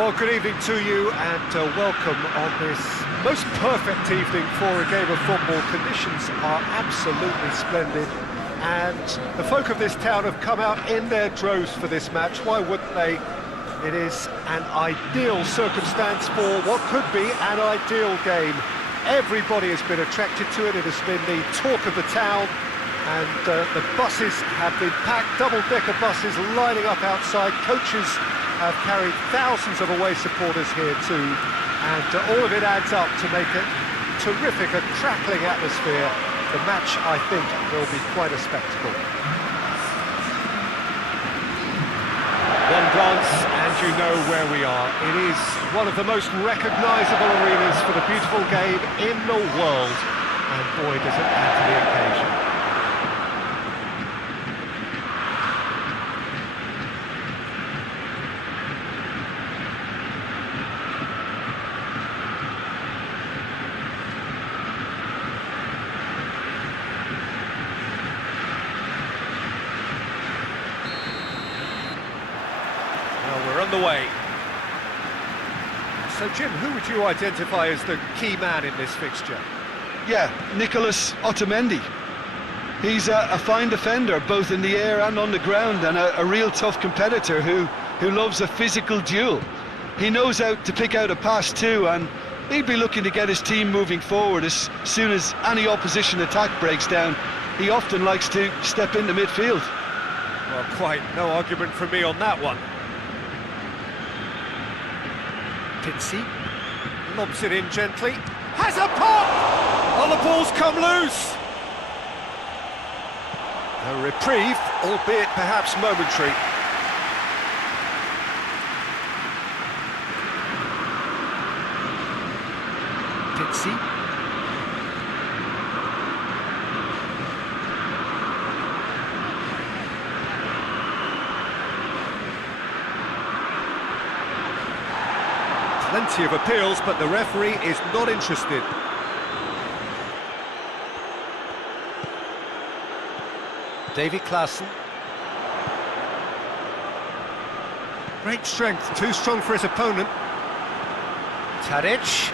Well, good evening to you and welcome on this most perfect evening for a game of football. Conditions are absolutely splendid and the folk of this town have come out in their droves for this match. Why wouldn't they? It is an ideal circumstance for what could be an ideal game. Everybody has been attracted to it. It has been the talk of the town, and the buses have been packed, double-decker buses lining up outside. Coaches have carried thousands of away supporters here too, and all of it adds up to make a terrific, a crackling atmosphere. The match, I think, will be quite a spectacle. One glance and you know where we are. It is one of the most recognisable arenas for the beautiful game in the world, and boy does it add to the occasion. We're on the way. So, Jim, who would you identify as the key man in this fixture? Yeah, Nicolas Otamendi. He's a fine defender, both in the air and on the ground, and a real tough competitor who loves a physical duel. He knows how to pick out a pass too, and he'd be looking to get his team moving forward as soon as any opposition attack breaks down. He often likes to step into midfield. Well, quite no argument from me on that one. Pizzi lobs it in gently, has a pop! Oh, the ball's come loose! A reprieve, albeit perhaps momentary. Pizzi. Plenty of appeals, but the referee is not interested. Davy Klaassen. Great strength, too strong for his opponent. Tadic.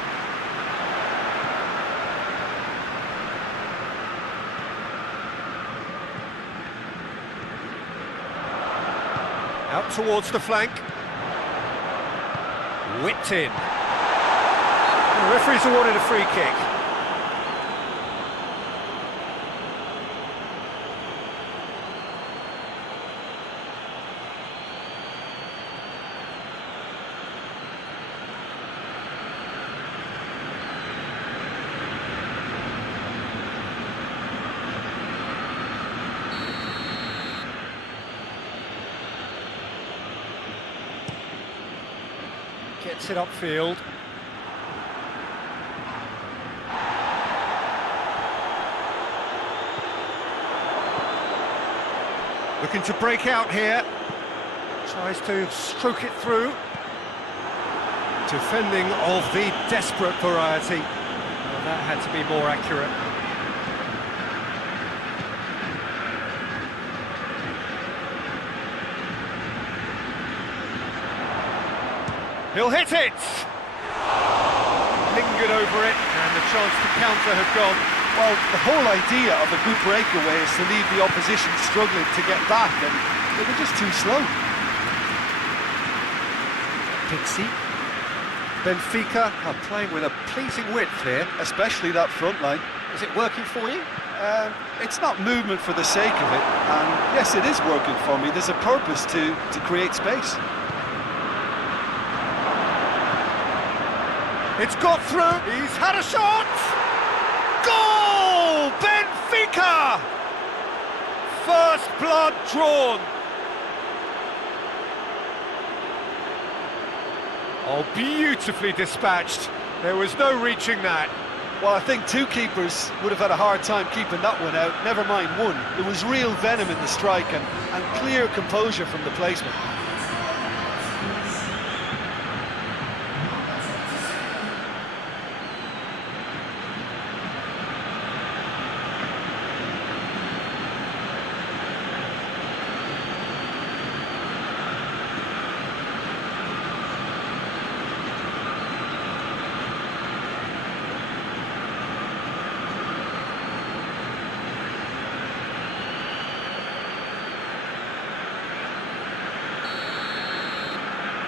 Out towards the flank. Whipped in. The referee's awarded a free kick. Gets it upfield. Looking to break out here. Tries to stroke it through. Defending of the desperate variety. Well, that had to be more accurate. He'll hit it! Lingered over it, and the chance to counter had gone. Well, the whole idea of a good breakaway is to leave the opposition struggling to get back, and they were just too slow. Pizzi. Benfica are playing with a pleasing width here. Especially that front line. Is it working for you? It's not movement for the sake of it, and yes, it is working for me. There's a purpose to create space. It's got through, he's had a shot! Goal! Benfica! First blood drawn. Oh, beautifully dispatched. There was no reaching that. Well, I think two keepers would have had a hard time keeping that one out, never mind one. There was real venom in the strike and clear composure from the placement.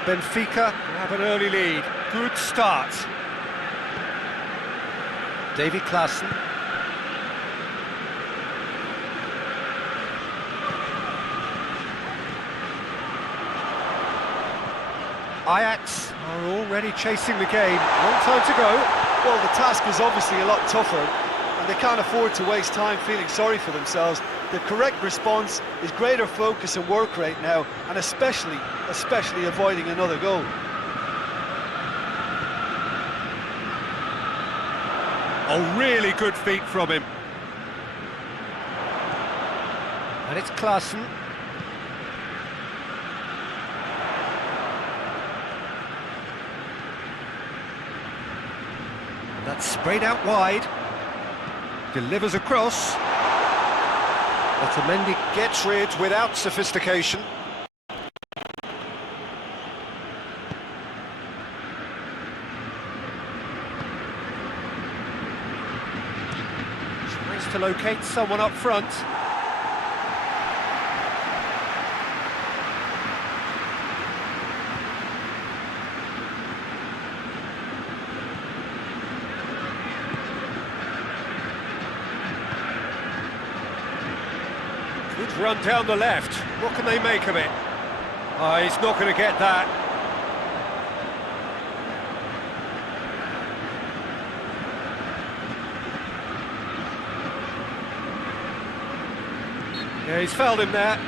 Benfica have an early lead. Good start. Davy Klaassen. Ajax are already chasing the game. Long time to go. Well, the task is obviously a lot tougher, and they can't afford to waste time feeling sorry for themselves. The correct response is greater focus and work rate now, and especially avoiding another goal. Oh, really good feet from him. And it's Klaassen. And that's sprayed out wide. Delivers across. Otamendi gets rid without sophistication. Tries to locate someone up front. Good run down the left. What can they make of it? Oh, he's not going to get that. Yeah, he's fouled him there.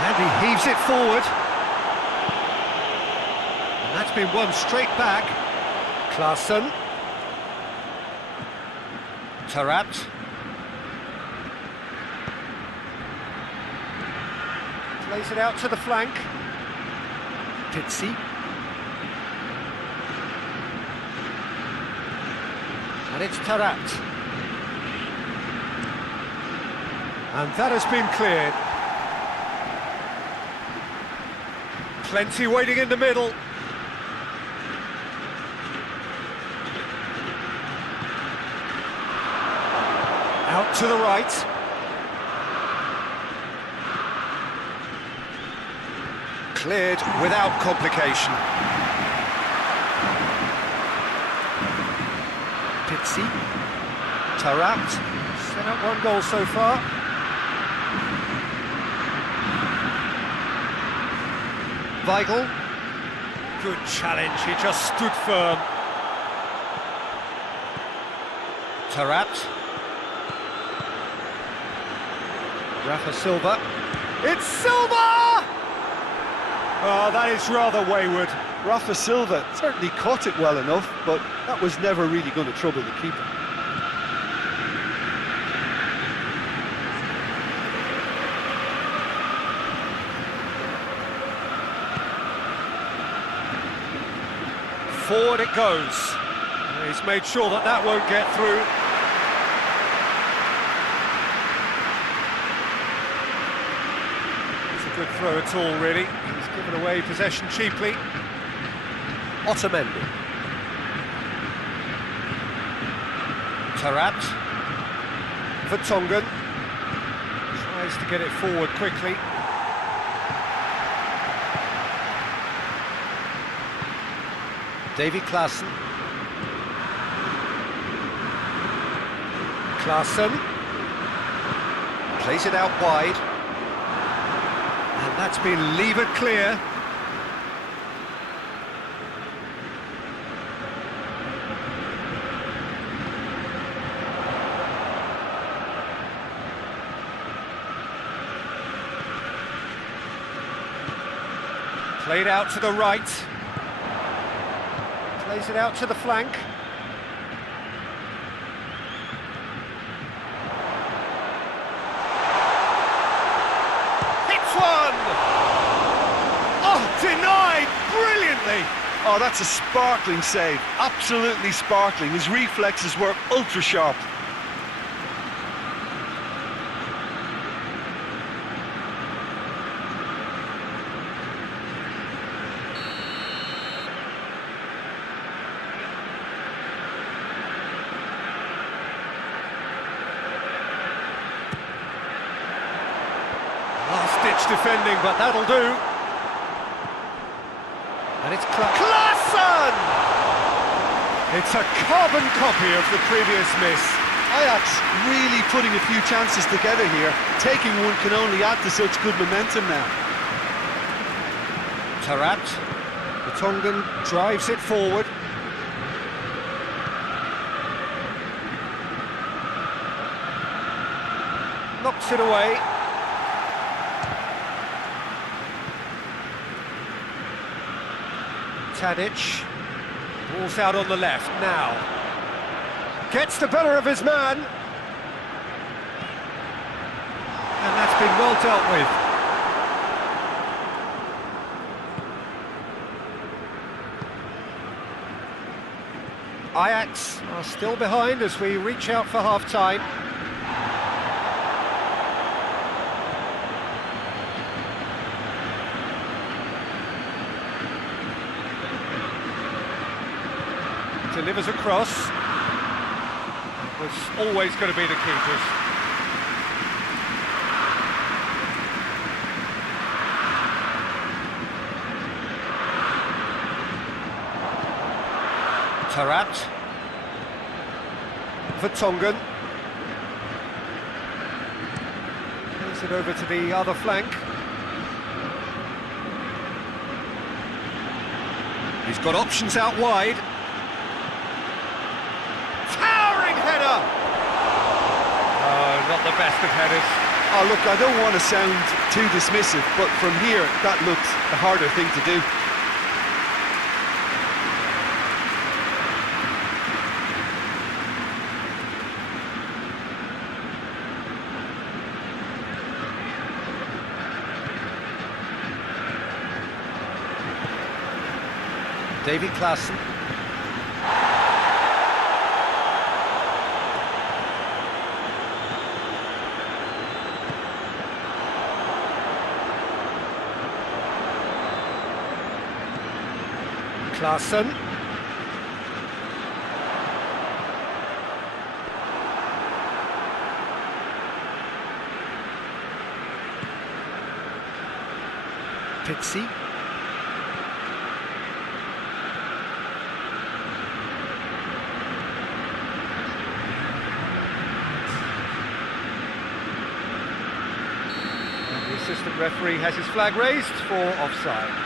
And he heaves it forward. And that's been won straight back. Klaassen. Taarabt. Plays it out to the flank. Pizzi. And it's Taarabt. And that has been cleared. Plenty waiting in the middle. Out to the right. Cleared without complication. Pizzi. Taarabt. Set up one goal so far. Weigl. Good challenge, he just stood firm. Taarabt. Rafa Silva. It's Silva! Oh, that is rather wayward. Rafa Silva certainly caught it well enough, but that was never really going to trouble the keeper. Forward it goes. He's made sure that that won't get through. It's a good throw at all, really. He's given away possession cheaply. Otamendi. Taarabt. Vertonghen. Tries to get it forward quickly. Davy Klaassen. Klaassen. Plays it out wide. And that's been levered clear. Played out to the right. Plays it out to the flank. Hits one! Oh, denied brilliantly! Oh, that's a sparkling save. Absolutely sparkling. His reflexes were ultra sharp. Last-ditch defending, but that'll do. And it's Klaassen! It's a carbon copy of the previous miss. Ajax really putting a few chances together here. Taking one can only add to such good momentum now. Tarat. The Tongan drives it forward. Knocks it away. Tadic, ball's out on the left now. Gets the better of his man. And that's been well dealt with. Ajax are still behind as we reach out for half-time. Delivers across. Was always going to be the keepers. Tarat. Vertonghen. Plays it over to the other flank. He's got options out wide. Not the best of headers. Oh, look, I don't want to sound too dismissive, but from here, that looked the harder thing to do. David Klaassen. Klaassen. Pizzi. And the assistant referee has his flag raised for offside.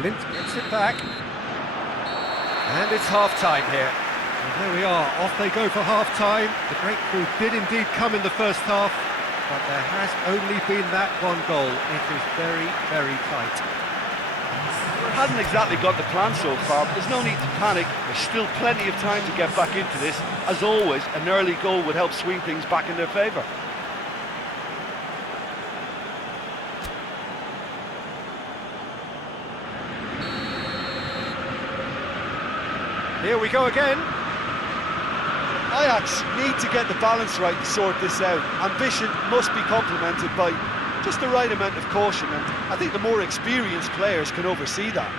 Blint gets it back, and it's half-time here. And there we are, off they go for half-time. The breakthrough did indeed come in the first half, but there has only been that one goal. It is very, very tight. Hadn't exactly got the plan so far, but there's no need to panic. There's still plenty of time to get back into this. As always, an early goal would help swing things back in their favour. Here we go again. Ajax need to get the balance right to sort this out. Ambition must be complemented by just the right amount of caution, and I think the more experienced players can oversee that.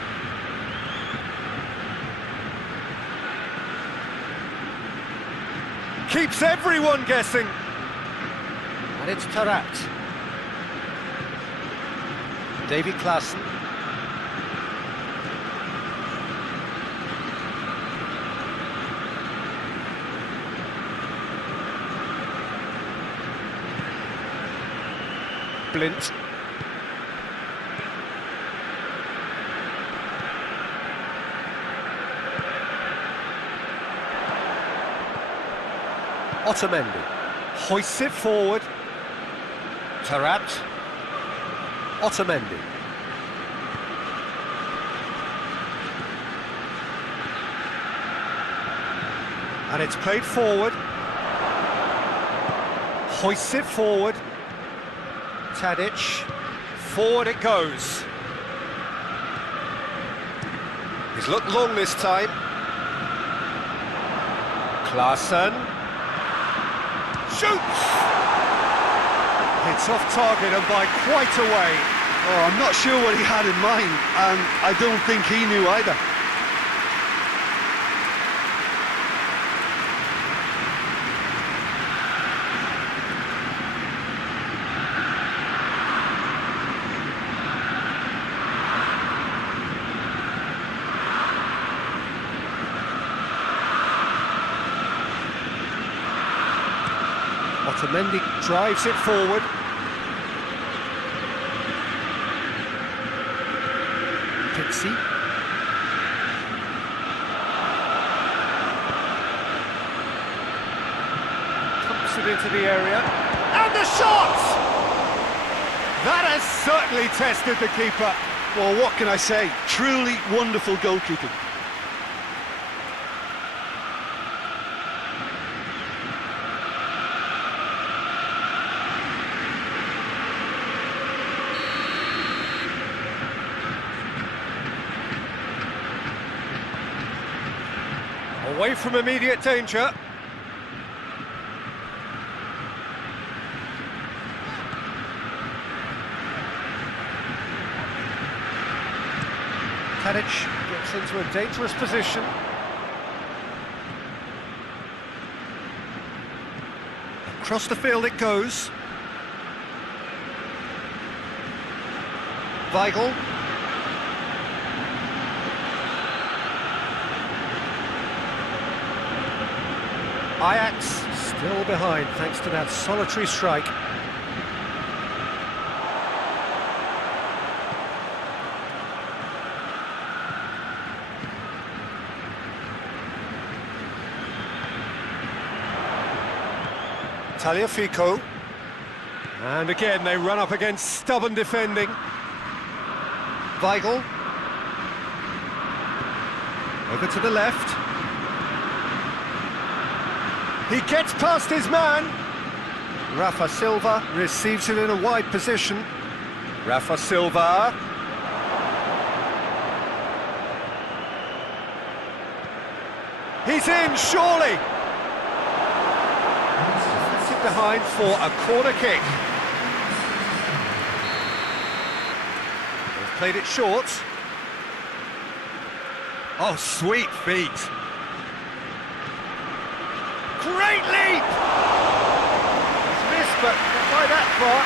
Keeps everyone guessing. And it's Tarat. David Klaassen. Blint. Otamendi hoists it forward. Tarat. Otamendi. And it's played forward. Hoists it forward. Tadic. Forward it goes. He's looked long this time. Klaassen. Shoots! It's off target and by quite a way. Oh, I'm not sure what he had in mind, and I don't think he knew either. Otamendi drives it forward. Pixie. Pumps it into the area. And the shot! That has certainly tested the keeper. Well, what can I say? Truly wonderful goalkeeping. Away from immediate danger. Tadic gets into a dangerous position. Across the field it goes. Weigl. Ajax still behind thanks to that solitary strike. Tagliafico. And again they run up against stubborn defending. Weigl. Over to the left. He gets past his man. Rafa Silva receives it in a wide position. Rafa Silva. He's in, surely. Sit behind for a corner kick. They've played it short. Oh, sweet feet. Great leap! It's missed, but not by that far.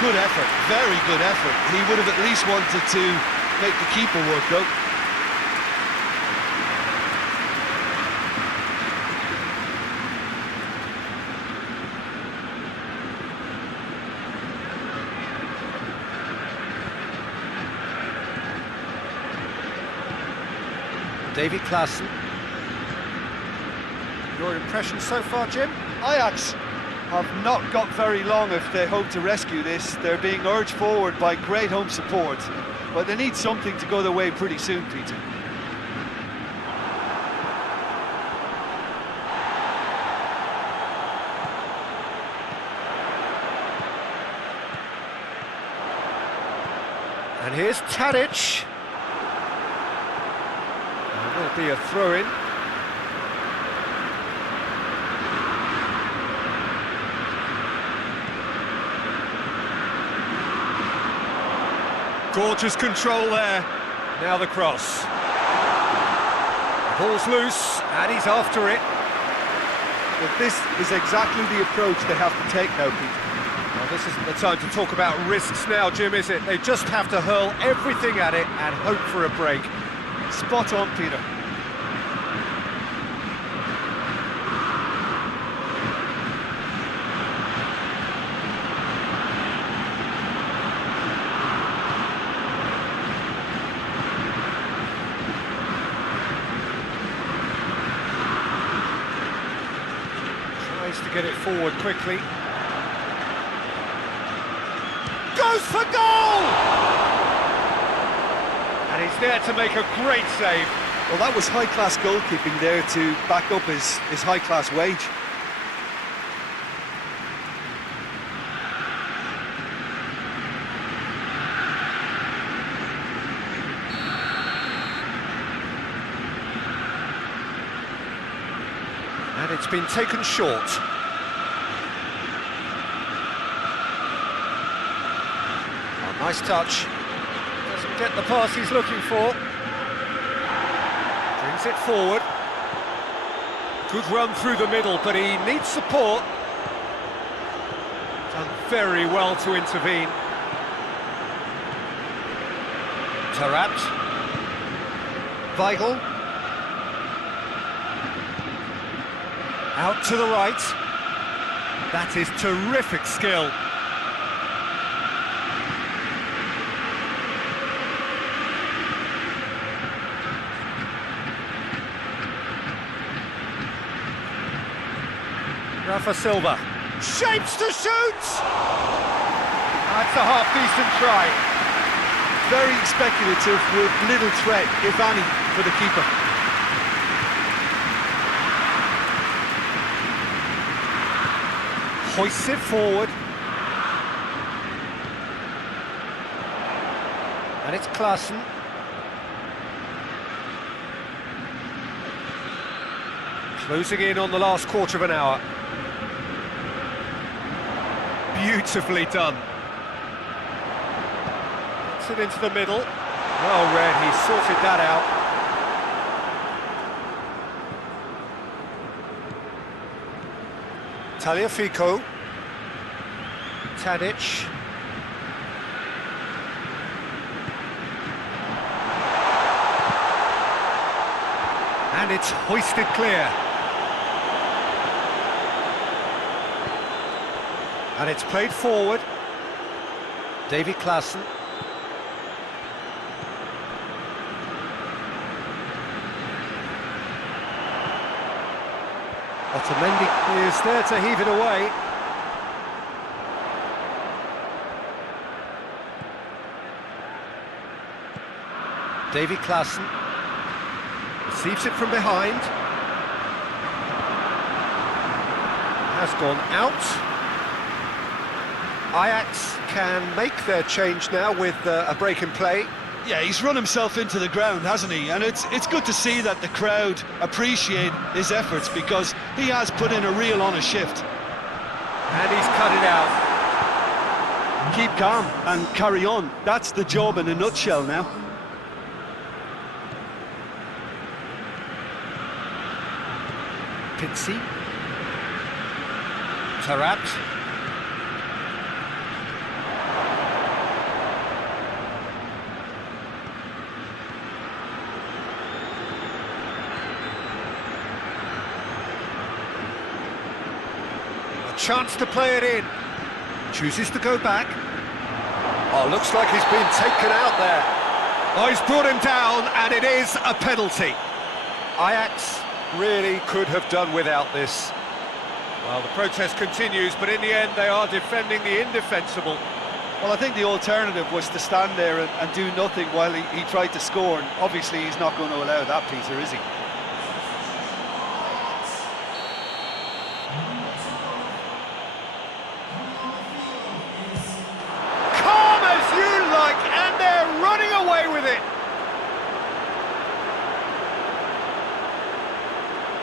Good effort, very good effort. He would have at least wanted to make the keeper work, though. David Klaassen. Your impression so far, Jim? Ajax have not got very long if they hope to rescue this. They're being urged forward by great home support, but they need something to go their way pretty soon, Peter. And here's Tadic. There will be a throw-in. Gorgeous control there. Now the cross. The ball's loose, and he's after it. But this is exactly the approach they have to take now, Peter. Well, this isn't the time to talk about risks now, Jim, is it? They just have to hurl everything at it and hope for a break. Spot on, Peter. Tries to get it forward quickly. Goes goes for goal! And he's there to make a great save. Well, that was high-class goalkeeping there to back up his high-class wage. And it's been taken short. Oh, nice touch. Doesn't get the pass he's looking for. Brings it forward. Good run through the middle, but he needs support. Done very well to intervene. Taarabt. Weigl. Out to the right. That is terrific skill. Rafa Silva. Shapes to shoot! That's a half-decent try. Very speculative with little threat, if any, for the keeper. Hoists it forward. And it's Klaassen. Closing in on the last quarter of an hour. Beautifully done. Puts it into the middle. Well read, he sorted that out. Tagliafico. Tadic. And it's hoisted clear. And it's played forward. Davy Klaassen. Otamendi is there to heave it away. Davy Klaassen receives it from behind. Has gone out. Ajax can make their change now with a break in play. Yeah, he's run himself into the ground, hasn't he? And it's good to see that the crowd appreciate his efforts, because he has put in a real honest shift. And he's cut it out. Keep calm and carry on. That's the job in a nutshell now. Pizzi. Taarabt. Chance to play it in. Chooses to go back. Oh, looks like he's been taken out there. Oh, he's brought him down, and it is a penalty. Ajax really could have done without this. Well, the protest continues, but in the end they are defending the indefensible. Well, I think the alternative was to stand there and do nothing while he tried to score, and obviously he's not going to allow that, Peter, is he?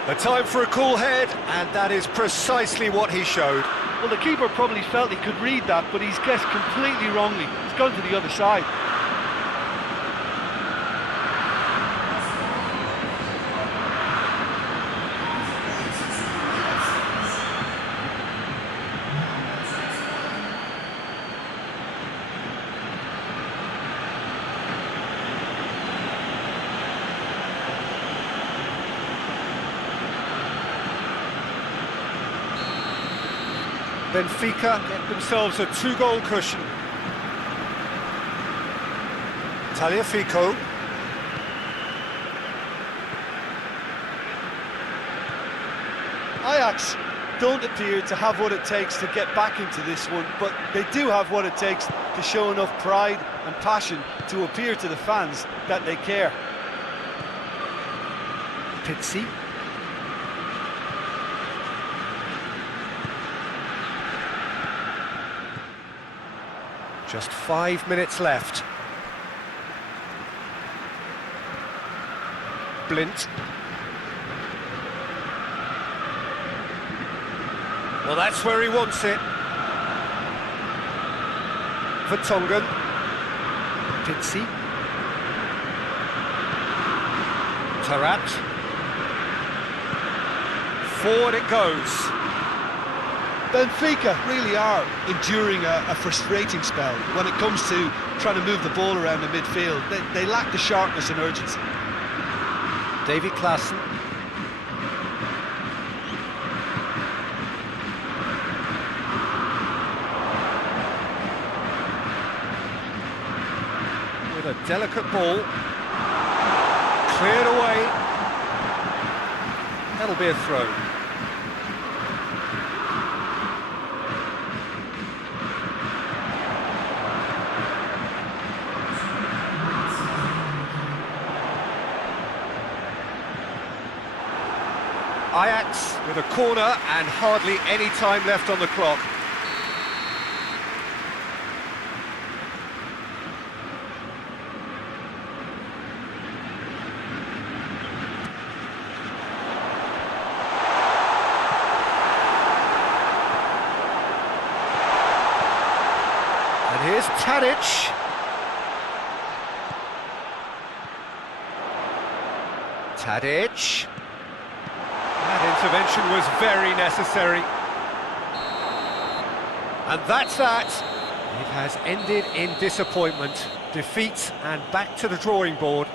A time for a cool head, and that is precisely what he showed. Well, the keeper probably felt he could read that, but he's guessed completely wrongly. He's gone to the other side. Benfica get themselves a 2-goal cushion. Tagliafico. Ajax don't appear to have what it takes to get back into this one, but they do have what it takes to show enough pride and passion to appear to the fans that they care. Pizzi. Just 5 minutes left. Blint. Well, that's where he wants it. Vertonghen. Pizzi. Tarat. Forward it goes. Benfica really are enduring a frustrating spell when it comes to trying to move the ball around the midfield. They lack the sharpness and urgency. David Klaassen. With a delicate ball. Cleared away. That'll be a throw. Ajax with a corner and hardly any time left on the clock. And here's Tadic. Tadic. That intervention was very necessary. And that's that. It has ended in disappointment, defeat, and back to the drawing board.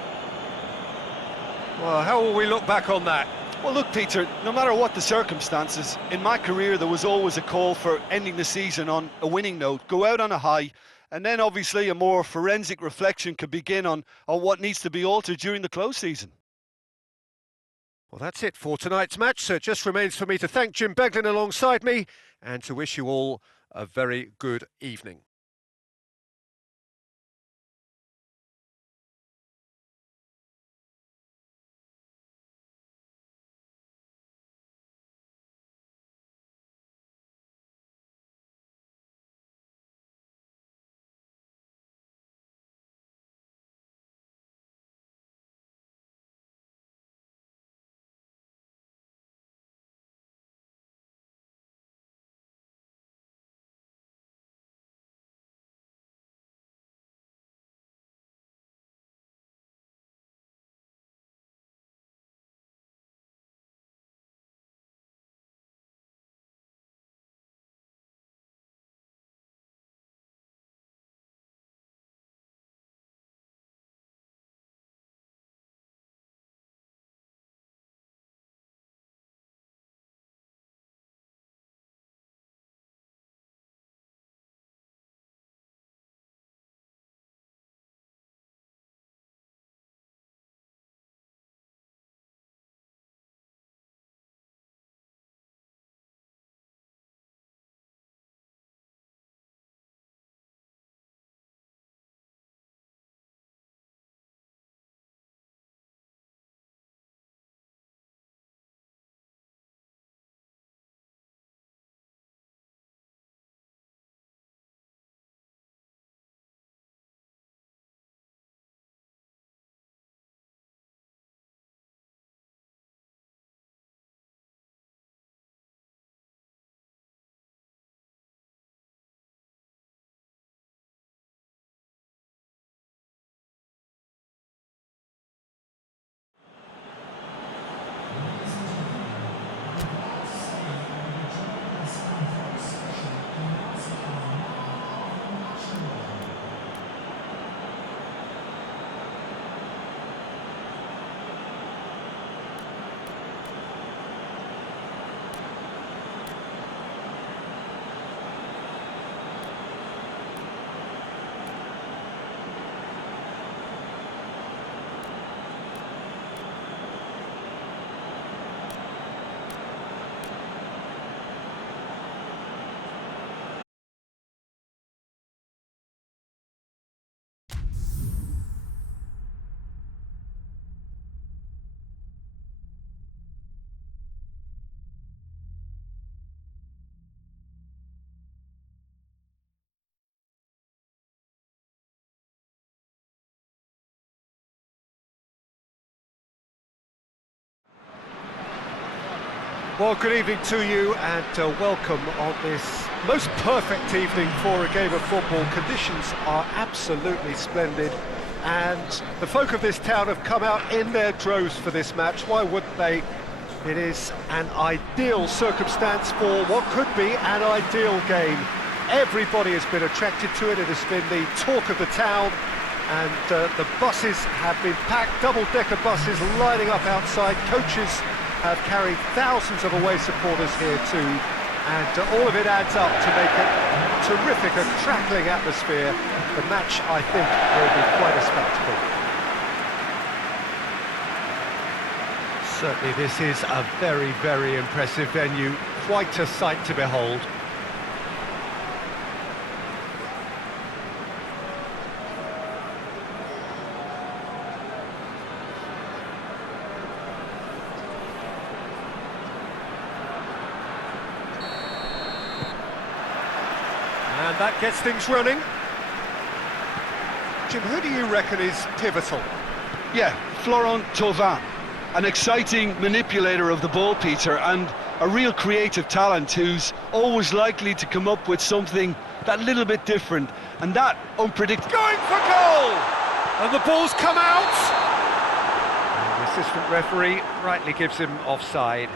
Well, how will we look back on that? Well, look, Peter, no matter what the circumstances, in my career there was always a call for ending the season on a winning note, go out on a high, and then obviously a more forensic reflection could begin on what needs to be altered during the close season. Well, that's it for tonight's match, so it just remains for me to thank Jim Beglin alongside me and to wish you all a very good evening. Well, good evening to you and welcome on this most perfect evening for a game of football. Conditions are absolutely splendid and the folk of this town have come out in their droves for this match. Why wouldn't they? It is an ideal circumstance for what could be an ideal game. Everybody has been attracted to it. It has been the talk of the town, and the buses have been packed, double-decker buses lining up outside. Coaches have carried thousands of away supporters here too, and all of it adds up to make it terrific, a crackling atmosphere. The match, I think, will be quite a spectacle. Certainly this is a very, very impressive venue, quite a sight to behold. And that gets things running. Jim, who do you reckon is pivotal? Yeah, Florent Thauvin, an exciting manipulator of the ball, Peter, and a real creative talent who's always likely to come up with something that little bit different, and that unpredictable. Going for goal! And the ball's come out! And the assistant referee rightly gives him offside.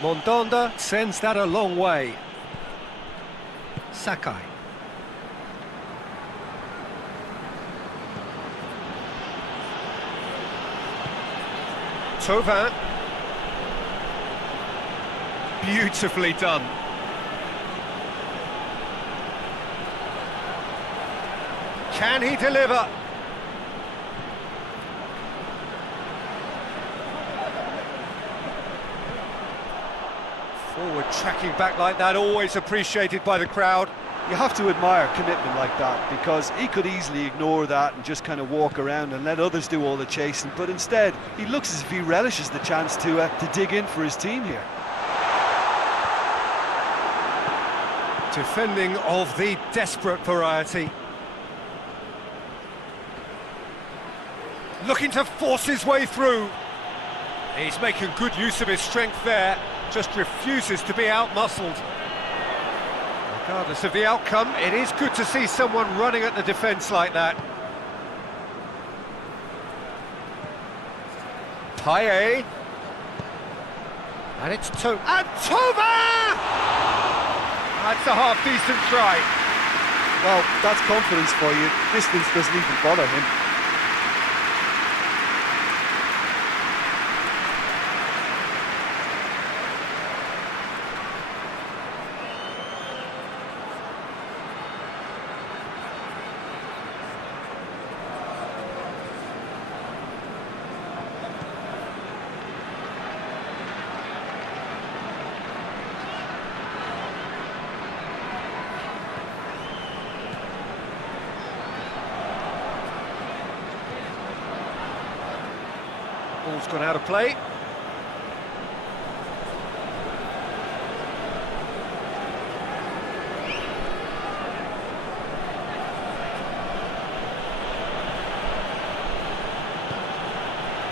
Mondonda sends that a long way. Sakai. Thauvin. Beautifully done. Can he deliver? Forward tracking back like that, always appreciated by the crowd. You have to admire commitment like that, because he could easily ignore that and just kind of walk around and let others do all the chasing, but instead he looks as if he relishes the chance to dig in for his team here. Defending of the desperate variety. Looking to force his way through. He's making good use of his strength there. Just refuses to be out-muscled. Regardless of the outcome, it is good to see someone running at the defence like that. Payet. And it's and Thauvin! That's a half-decent try. Well, that's confidence for you. Distance doesn't even bother him. Ball's gone out of play.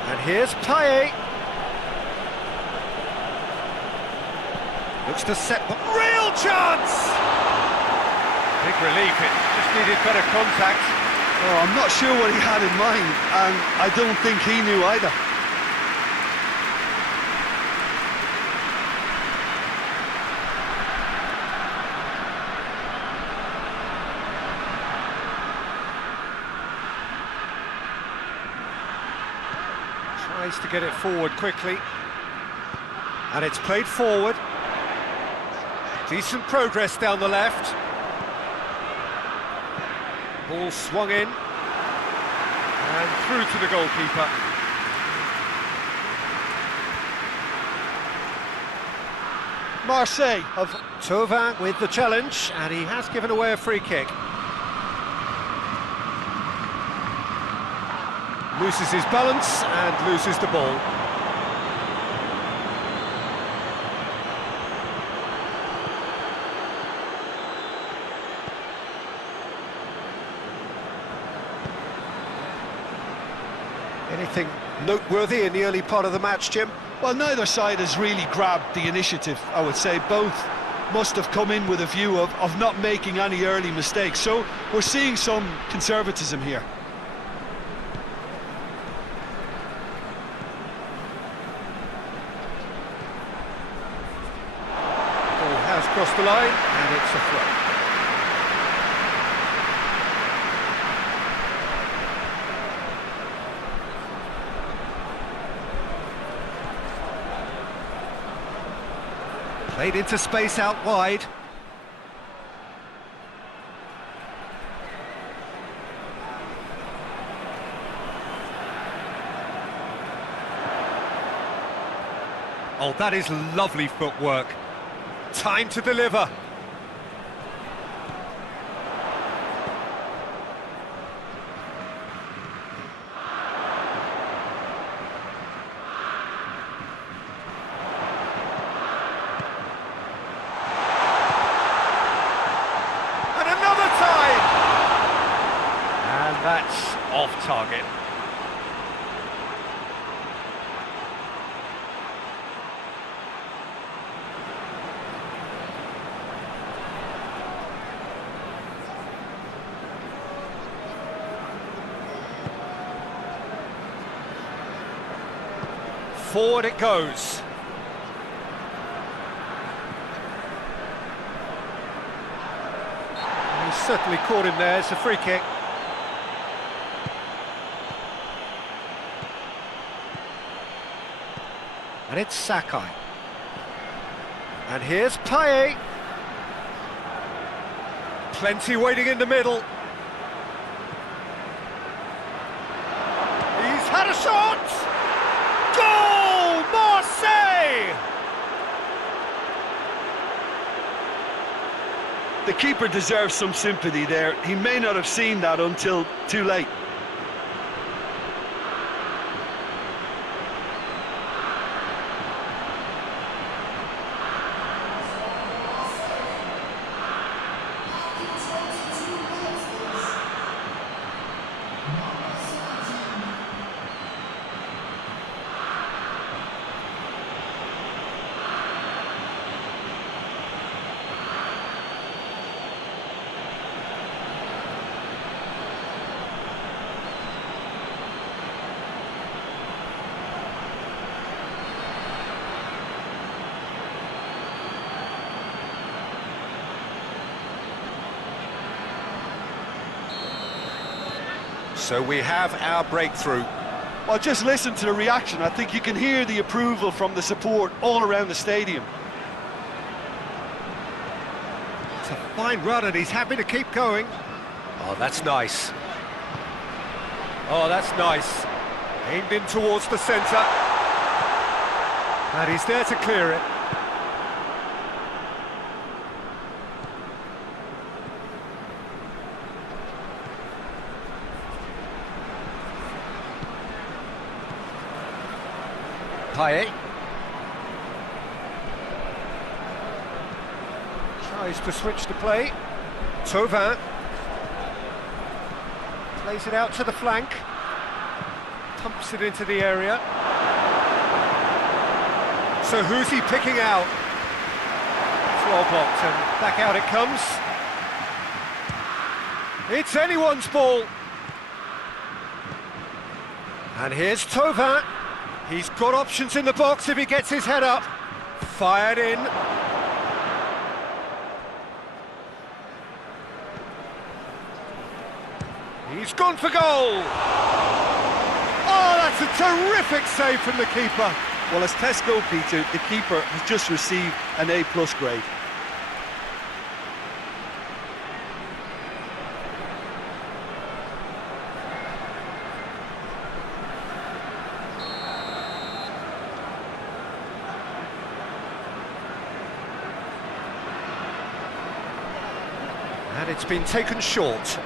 And here's Payet. Looks to set, but real chance! Big relief, it just needed better contact. Oh, I'm not sure what he had in mind, and I don't think he knew either. Tries to get it forward quickly. And it's played forward. Decent progress down the left. Ball swung in. And through to the goalkeeper. Marseille Of Thauvin with the challenge, and he has given away a free kick. Loses his balance and loses the ball. Anything noteworthy in the early part of the match, Jim? Well, neither side has really grabbed the initiative, I would say. Both must have come in with a view of not making any early mistakes. So we're seeing some conservatism here. Ball has crossed the line, and it's a throw. Played into space out wide. Oh, that is lovely footwork. Time to deliver. That's off target. Forward it goes. He's certainly caught him there. It's a free kick. And it's Sakai. And here's Payet. Plenty waiting in the middle. He's had a shot! Goal! Marseille! The keeper deserves some sympathy there. He may not have seen that until too late. So we have our breakthrough. Well, just listen to the reaction. I think you can hear the approval from the support all around the stadium. It's a fine run and he's happy to keep going. Oh, that's nice. Oh, that's nice. Aimed in towards the centre. And he's there to clear it. Payet tries to switch the play. Thauvin plays it out to the flank, pumps it into the area. So who's he picking out? It's well blocked and back out it comes. It's anyone's ball. And here's Thauvin. He's got options in the box if he gets his head up. Fired in. He's gone for goal! Oh, that's a terrific save from the keeper. Well, as tests go, Peter, the keeper has just received an A+ grade. And it's been taken short.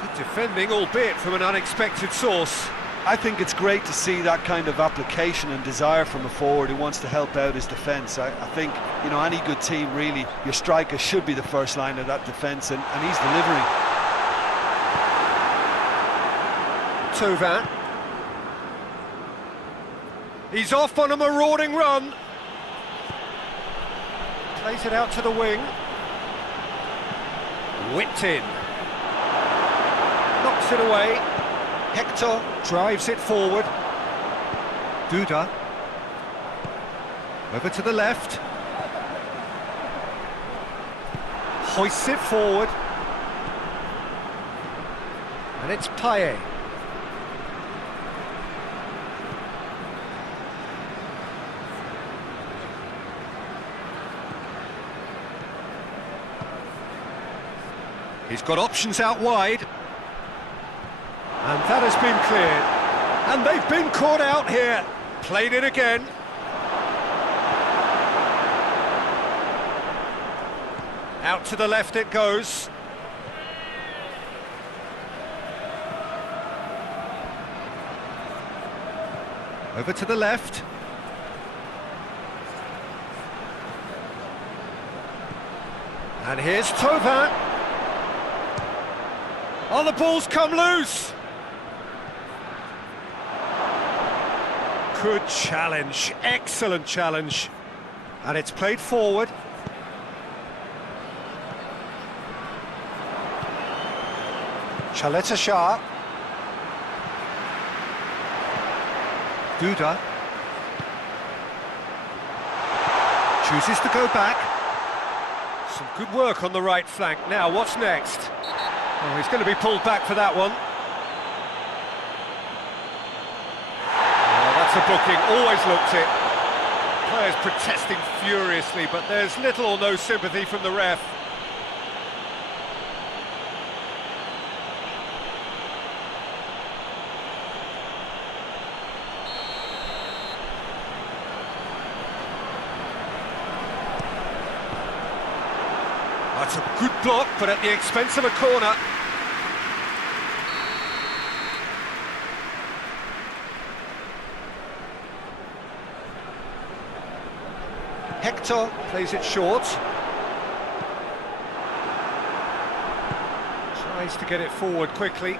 Good defending, albeit from an unexpected source. I think it's great to see that kind of application and desire from a forward who wants to help out his defence. I think, you know, any good team, really, your striker should be the first line of that defence, and he's delivering. Tovan. He's off on a marauding run. Plays it out to the wing. Whipped in. Knocks it away. Hector drives it forward. Duda. Over to the left. Hoists it forward. And it's Payet. He's got options out wide. And that has been cleared. And they've been caught out here. Played it again. Out to the left it goes. Over to the left. And here's Tovan. Oh, the ball's come loose. Good challenge, excellent challenge. And it's played forward. Chaleta Shah. Duda. Chooses to go back. Some good work on the right flank. Now, what's next? Oh, he's going to be pulled back for that one. Oh, that's a booking, always looked it. Players protesting furiously, but there's little or no sympathy from the ref. That's a good block, but at the expense of a corner. Hector plays it short. Tries to get it forward quickly.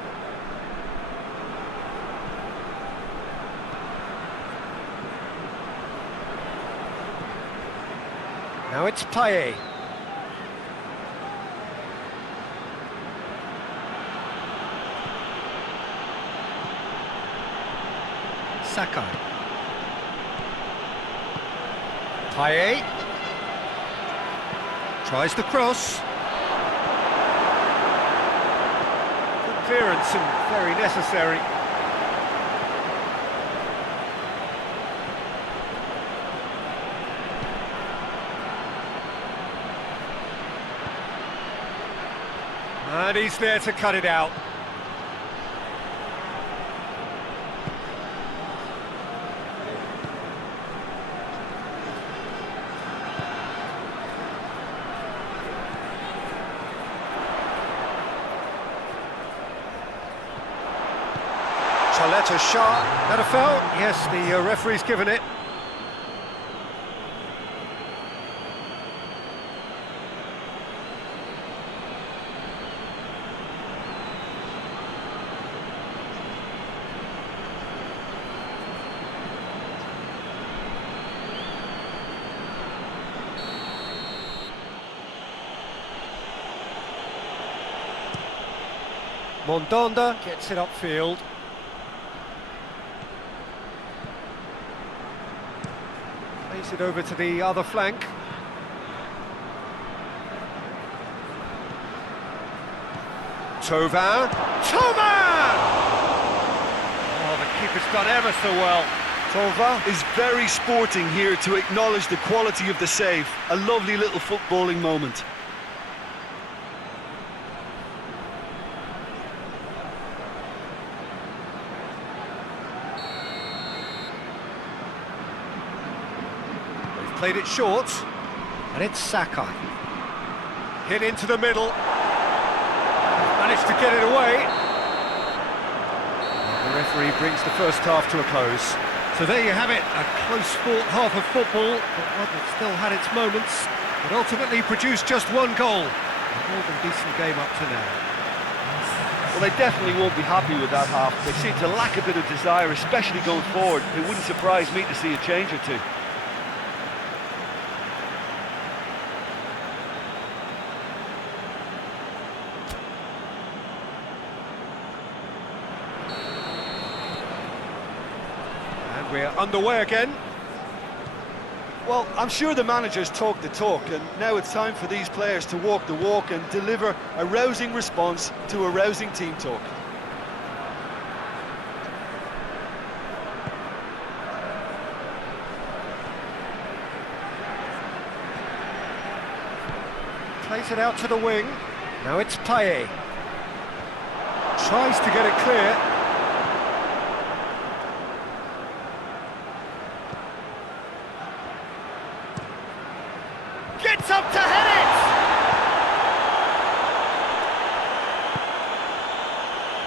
Now it's Payet. Sakai. Payet. Tries the cross. Good clearance and very necessary. And he's there to cut it out. Chaleta Shah, that a foul? Yes, the referee's given it. Mondonda gets it upfield. Plays it over to the other flank. Tovan! Tovan! Oh, the keeper's done ever so well. Tova is very sporting here to acknowledge the quality of the save. A lovely little footballing moment. Played it short, and it's Sakai. Hit into the middle. Managed to get it away. The referee brings the first half to a close. So there you have it, a close-fought half of football, but one that still had its moments, but ultimately produced just one goal. A more than decent game up to now. Well, they definitely won't be happy with that half. They seem to lack a bit of desire, especially going forward. It wouldn't surprise me to see a change or two. And we're underway again. Well, I'm sure the managers talk the talk, and now it's time for these players to walk the walk and deliver a rousing response to a rousing team talk. Plays it out to the wing. Now it's Payet. Tries to get it clear. Gets up to head it!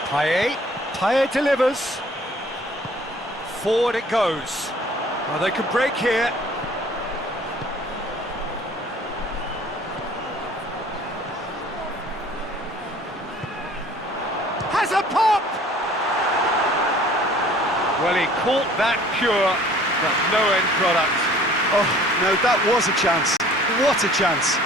Payet. Payet delivers. Forward it goes. Well, they can break here. Has a pop! Well, he caught that pure, but no end product. Oh, no, that was a chance. What a chance.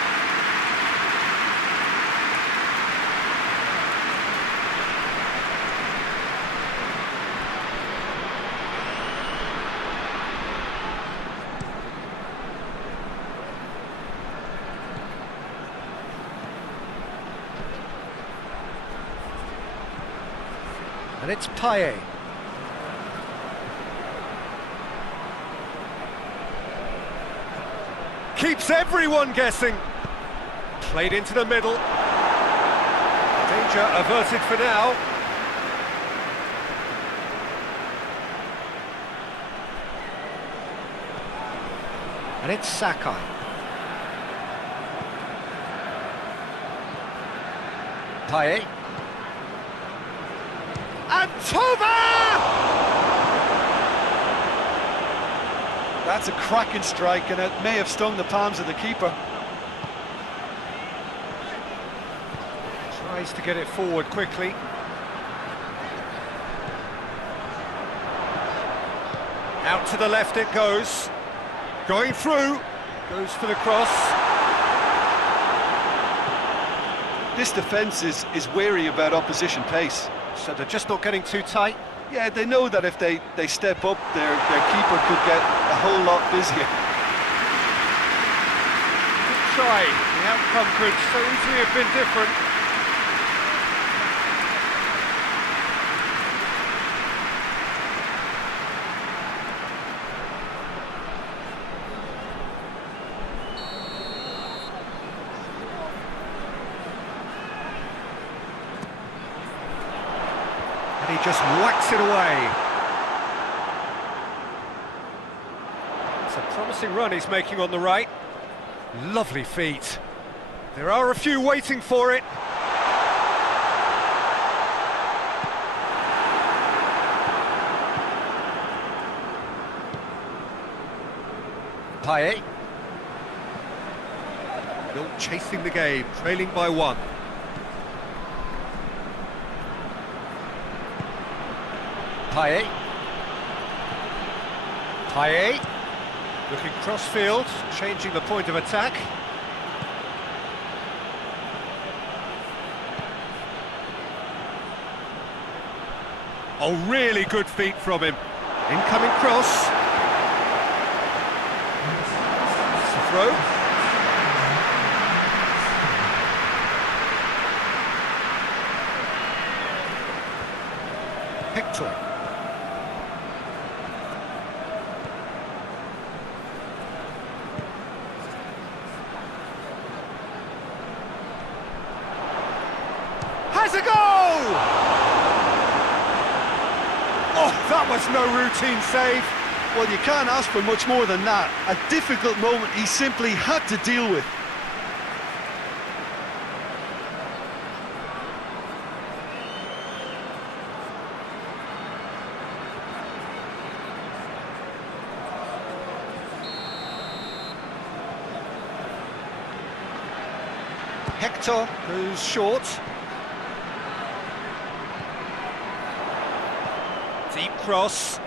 And it's Payet. Keeps everyone guessing. Played into the middle. Danger averted for now. And it's Sakai. Payet. And Tova! That's a cracking strike, and it may have stung the palms of the keeper. Tries to get it forward quickly. Out to the left it goes. Going through. Goes for the cross. This defence is wary about opposition pace. So they're just not getting too tight. Yeah, they know that if they step up, their keeper could get a whole lot busier. Good try. The outcome could so easily have been different. And he just whacks it away. It's a promising run he's making on the right. Lovely feet. There are a few waiting for it. Payet. Still chasing the game, trailing by one. Payet. Payet. Looking cross-field, changing the point of attack. Oh, really good feet from him. Incoming cross. It's a throw. Hector. Has a goal! Oh, that was no routine save. Well, you can't ask for much more than that. A difficult moment he simply had to deal with. Hector goes short. Deep cross.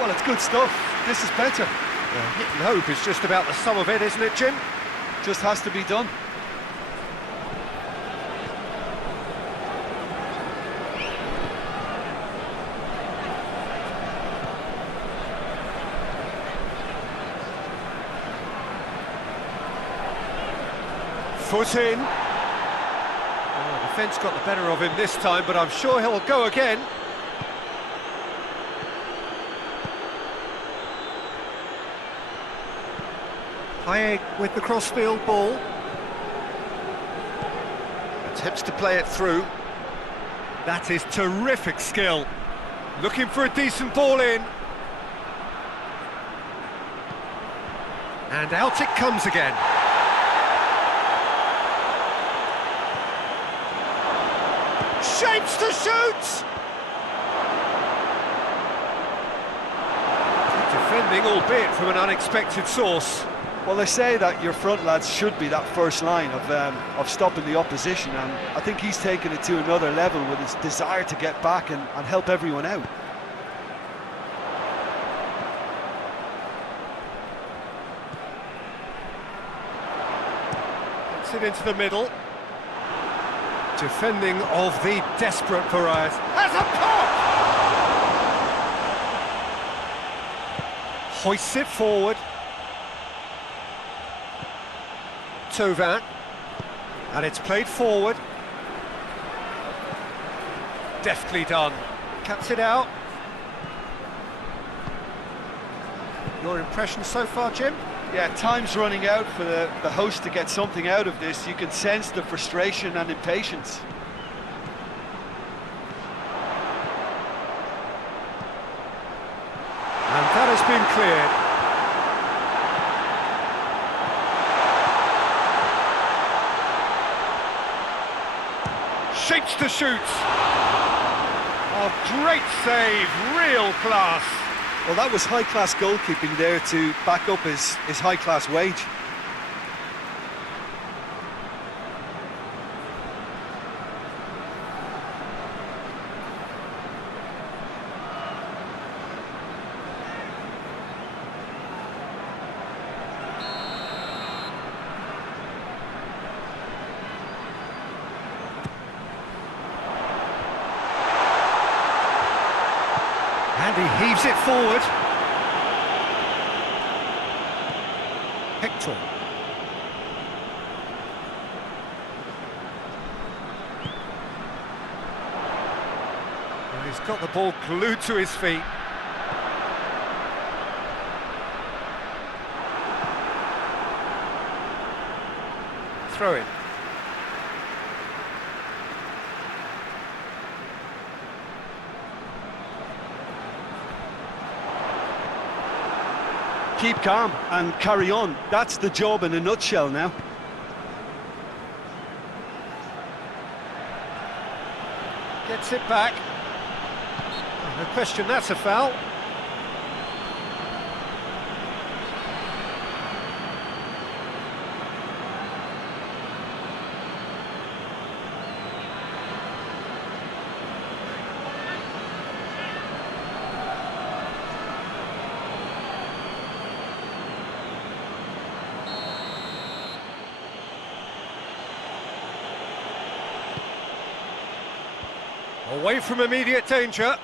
Well, it's good stuff. This is better. Hit and hope is just about the sum of it, isn't it, Jim? Just has to be done. Foot in. Oh, the defence got the better of him this time, but I'm sure he'll go again. Hayek with the crossfield ball. Attempts to play it through. That is terrific skill. Looking for a decent ball in. And out it comes again. Shapes to shoot! Good defending, albeit from an unexpected source. Well, they say that your front lads should be that first line of stopping the opposition, and I think he's taken it to another level with his desire to get back and help everyone out. Gets it into the middle. Defending of the desperate variety. Has a pop! Hoists it forward. Tovan. And it's played forward. Deftly done. Cuts it out. Your impression so far, Jim? Yeah, time's running out for the host to get something out of this. You can sense the frustration and impatience. And that has been cleared. Shapes to shoot. Oh, great save, real class. Well, that was high-class goalkeeping there to back up his high-class wage. And he heaves it forward. Hector. Well, he's got the ball glued to his feet. Throw in. Keep calm and carry on. That's the job in a nutshell now. Gets it back. No question, that's a foul. Away from immediate danger.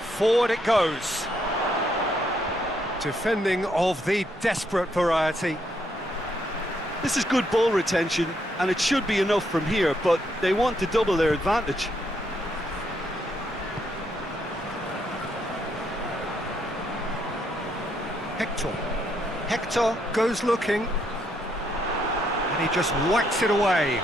Forward it goes. Defending of the desperate variety. This is good ball retention, and it should be enough from here, but they want to double their advantage. Hector. Hector goes looking. And he just whacks it away.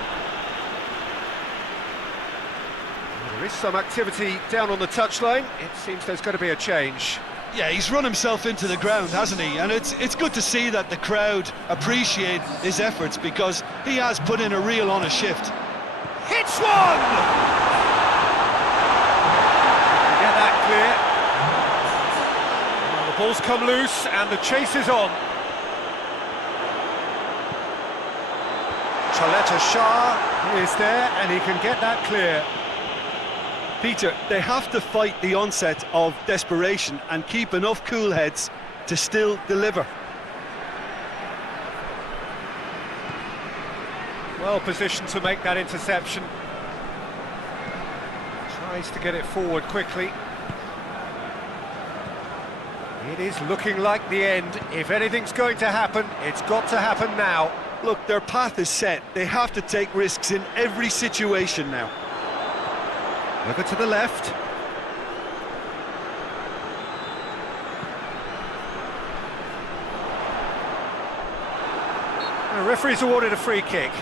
There is some activity down on the touchline. It seems there's going to be a change. Yeah, he's run himself into the ground, hasn't he? And it's good to see that the crowd appreciate his efforts, because he has put in a real honest shift. Hits one! Get that clear. Well, the ball's come loose and the chase is on. Chaleta Shah is there and he can get that clear. Peter, they have to fight the onset of desperation and keep enough cool heads to still deliver. Well positioned to make that interception. Tries to get it forward quickly. It is looking like the end. If anything's going to happen, it's got to happen now. Look, their path is set. They have to take risks in every situation now. Over to the left. The referee's awarded a free kick.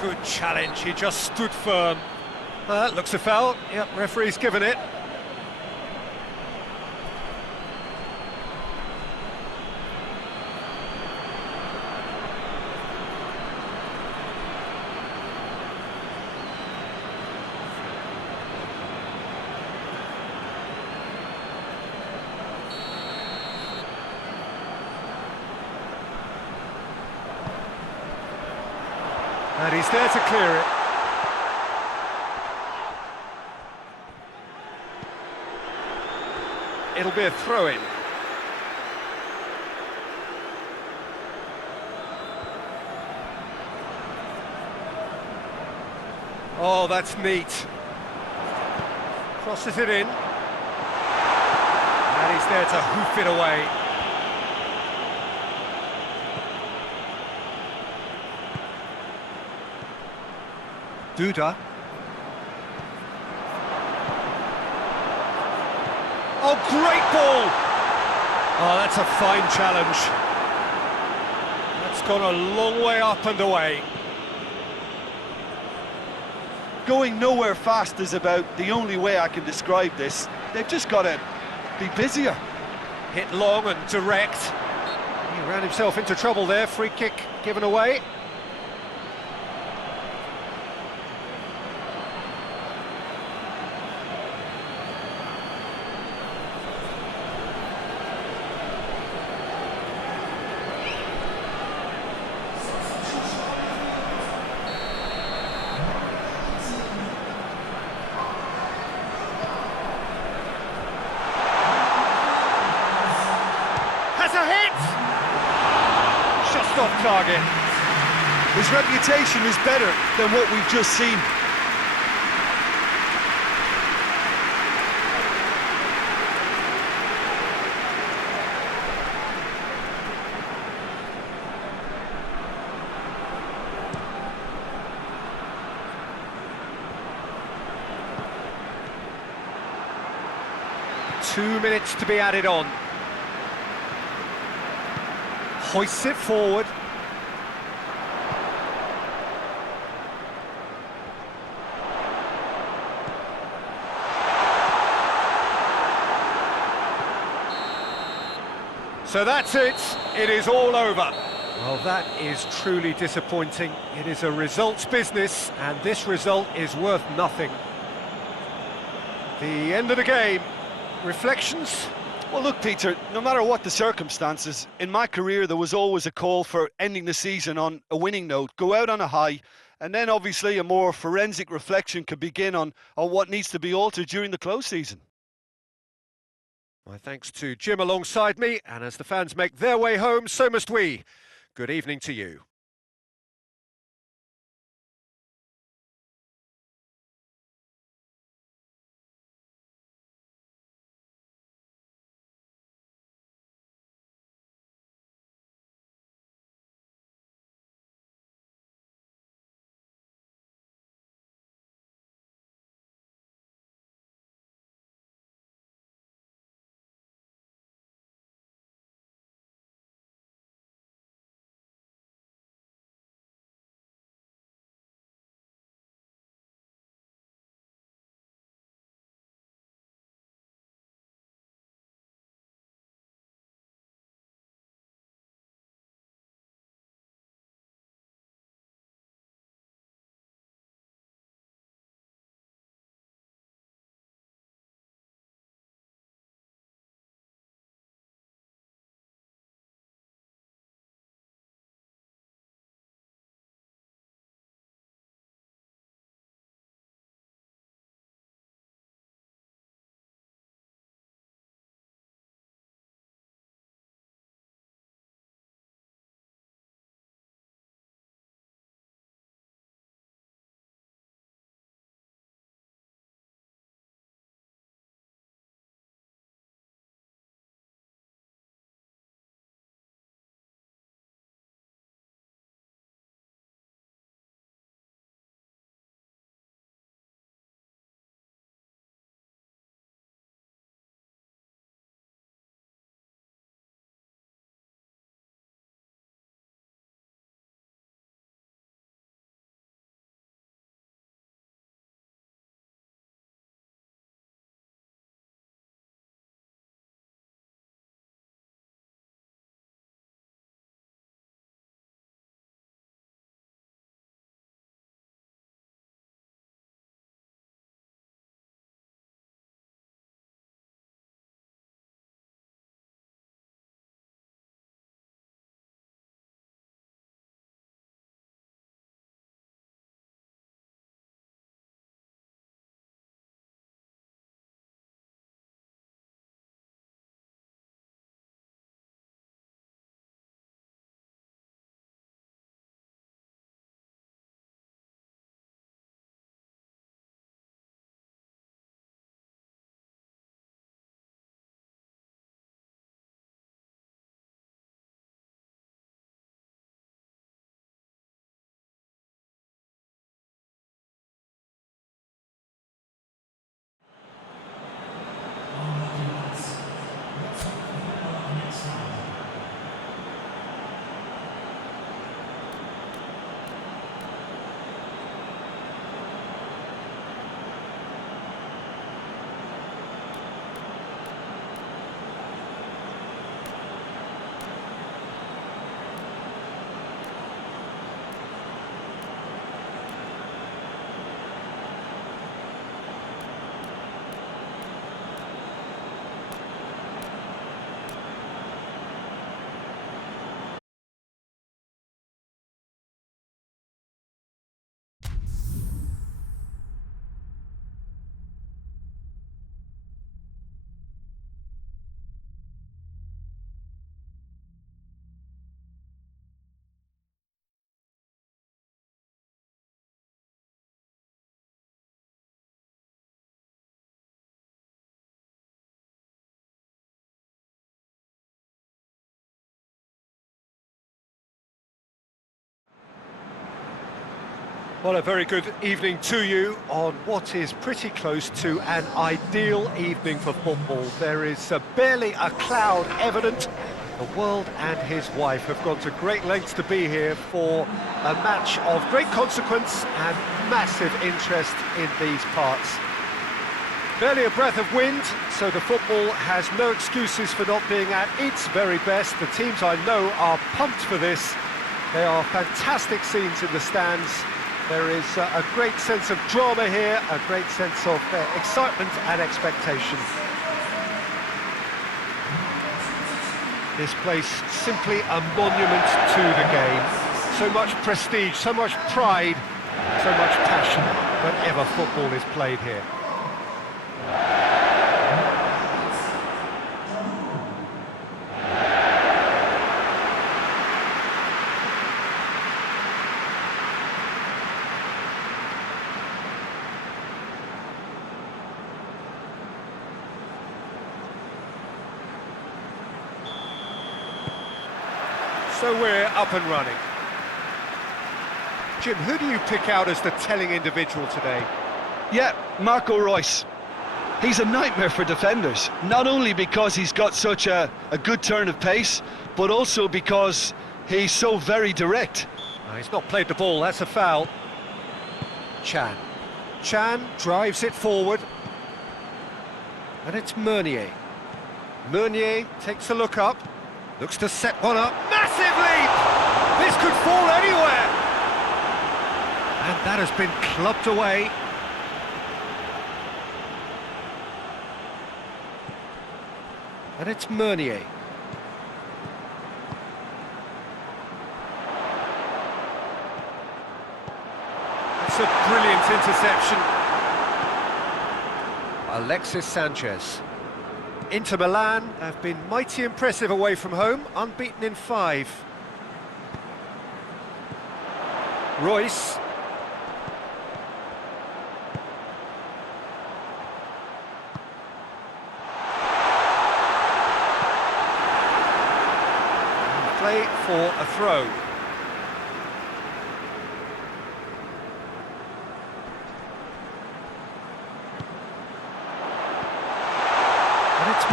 Good challenge, he just stood firm. Looks a foul. Yep, referee's given it. And he's there to clear it. It'll be a throw-in. Oh, that's neat. Crosses it in. And he's there to hoof it away. Duda. Oh, great ball! Oh, that's a fine challenge. That's gone a long way up and away. Going nowhere fast is about the only way I can describe this. They've just got to be busier. Hit long and direct. He ran himself into trouble there. Free kick given away. Off target. His reputation is better than what we've just seen. Two minutes to be added on. Hoists it forward. So that's it. It is all over. Well, that is truly disappointing. It is a results business, and this result is worth nothing. The end of the game. Reflections? Well, look, Peter, no matter what the circumstances, in my career there was always a call for ending the season on a winning note, go out on a high, and then obviously a more forensic reflection could begin on what needs to be altered during the close season. My thanks to Jim alongside me, and as the fans make their way home, so must we. Good evening to you. Well, a very good evening to you on what is pretty close to an ideal evening for football. There is barely a cloud evident. The world and his wife have gone to great lengths to be here for a match of great consequence and massive interest in these parts. Barely a breath of wind, so the football has no excuses for not being at its very best. The teams I know are pumped for this. They are fantastic scenes in the stands. There is a great sense of drama here, a great sense of excitement and expectation. This place simply a monument to the game. So much prestige, so much pride, so much passion whenever football is played here. So we're up and running. Jim, who do you pick out as the telling individual today? Yeah, Marco Reus. He's a nightmare for defenders, not only because he's got such a good turn of pace, but also because he's so very direct. He's not played the ball, that's a foul. Chan drives it forward. And it's Meunier. Meunier takes a look up. Looks to set one up. Massive leap! This could fall anywhere! And that has been clubbed away. And it's Meunier. It's a brilliant interception. Alexis Sanchez. Inter Milan have been mighty impressive away from home, unbeaten in 5. Reus. Play for a throw.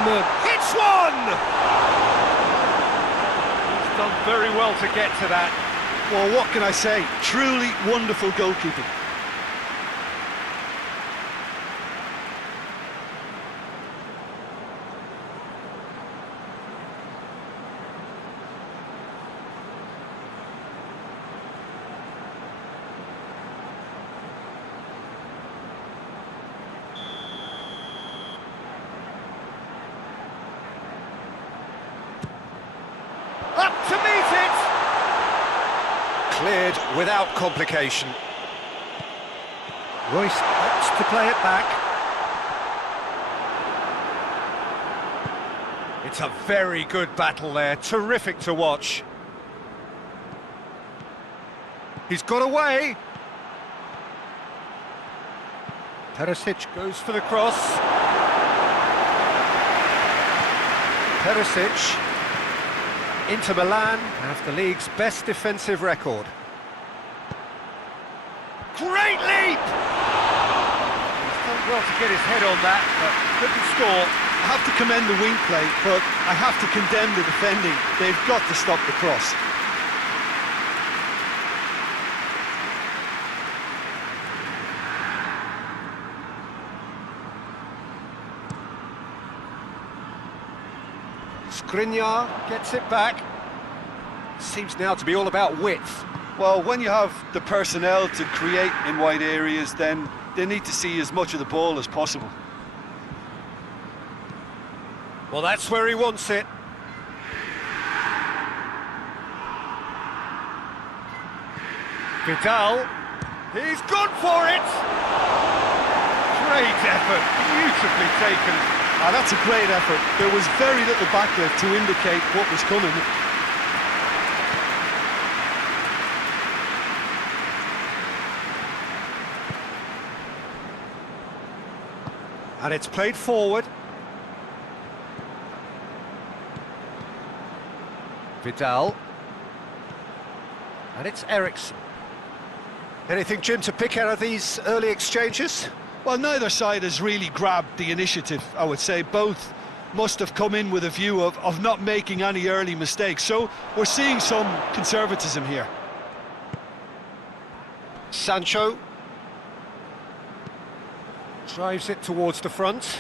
Hits one! He's done very well to get to that. Well, what can I say? Truly wonderful goalkeeping. Up to meet it! Cleared without complication. Reus opts to play it back. It's a very good battle there, terrific to watch. He's got away. Perisic goes for the cross. Perisic. Inter Milan have the league's best defensive record. Great leap! He's done well to get his head on that, but couldn't score. I have to commend the wing play, but I have to condemn the defending. They've got to stop the cross. Skriniar gets it back. Seems now to be all about width. Well, when you have the personnel to create in wide areas, then they need to see as much of the ball as possible. Well, that's where he wants it. Vidal. He's gone for it! Great effort, beautifully taken. That's a great effort. There was very little backlift to indicate what was coming. And it's played forward. Vidal. And it's Eriksson. Anything, Jim, to pick out of these early exchanges? Well, neither side has really grabbed the initiative, I would say. Both must have come in with a view of not making any early mistakes. So we're seeing some conservatism here. Sancho drives it towards the front.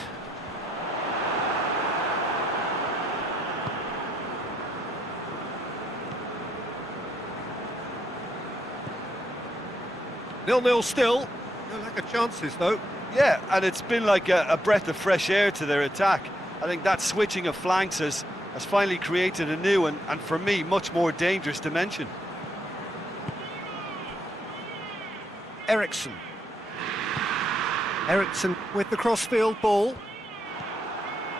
Nil-nil still. No lack of chances, though. Yeah, and it's been like a breath of fresh air to their attack. I think that switching of flanks has finally created a new and for me, much more dangerous dimension. Eriksson. Eriksson with the crossfield ball.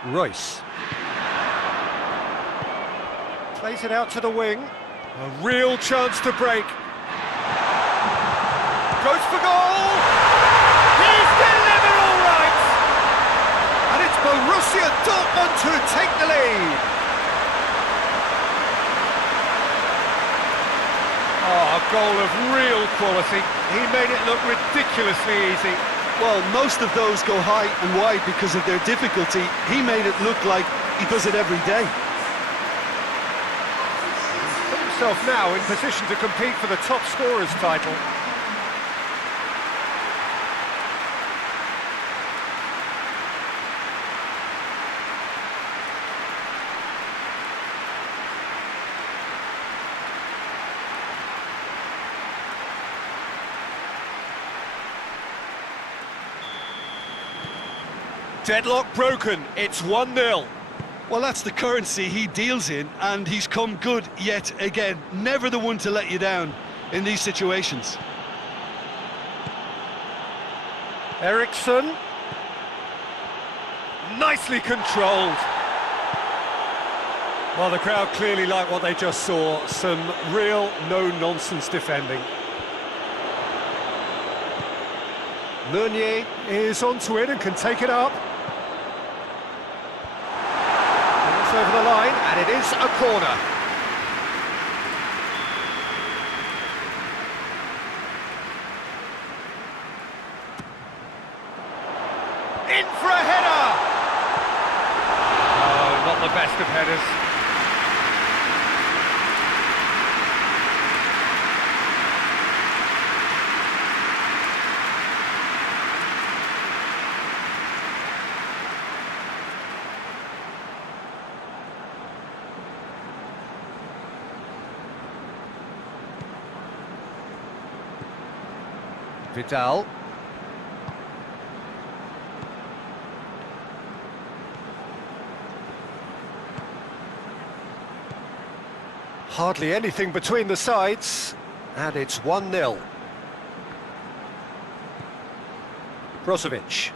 Royce. Plays it out to the wing. A real chance to break. Goes for goal! He's delivered all right! And it's Borussia Dortmund who take the lead. Oh, a goal of real quality. He made it look ridiculously easy. Well, most of those go high and wide because of their difficulty. He made it look like he does it every day. He's put himself now in position to compete for the top scorer's title. Deadlock broken, it's 1-0. Well, that's the currency he deals in, and he's come good yet again. Never the one to let you down in these situations. Eriksson. Nicely controlled. Well, the crowd clearly like what they just saw. Some real no-nonsense defending. Meunier is onto it and can take it up. Over the line, and it is a corner. In for a header! Oh, not the best of headers. Vidal. Hardly anything between the sides, and it's 1-0. Brozovic.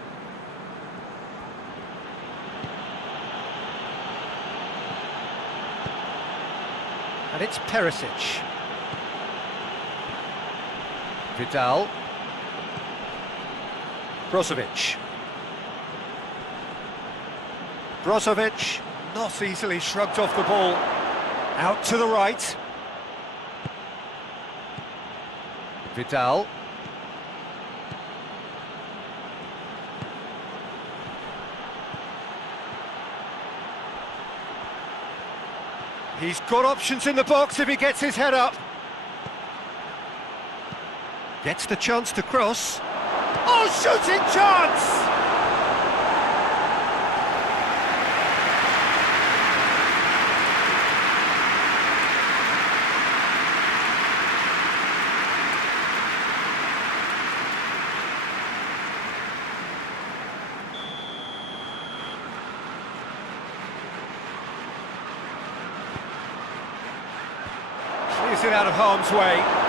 And it's Perisic. Vidal. Brozovic. Brozovic, not easily shrugged off the ball. Out to the right. Vidal. He's got options in the box if he gets his head up. Gets the chance to cross. Oh, shooting chance! Clears it out of harm's way.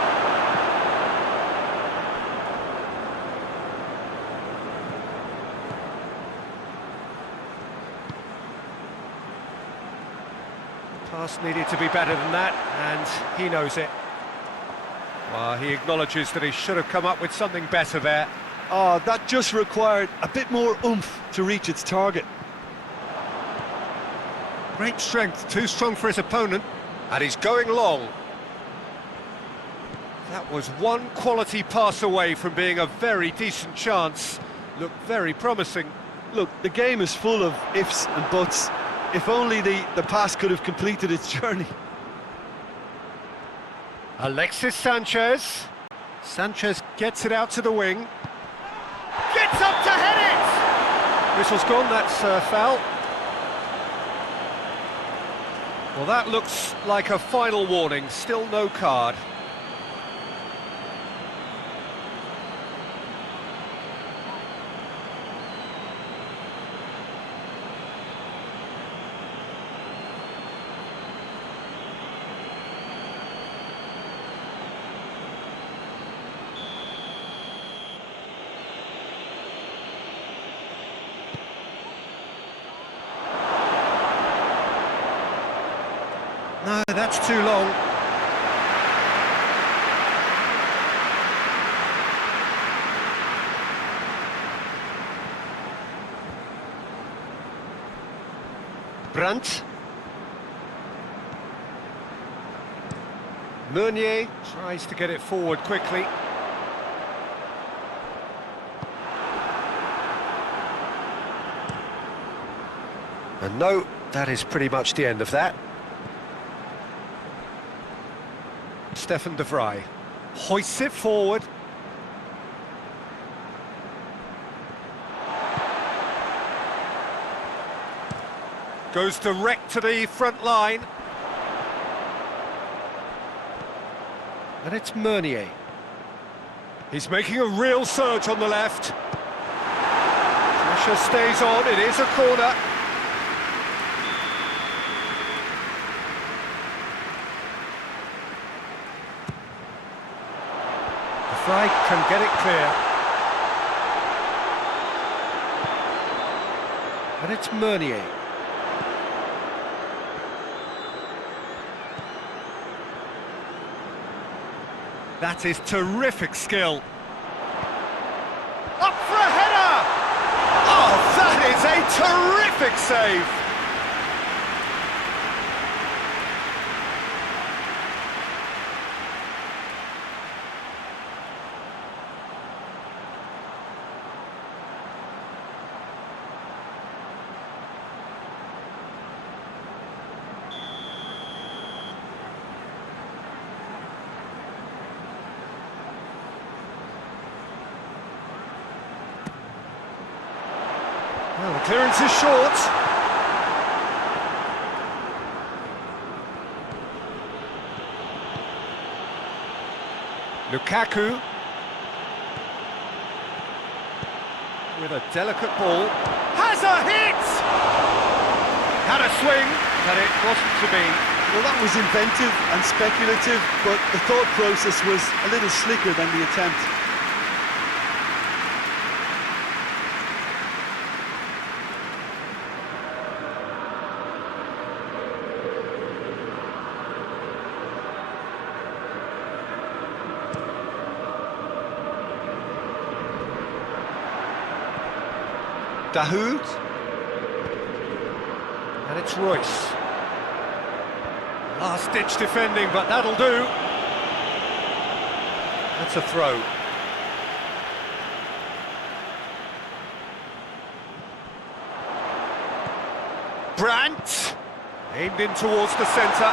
Pass needed to be better than that, and he knows it. Well, he acknowledges that he should have come up with something better there. Oh, that just required a bit more oomph to reach its target. Great strength, too strong for his opponent, and he's going long. That was one quality pass away from being a very decent chance. Looked very promising. Look, the game is full of ifs and buts. If only the pass could have completed its journey. Alexis Sanchez. Sanchez gets it out to the wing. Gets up to head it! Whistle's gone, that's foul. Well, that looks like a final warning, still no card. No, that's too long. Brandt. Meunier tries to get it forward quickly. And no, that is pretty much the end of that. Stefan de Vrij hoists it forward. Goes direct to the front line. And it's Meunier. He's making a real surge on the left. Pressure stays on, it is a corner. Fry can get it clear. And it's Meunier. That is terrific skill. Up for a header! Oh, that is a terrific save! Well, the clearance is short. Lukaku. With a delicate ball. Has a hit! Had a swing, but it wasn't to be. Well, that was inventive and speculative, but the thought process was a little slicker than the attempt. Dahoud. And it's Royce. Last-ditch defending, but that'll do. That's a throw. Brandt. Aimed in towards the centre.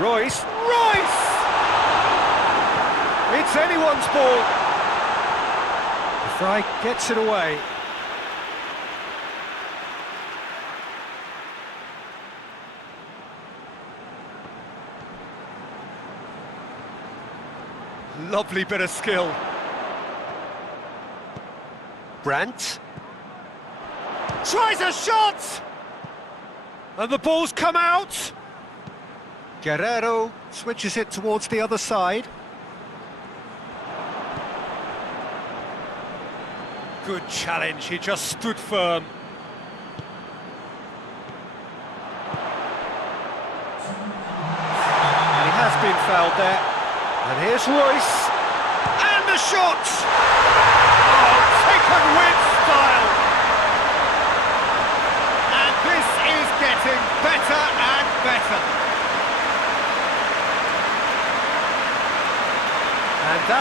Royce. Royce! It's anyone's ball. Fry gets it away. Lovely bit of skill. Brandt. Tries a shot! And the ball's come out. Guerrero switches it towards the other side. Good challenge, he just stood firm. And he has been fouled there. And here's Royce. And the shot! Oh, taken with style! And this is getting better and better.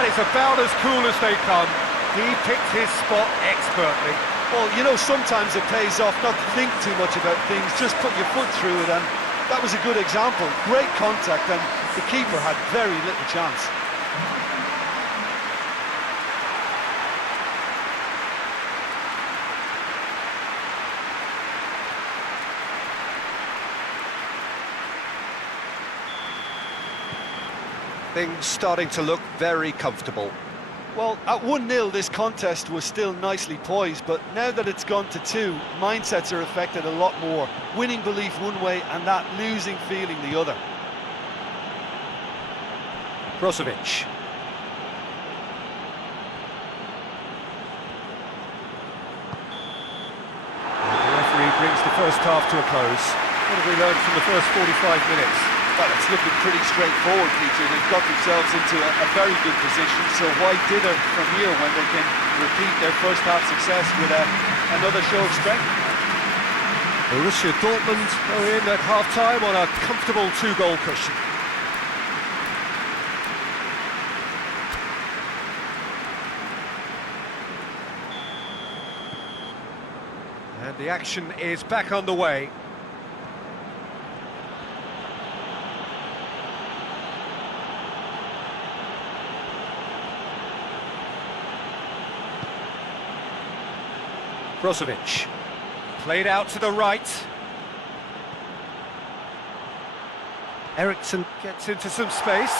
That is about as cool as they come. He picked his spot expertly. Well, you know, sometimes it pays off not to think too much about things, just put your foot through it, and that was a good example. Great contact, and the keeper had very little chance. Things starting to look very comfortable. Well, at 1-0 this contest was still nicely poised, but now that it's gone to 2, mindsets are affected a lot more. Winning belief one way and that losing feeling the other. Brozovic. The referee brings the first half to a close. What have we learned from the first 45 minutes? Well, it's looking pretty straightforward, Peter. They've got themselves into a very good position, so why dither from here when they can repeat their first half success with another show of strength? Borussia Dortmund go in at half-time on a comfortable 2-goal cushion. And the action is back underway. Brozovic, played out to the right. Eriksson gets into some space.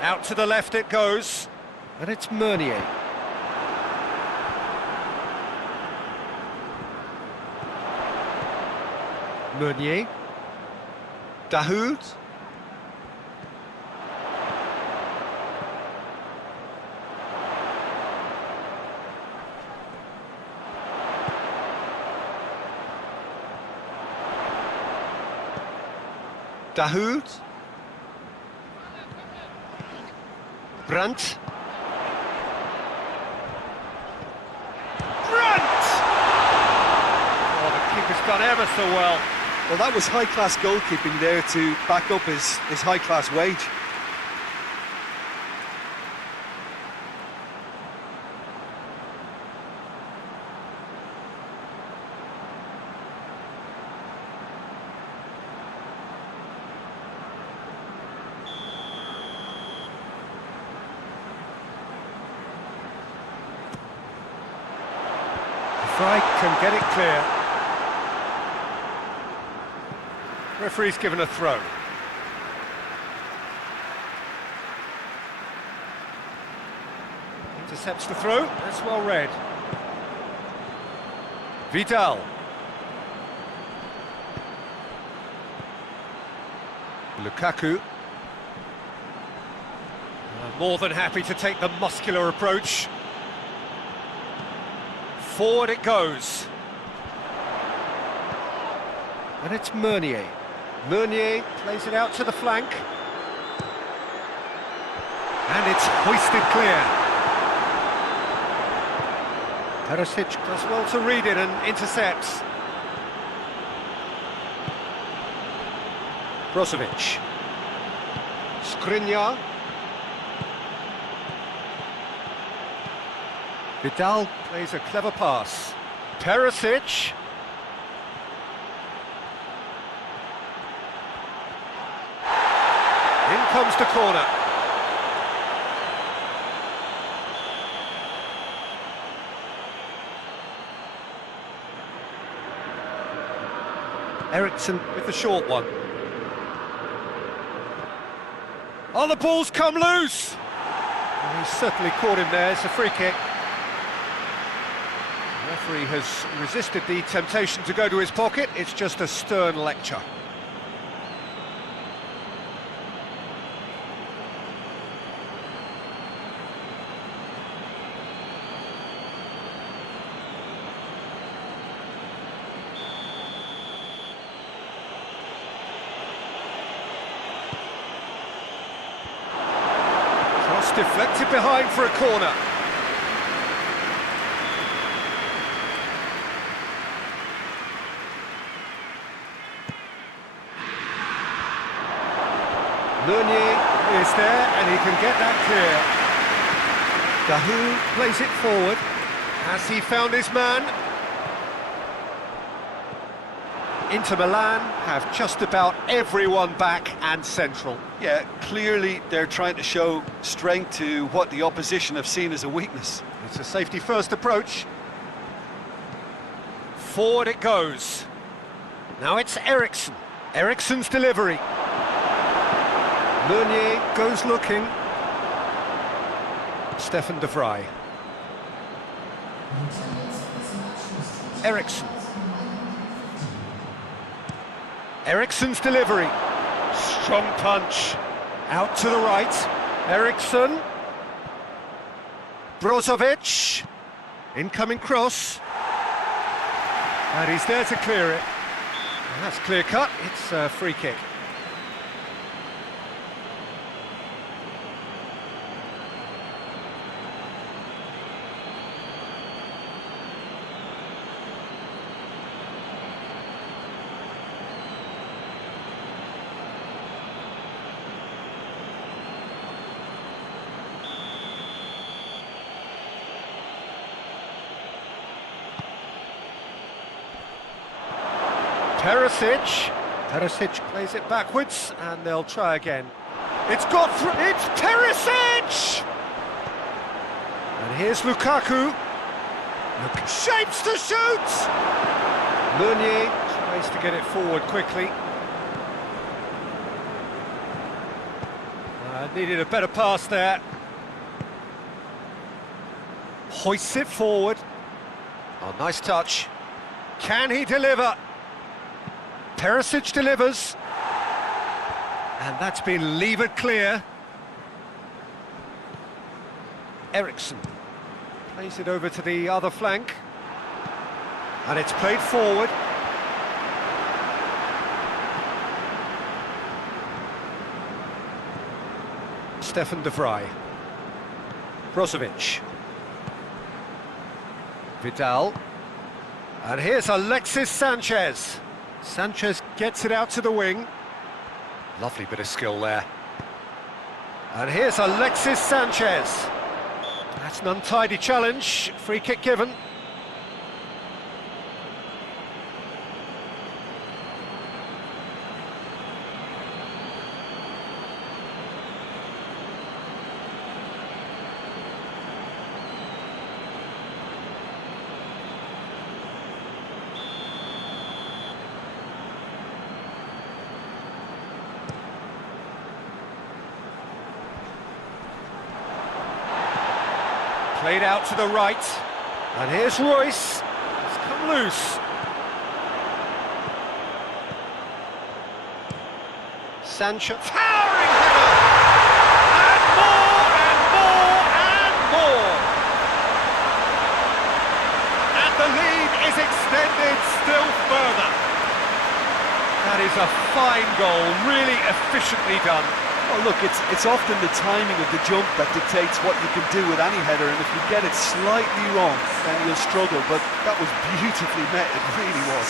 Out to the left it goes, and it's Meunier. Meunier, Dahoud, Dahoud, Brandt, oh, the keeper's done ever so well. Well, that was high-class goalkeeping there to back up his high-class wage. Fry can get it clear. Referee's given a throw. Intercepts the throw, that's well read. Vidal. Lukaku. More than happy to take the muscular approach. Forward it goes. And it's Meunier. Meunier plays it out to the flank. And it's hoisted clear. Perisic does well to read it and intercepts. Brozovic. Skriniar. Vidal plays a clever pass. Perisic. In comes the corner. Eriksson with the short one. Oh, the ball's come loose! Well, he's certainly caught him there, it's a free kick. The referee has resisted the temptation to go to his pocket, it's just a stern lecture. Deflected behind for a corner. Meunier is there and he can get that clear. Dahoud plays it forward. Has he found his man? Inter Milan have just about everyone back and central. Yeah, clearly they're trying to show strength to what the opposition have seen as a weakness. It's a safety-first approach. Forward it goes. Now it's Eriksson. Eriksson's delivery. Meunier goes looking. Stefan de Vrij. Eriksson. Eriksson's delivery. Strong punch. Out to the right. Eriksson. Brozovic. Incoming cross. And he's there to clear it. And that's clear cut. It's a free kick. Perisic plays it backwards, and they'll try again. It's got through. It's Perisic! And here's Lukaku. Shapes to shoot! Meunier tries to get it forward quickly. Needed a better pass there. Hoists it forward. Oh, nice touch. Can he deliver? Perisic delivers, and that's been levered clear. Eriksson plays it over to the other flank, and it's played forward. Stefan de Vrij. Brozovic. Vidal. And here's Alexis Sanchez. Sanchez gets it out to the wing. Lovely bit of skill there. And here's Alexis Sanchez. That's an untidy challenge. Free kick given. Played out to the right, and here's Royce. It's come loose. Sancho, towering header! And more, and more, and more! And the lead is extended still further. That is a fine goal, really efficiently done. Well, look, it's often the timing of the jump that dictates what you can do with any header, and if you get it slightly wrong, then you'll struggle, but that was beautifully met, it really was.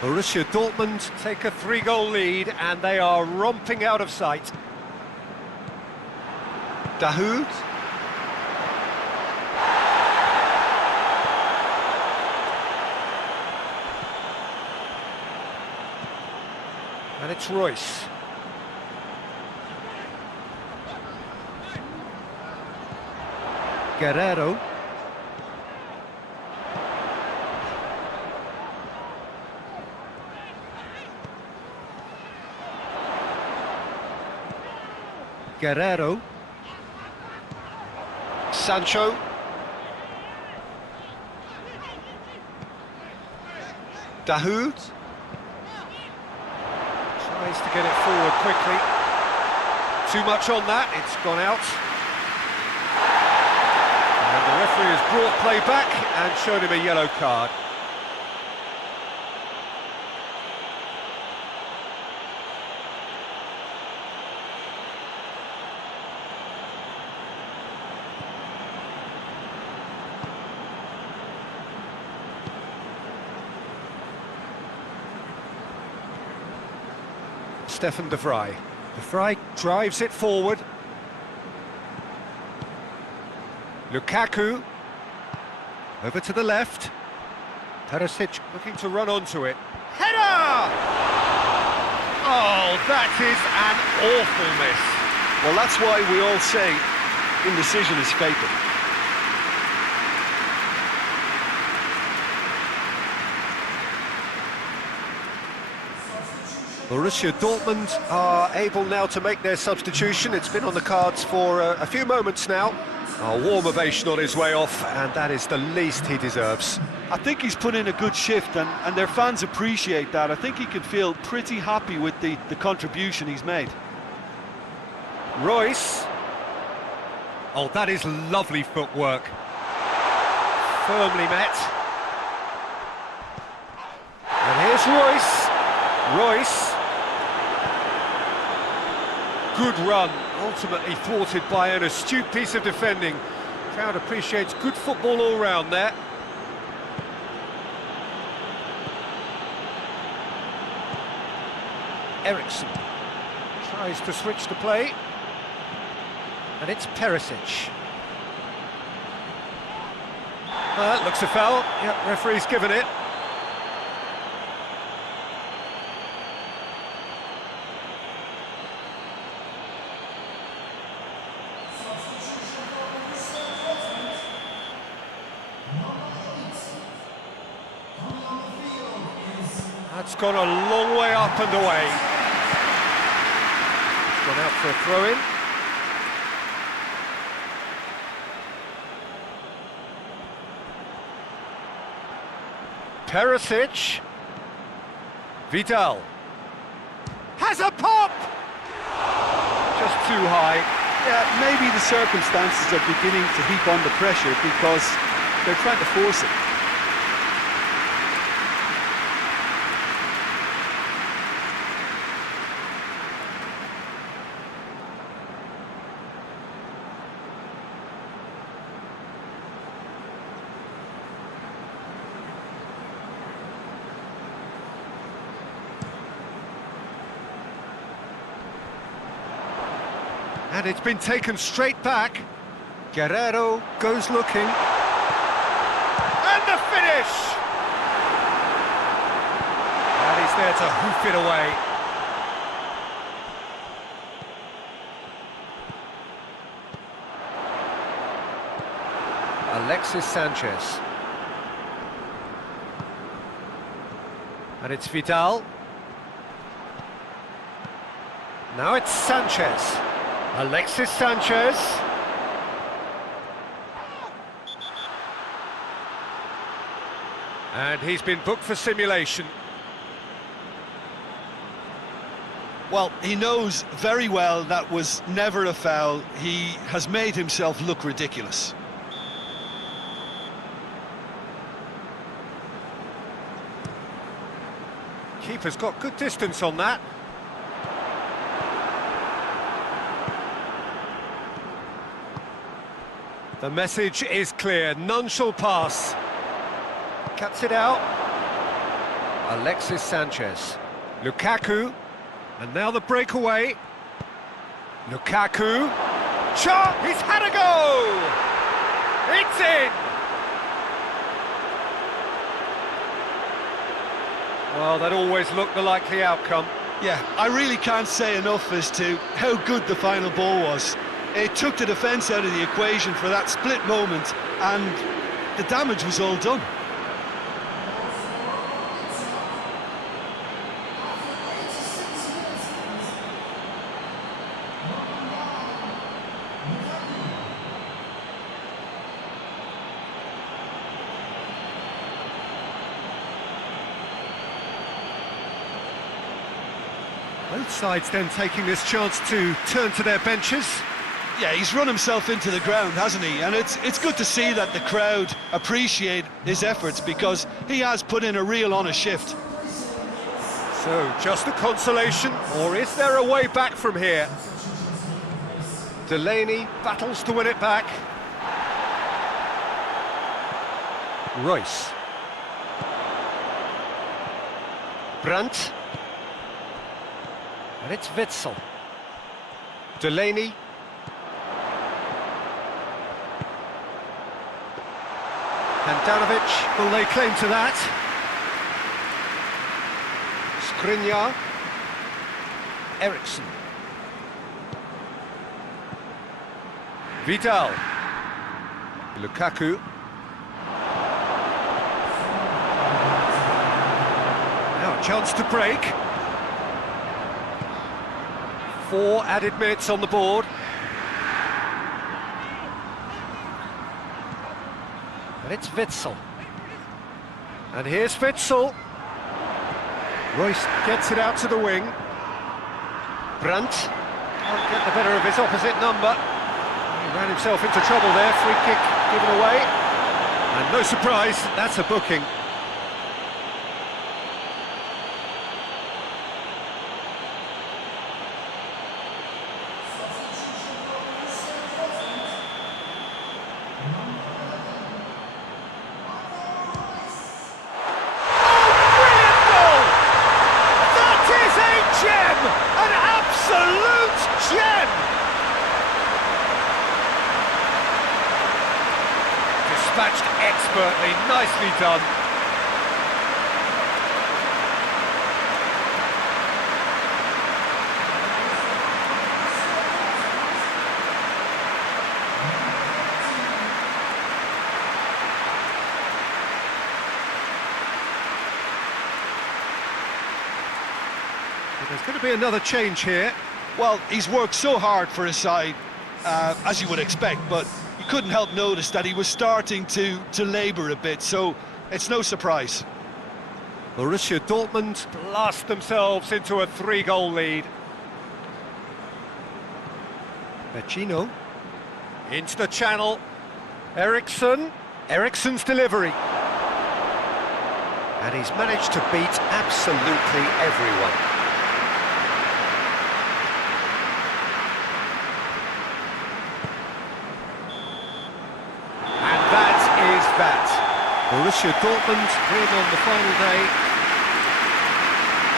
Borussia Dortmund take a 3-goal lead, and they are romping out of sight. Dahoud. And it's Royce. Guerrero. Guerrero. Sancho. Dahoud. Tries to get it forward quickly. Too much on that, it's gone out. And the referee has brought play back and shown him a yellow card. Stefan de Vrij. De Vrij drives it forward. Lukaku. Over to the left. Perisic looking to run onto it. Header! Oh, that is an awful miss. Well, that's why we all say indecision is fatal. Borussia Dortmund are able now to make their substitution. It's been on the cards for a few moments now. A warm ovation on his way off, and that is the least he deserves. I think he's put in a good shift, and their fans appreciate that. I think he can feel pretty happy with the contribution he's made. Royce. Oh, that is lovely footwork. Firmly met. And here's Royce. Royce. Good run, ultimately thwarted by an astute piece of defending. Crowd appreciates good football all round there. Eriksson tries to switch the play. And it's Perisic. That looks a foul. Yep, referee's given it. That's gone a long way up and away. It's gone out for a throw-in. Perisic. Vidal. Has a pop! Just too high. Yeah, maybe the circumstances are beginning to heap on the pressure because they're trying to force it. And it's been taken straight back. Guerrero goes looking. And the finish! And he's there to hoof it away. Alexis Sanchez. And it's Vidal. Now it's Sanchez. Alexis Sanchez. And he's been booked for simulation. Well, he knows very well that was never a foul. He has made himself look ridiculous. Keeper's got good distance on that. The message is clear, none shall pass. Cuts it out. Alexis Sanchez. Lukaku. And now the breakaway. Lukaku. Shot! He's had a go! It's in! Well, that always looked the likely outcome. Yeah, I really can't say enough as to how good the final ball was. It took the defence out of the equation for that split moment, and the damage was all done. Both sides then taking this chance to turn to their benches. Yeah, he's run himself into the ground, hasn't he? And it's good to see that the crowd appreciate his efforts because he has put in a real honest shift. So, just a consolation, or is there a way back from here? Delaney battles to win it back. Royce. Brandt. And it's Witsel. Delaney. Handanovic will lay claim to that. Skriniar. Eriksson. Vidal. Lukaku. Now a chance to break. 4 added minutes on the board. And it's Witsel. And here's Witsel. Royce gets it out to the wing. Brandt can't get the better of his opposite number. He ran himself into trouble there. Free kick given away. And no surprise, that's a booking. An absolute gem! Dispatched expertly, nicely done. There's going to be another change here. Well, he's worked so hard for his side, as you would expect, but you couldn't help notice that he was starting to labour a bit, so it's no surprise. Borussia Dortmund blast themselves into a 3-goal lead. Vecino. Into the channel. Eriksson. Eriksson's delivery. And he's managed to beat absolutely everyone. That. Borussia Dortmund win on the final day.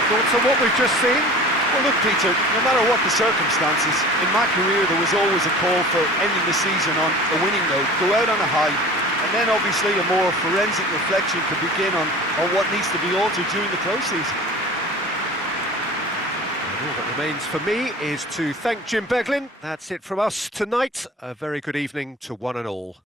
Thoughts on what we've just seen? Well, look, Peter, no matter what the circumstances, in my career there was always a call for ending the season on a winning note, go out on a high, and then obviously a more forensic reflection could begin on what needs to be altered during the pro-season. All that remains for me is to thank Jim Beglin. That's it from us tonight. A very good evening to one and all.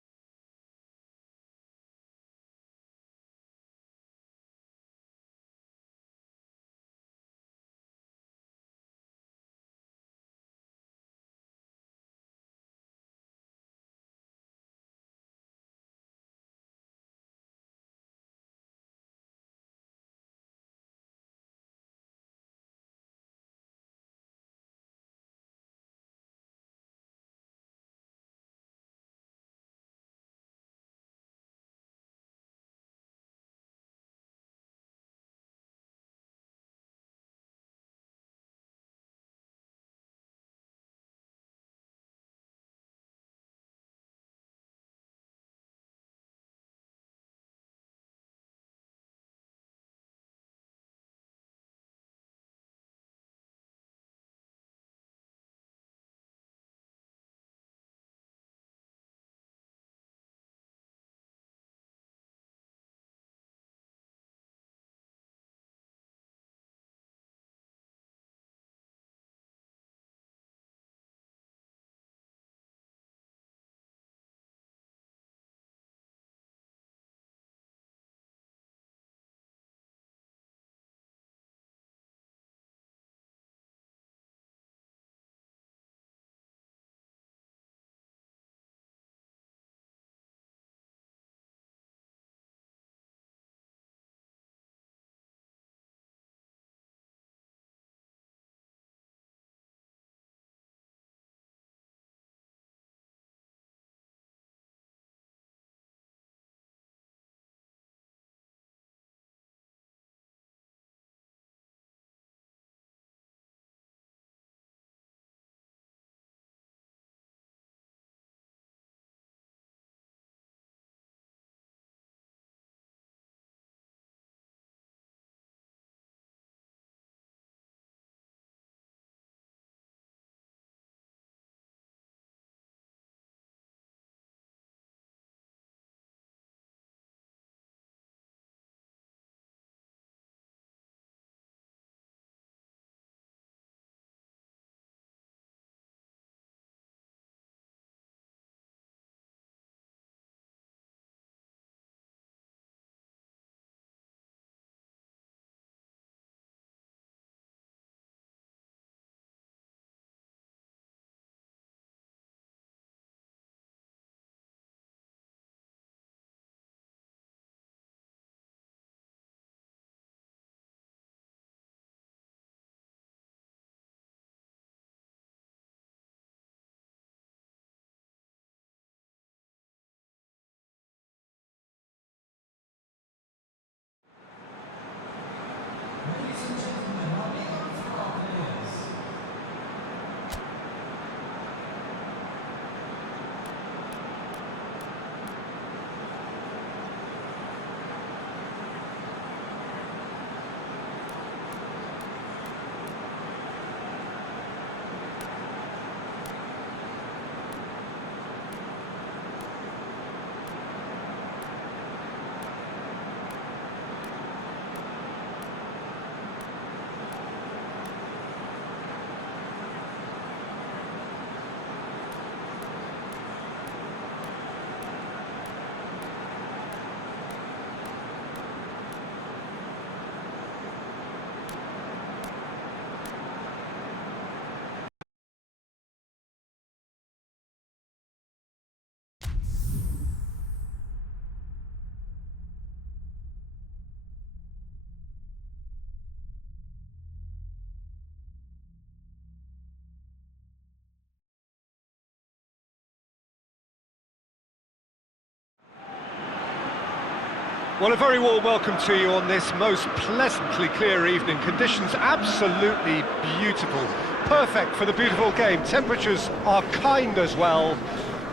Well, a very warm welcome to you on this most pleasantly clear evening. Conditions absolutely beautiful. Perfect for the beautiful game. Temperatures are kind as well.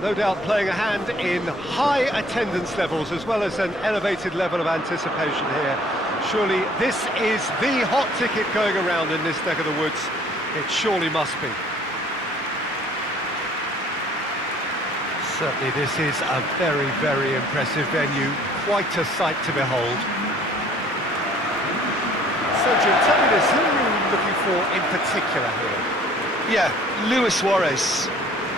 No doubt playing a hand in high attendance levels as well as an elevated level of anticipation here. Surely this is the hot ticket going around in this neck of the woods. It surely must be. Certainly this is a very, very impressive venue. Quite a sight to behold. So Jim, tell me this, who are you looking for in particular here? Yeah, Luis Suarez.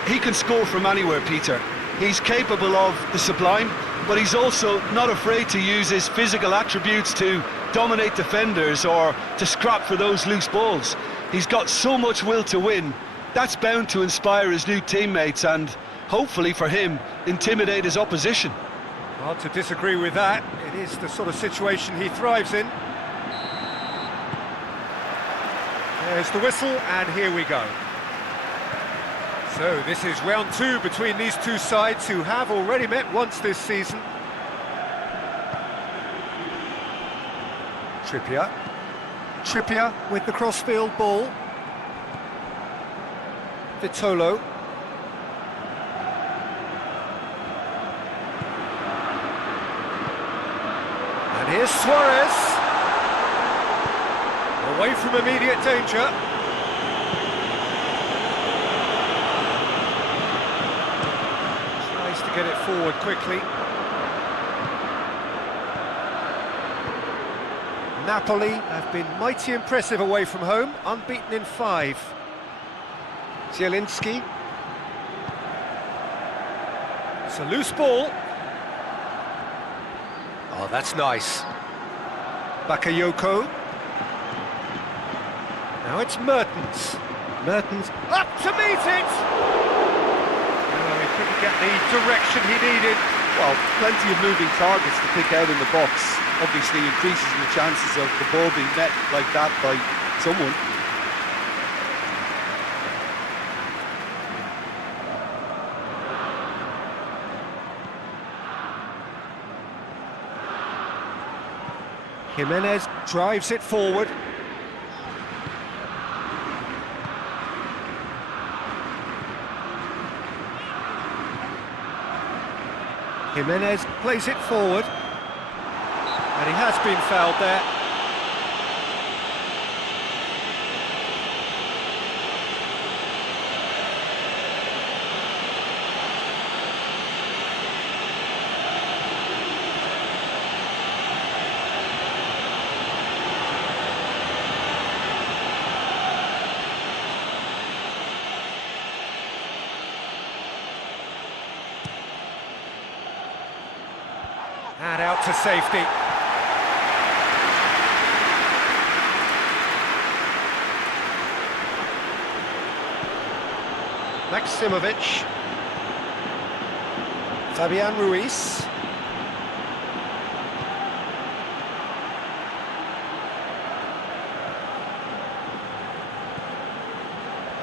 He can score from anywhere, Peter. He's capable of the sublime, but he's also not afraid to use his physical attributes to dominate defenders or to scrap for those loose balls. He's got so much will to win. That's bound to inspire his new teammates and, hopefully for him, intimidate his opposition. Hard to disagree with that. It is the sort of situation he thrives in. There's the whistle, and here we go. So this is round two between these two sides who have already met once this season. Trippier with the crossfield ball. Vitolo. And here's Suarez. Away from immediate danger. Tries to get it forward quickly. Napoli have been mighty impressive away from home, unbeaten in 5. Zielinski. It's a loose ball. Oh, that's nice. Bakayoko. Now it's Mertens. Mertens up to meet it! No, he couldn't get the direction he needed. Well, plenty of moving targets to pick out in the box. Obviously increases the chances of the ball being met like that by someone. Jimenez drives it forward. Jimenez plays it forward. And he has been fouled there. And out to safety. Maximovic. Fabian Ruiz.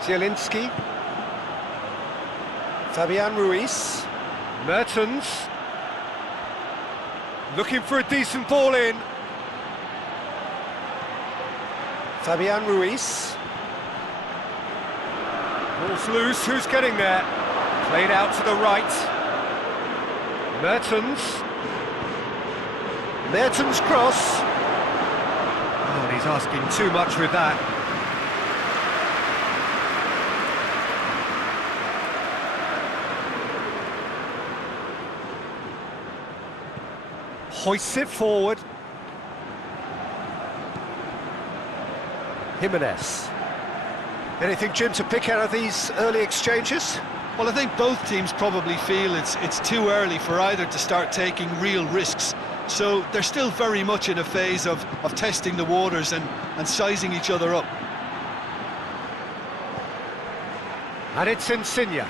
Zielinski. Fabian Ruiz. Mertens. Looking for a decent ball in. Fabian Ruiz. Ball's loose, who's getting there? Played out to the right. Mertens. Mertens cross. Oh, and he's asking too much with that. Hoists it forward. Jimenez. Anything, Jim, to pick out of these early exchanges? Well, I think both teams probably feel it's too early for either to start taking real risks. So they're still very much in a phase of testing the waters and sizing each other up. And it's Insigne.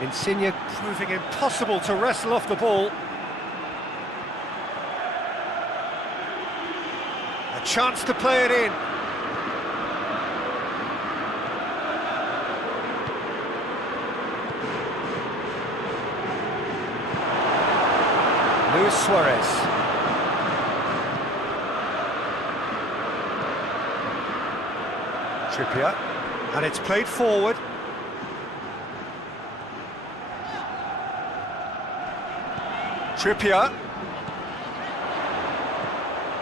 Insigne proving impossible to wrestle off the ball. A chance to play it in. Luis Suarez. Trippier, and it's played forward. Trippier.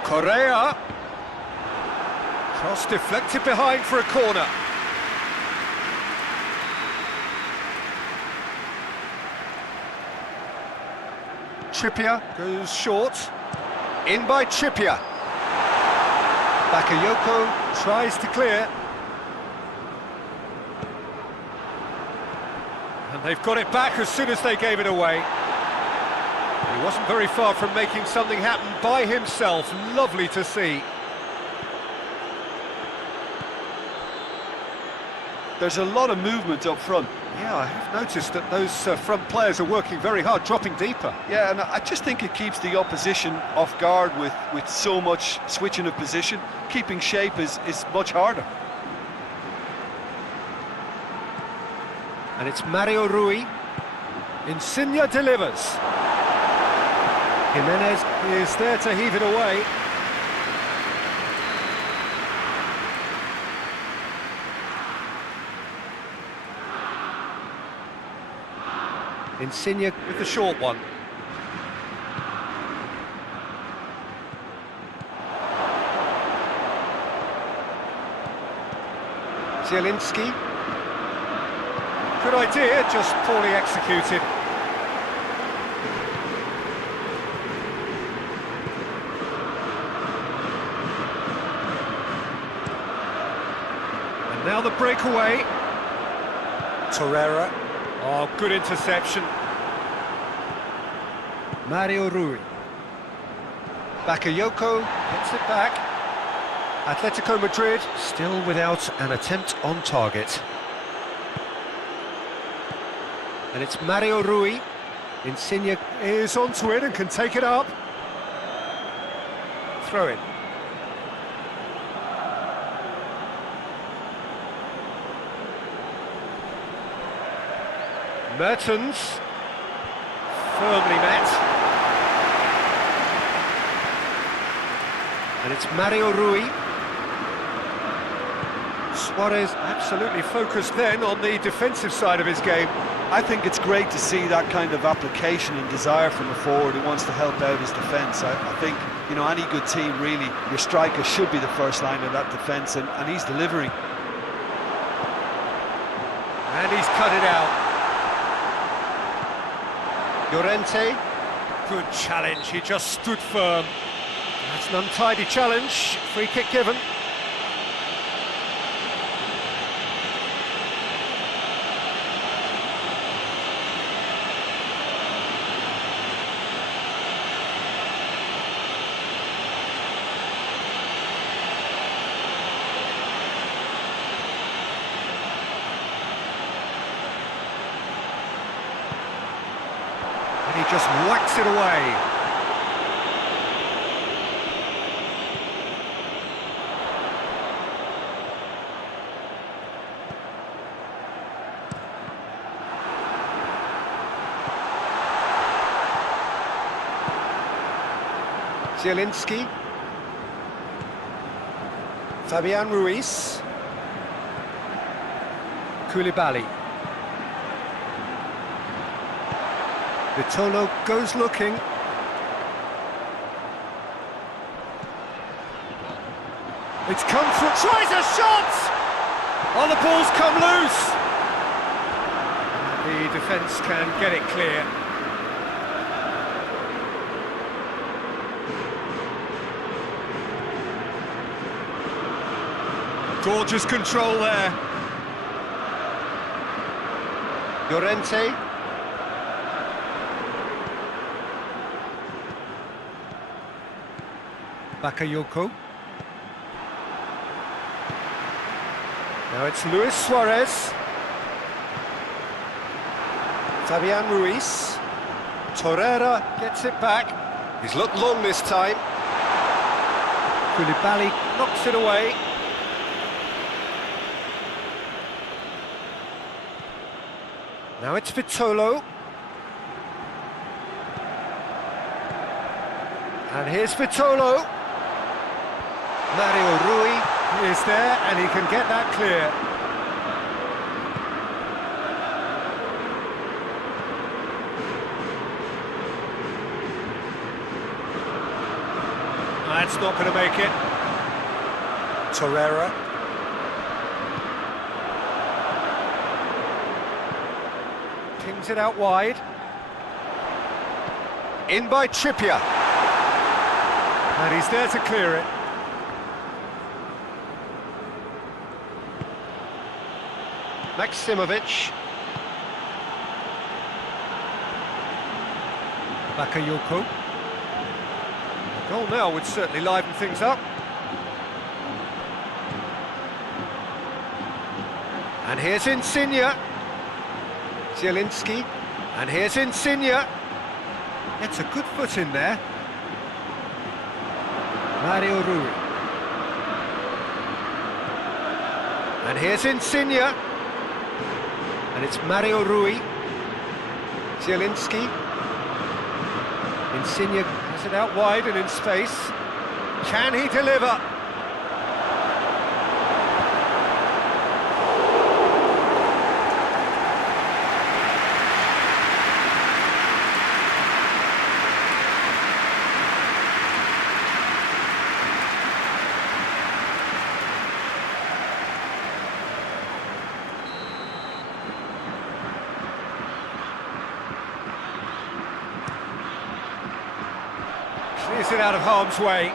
Correa. Cross deflected behind for a corner. Trippier goes short. In by Trippier. Bakayoko tries to clear. And they've got it back as soon as they gave it away. He wasn't very far from making something happen by himself. Lovely to see. There's a lot of movement up front. Yeah, I have noticed that those front players are working very hard, dropping deeper. Yeah, and I just think it keeps the opposition off guard with so much switching of position. Keeping shape is much harder. And it's Mario Rui. Insigne delivers. Jimenez is there to heave it away. Insigne with the short one. Zielinski. Good idea, just poorly executed. And now the breakaway. Torreira. Oh, good interception. Mario Rui. Bakayoko gets it back. Atlético Madrid still without an attempt on target. And it's Mario Rui. Insigne is onto it and can take it up. Throw in. Mertens, firmly met. And it's Mario Rui. Suarez absolutely focused then on the defensive side of his game. I think it's great to see that kind of application and desire from a forward who wants to help out his defence. I think, you know, any good team really, your striker should be the first line of that defence, and he's delivering. And he's cut it out. Llorente, good challenge, he just stood firm. That's an untidy challenge, free kick given. He just whacks it away. Zielinski. Fabian Ruiz. Koulibaly. Vitolo goes looking. It's come through, tries a shot! Oh, the ball's come loose! The defence can get it clear. Gorgeous control there. Llorente. Bakayoko. Now it's Luis Suarez. Fabian Ruiz. Torreira gets it back. He's looked long this time. Koulibaly knocks it away. Now it's Vitolo. And here's Vitolo. Mario Rui is there, and he can get that clear. That's not going to make it. Torreira. Pings it out wide. In by Trippier. And he's there to clear it. Maksimovic. Bakayoko. A goal now would certainly liven things up. And here's Insigne. Zielinski. And here's Insigne. It's a good foot in there. Mario Rui. And here's Insigne. And it's Mario Rui. Zielinski. Insigne has it out wide and in space. Can he deliver? Clears it out of harm's way.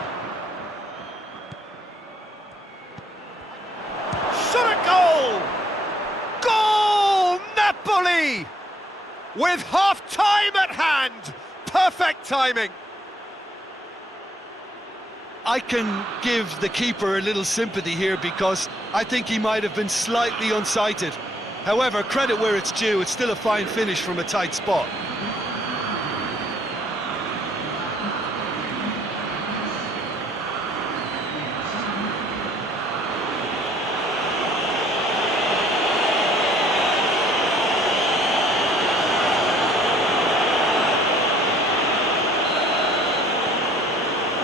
Shot at goal! Goal! Napoli! With half-time at hand! Perfect timing! I can give the keeper a little sympathy here because I think he might have been slightly unsighted. However, credit where it's due, it's still a fine finish from a tight spot.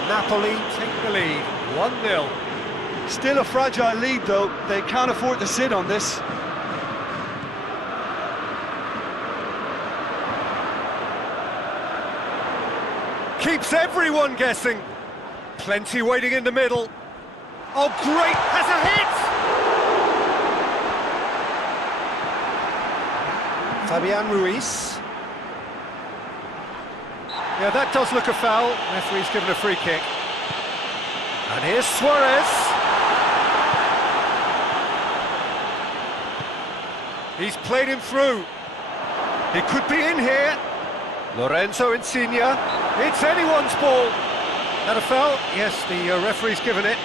Napoli take the lead, 1-0. Still a fragile lead though, they can't afford to sit on this. Keeps everyone guessing. Plenty waiting in the middle. Oh, great, has a hit! Fabian Ruiz. Yeah, that does look a foul. Referee's given a free kick. And here's Suarez. He's played him through. He could be in here. Lorenzo Insigne. It's anyone's ball. That a foul? Yes, the referee's given it.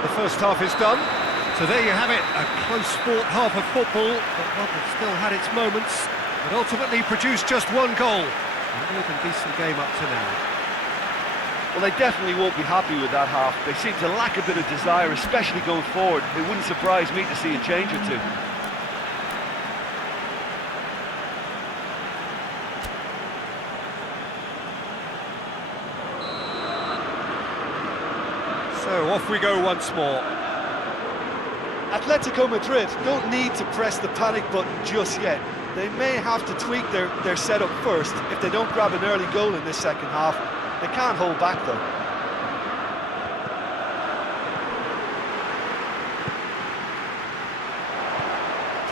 The first half is done, so there you have it, a close-fought half of football, but one that still had its moments, but ultimately produced just one goal. A more than decent game up to now. Well, they definitely won't be happy with that half. They seem to lack a bit of desire, especially going forward. It wouldn't surprise me to see a change or two. So off we go once more. Atlético Madrid don't need to press the panic button just yet. They may have to tweak their setup first if they don't grab an early goal in this second half. They can't hold back though.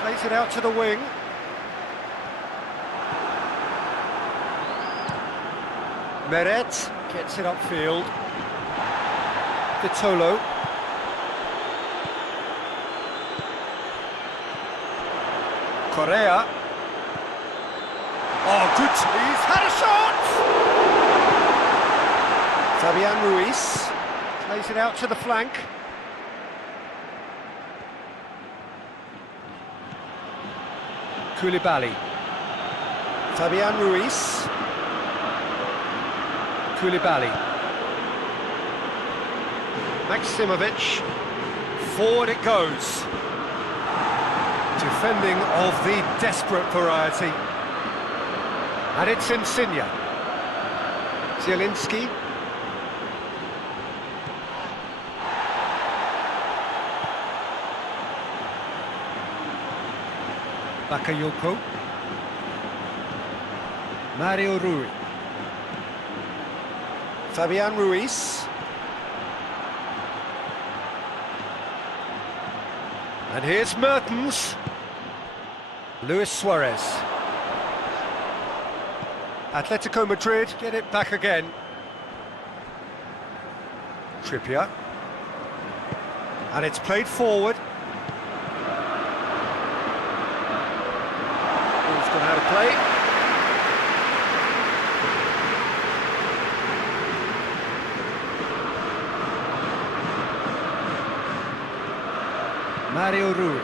Plays it out to the wing. Meret gets it upfield. Vitolo. Correa. Oh, good. He's had a shot! Fabian Ruiz plays it out to the flank. Koulibaly. Fabian Ruiz. Koulibaly. Maksimovic. Forward it goes. Defending of the desperate variety. And it's Insigne. Zielinski. Bakayoko. Mario Rui. Fabian Ruiz. And here's Mertens. Luis Suarez. Atletico Madrid get it back again. Trippier. And it's played forward. Who's gone out of play? Mario Rui.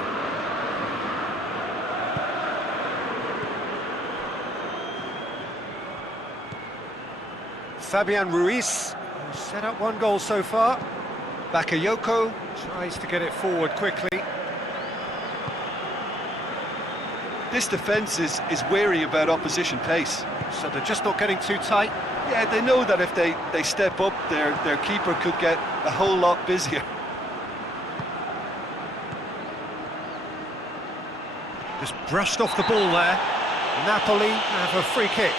Fabian Ruiz, who's set up one goal so far. Bakayoko tries to get it forward quickly. This defence is wary about opposition pace. So they're just not getting too tight. Yeah, they know that if they step up, their keeper could get a whole lot busier. Just brushed off the ball there. Napoli have a free kick.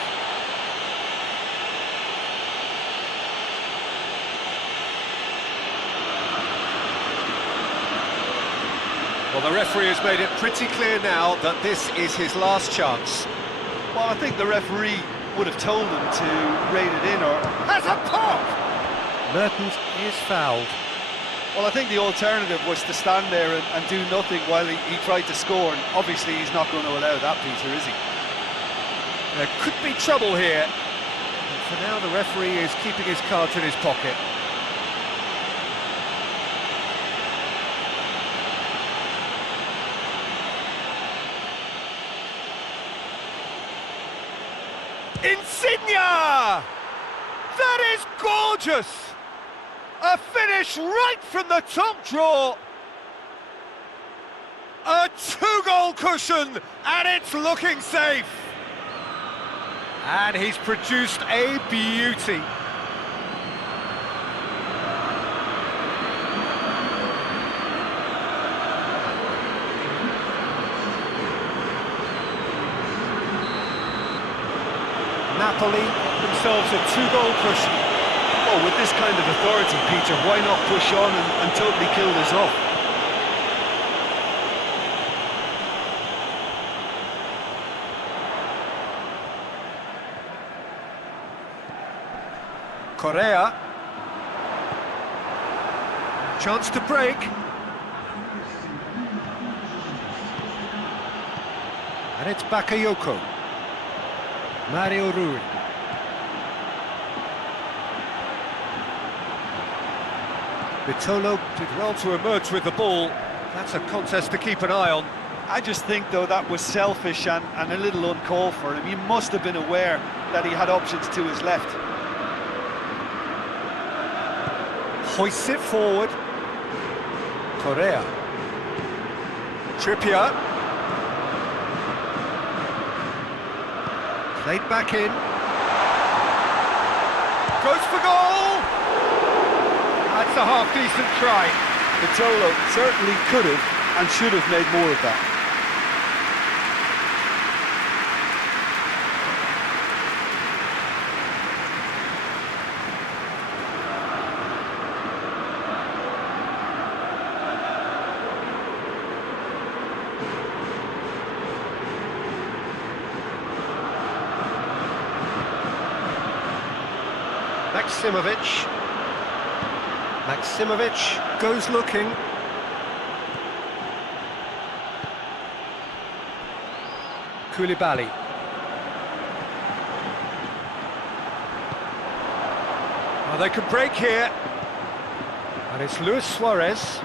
Well, the referee has made it pretty clear now that this is his last chance. Well, I think the referee would have told him to rate it in or... Has a pop! Mertens is fouled. Well, I think the alternative was to stand there and do nothing while he tried to score, and obviously he's not going to allow that, Peter, is he? There could be trouble here. And for now, the referee is keeping his cards in his pocket. Insigne! That is gorgeous! A finish right from the top draw! A two-goal cushion, and it's looking safe! And he's produced a beauty. Napoli themselves a two-goal cushion. Well, with this kind of authority, Peter, why not push on and totally kill this off? Correa. Chance to break. And it's Bakayoko. Mario Rui. Vitolo did well to emerge with the ball. That's a contest to keep an eye on. I just think, though, that was selfish and a little uncalled for him. He must have been aware that he had options to his left. Hoists it forward. Correa. Trippier. Played back in. Goes for goal! That's a half-decent try. Vitolo certainly could have and should have made more of that. Maksimovic goes looking. Koulibaly. Well, they can break here. And it's Luis Suarez.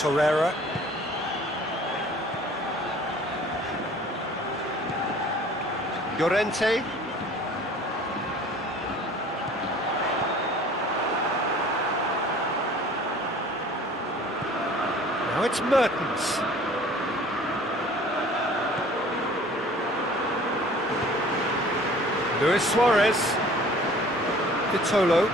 Torreira. Llorente. Now it's Mertens. Luis Suarez. Vitolo.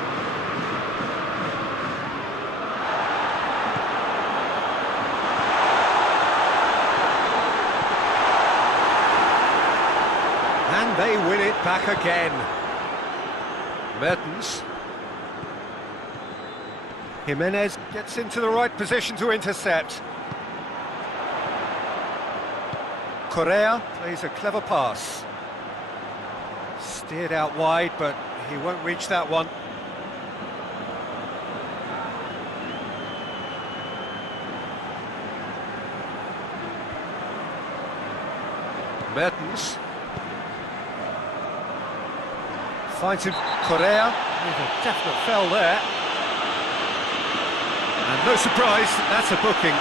And they win it back again. Mertens. Jimenez gets into the right position to intercept. Correa plays a clever pass. Steered out wide, but he won't reach that one. Mertens. Finds him, Correa, with a definite fell there. And no surprise, that's a booking.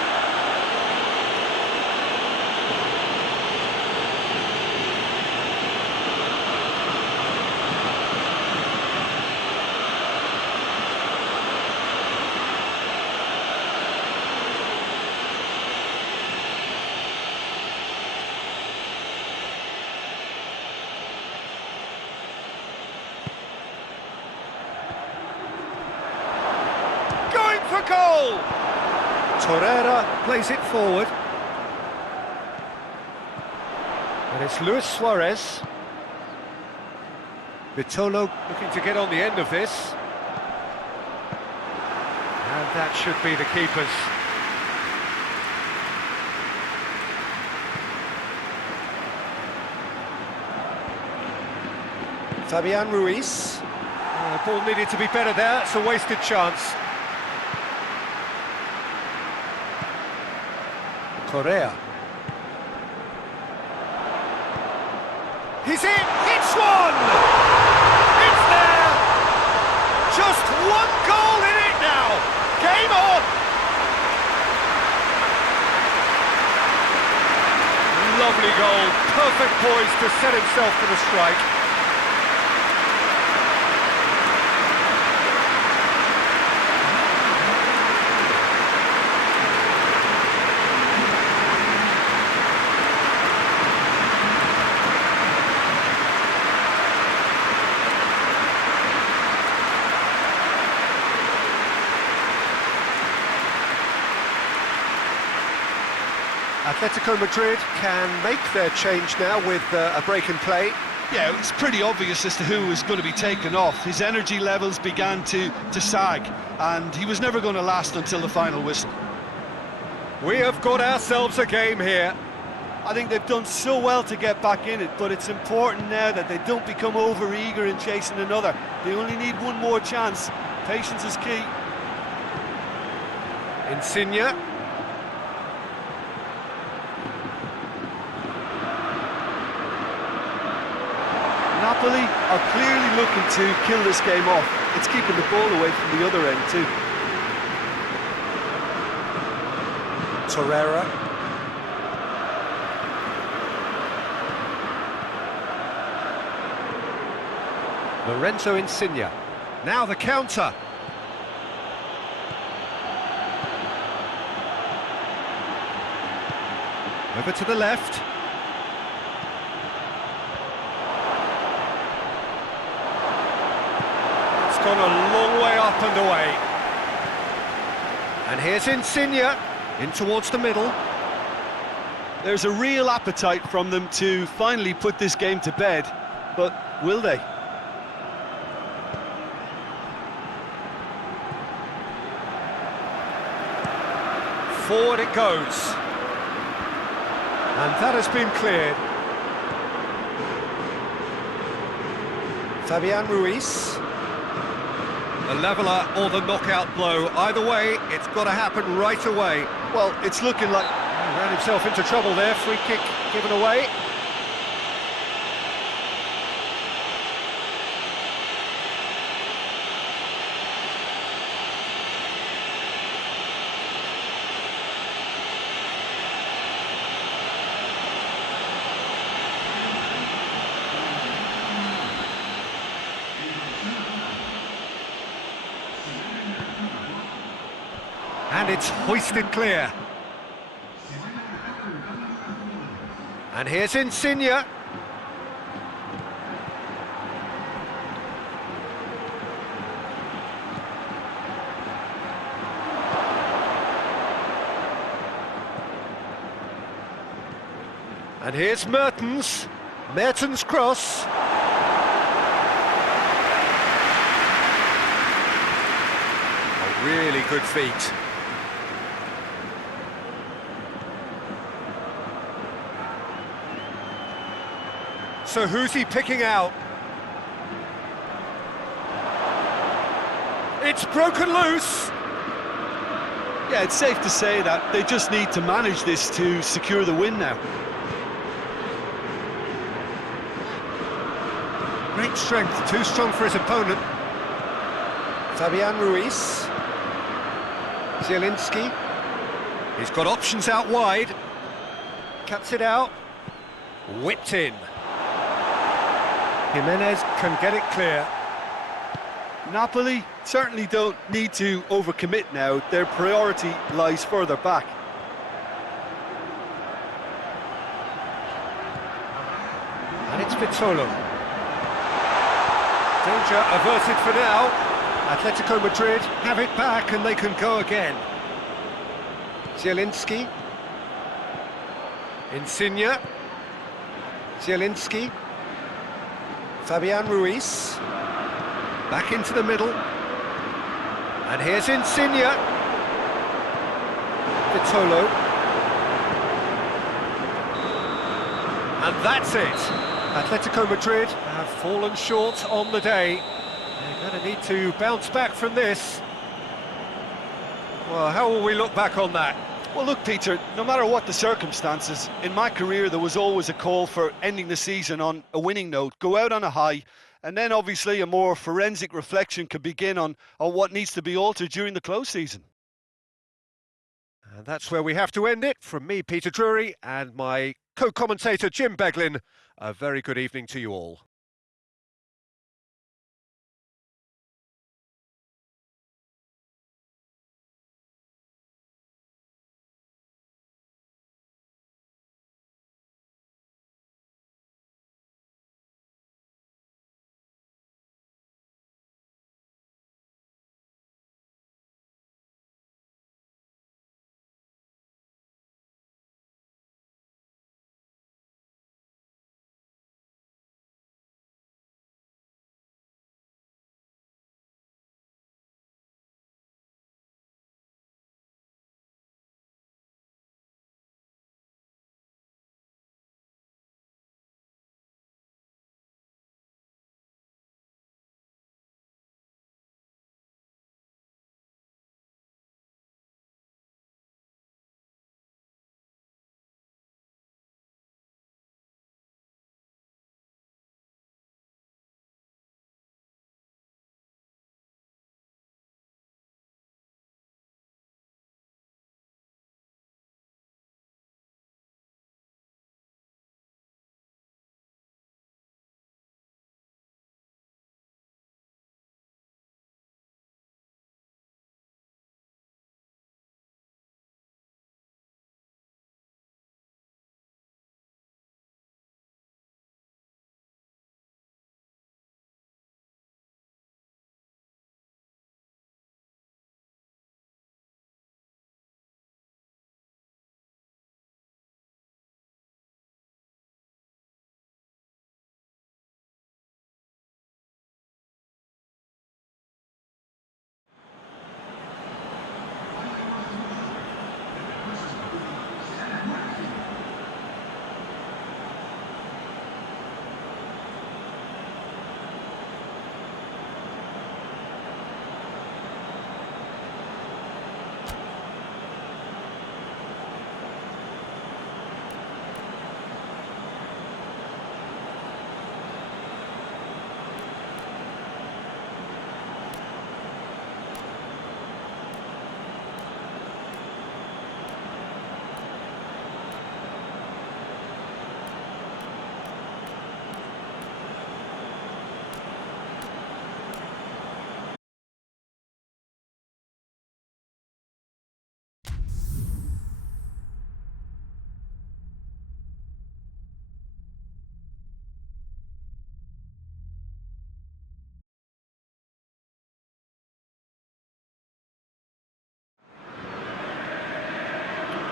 For goal! Torreira plays it forward. And it's Luis Suarez. Vitolo looking to get on the end of this. And that should be the keepers. Fabian Ruiz. The ball needed to be better there, it's a wasted chance. Correa. He's in! It's one! It's there! Just one goal in it now! Game on! Lovely goal, perfect poise to set himself for the strike. Atlético Madrid can make their change now with a break in play. Yeah, it's pretty obvious as to who was going to be taken off. His energy levels began to sag, and he was never going to last until the final whistle. We have got ourselves a game here. I think they've done so well to get back in it, but it's important now that they don't become over-eager in chasing another. They only need one more chance. Patience is key. Insigne. Napoli are clearly looking to kill this game off. It's keeping the ball away from the other end too. Torreira. Lorenzo Insigne. Now the counter. Over to the left. Gone a long way up and away. And here's Insigne, in towards the middle. There's a real appetite from them to finally put this game to bed, but will they? Forward it goes. And that has been cleared. Fabian Ruiz. The leveller or the knockout blow. Either way, it's got to happen right away. Well, it's looking like... He ran himself into trouble there. Free kick given away. And it's hoisted clear. And here's Insigne. And here's Mertens. Mertens' cross. A really good feat. So who's he picking out? It's broken loose! Yeah, it's safe to say that they just need to manage this to secure the win now. Great strength, too strong for his opponent. Fabian Ruiz. Zielinski. He's got options out wide. Cuts it out. Whipped in. Jimenez can get it clear. Napoli certainly don't need to overcommit now. Their priority lies further back. And it's Pizzolo. Danger averted for now. Atletico Madrid have it back and they can go again. Zielinski. Insigne. Zielinski. Fabian Ruiz. Back into the middle. And here's Insigne. Pizzolo. And that's it. Atletico Madrid have fallen short on the day. They're going to need to bounce back from this. Well, how will we look back on that? Well, look, Peter, no matter what the circumstances, in my career there was always a call for ending the season on a winning note, go out on a high, and then obviously a more forensic reflection could begin on what needs to be altered during the close season. And that's where we have to end it. From me, Peter Drury, and my co-commentator, Jim Beglin, a very good evening to you all.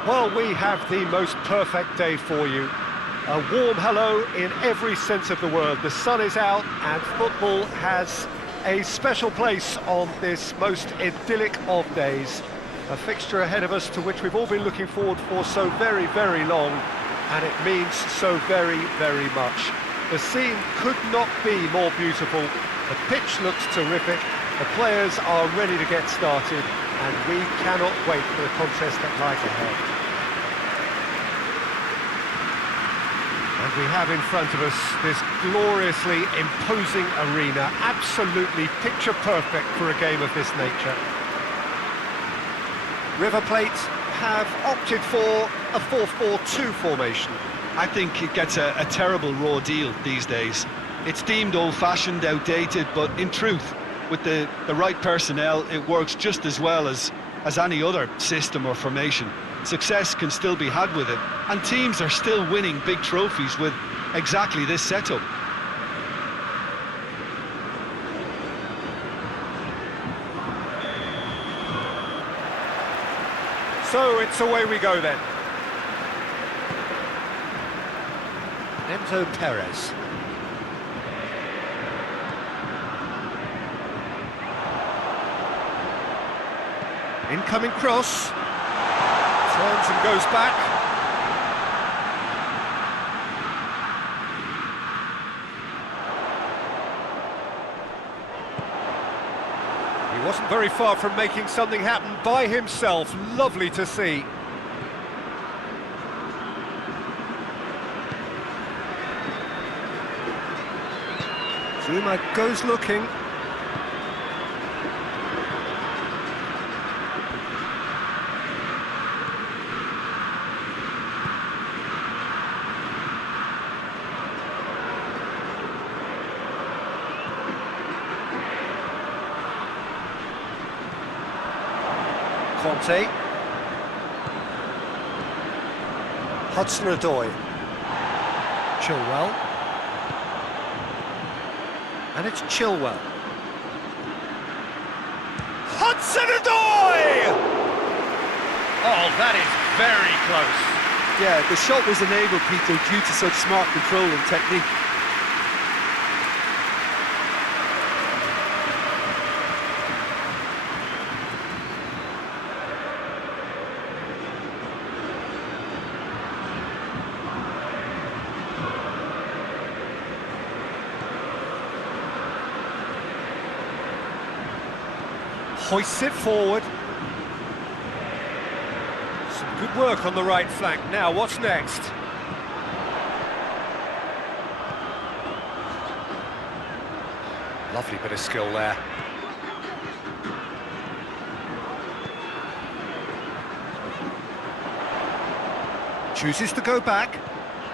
Well, we have the most perfect day for you. A warm hello in every sense of the word. The sun is out and football has a special place on this most idyllic of days. A fixture ahead of us to which we've all been looking forward for so very, very long, and it means so very, very much. The scene could not be more beautiful. The pitch looks terrific. The players are ready to get started, and we cannot wait for the contest that lies ahead. And we have in front of us this gloriously imposing arena, absolutely picture perfect for a game of this nature. River Plate have opted for a 4-4-2 formation. I think it gets a terrible raw deal these days. It's deemed old-fashioned, outdated, but in truth, with the right personnel, it works just as well as any other system or formation. Success can still be had with it, and teams are still winning big trophies with exactly this setup. So it's away we go then. Enzo Perez. Incoming cross. Turns and goes back. He wasn't very far from making something happen by himself. Lovely to see. Zuma goes looking. Conte. Hudson-Odoi. Chilwell. And it's Chilwell. Hudson-Odoi! Oh, that is very close. Yeah, the shot was enabled, Peter, due to such smart control and technique. Hoists it forward. Some good work on the right flank. Now, what's next? Lovely bit of skill there. Chooses to go back.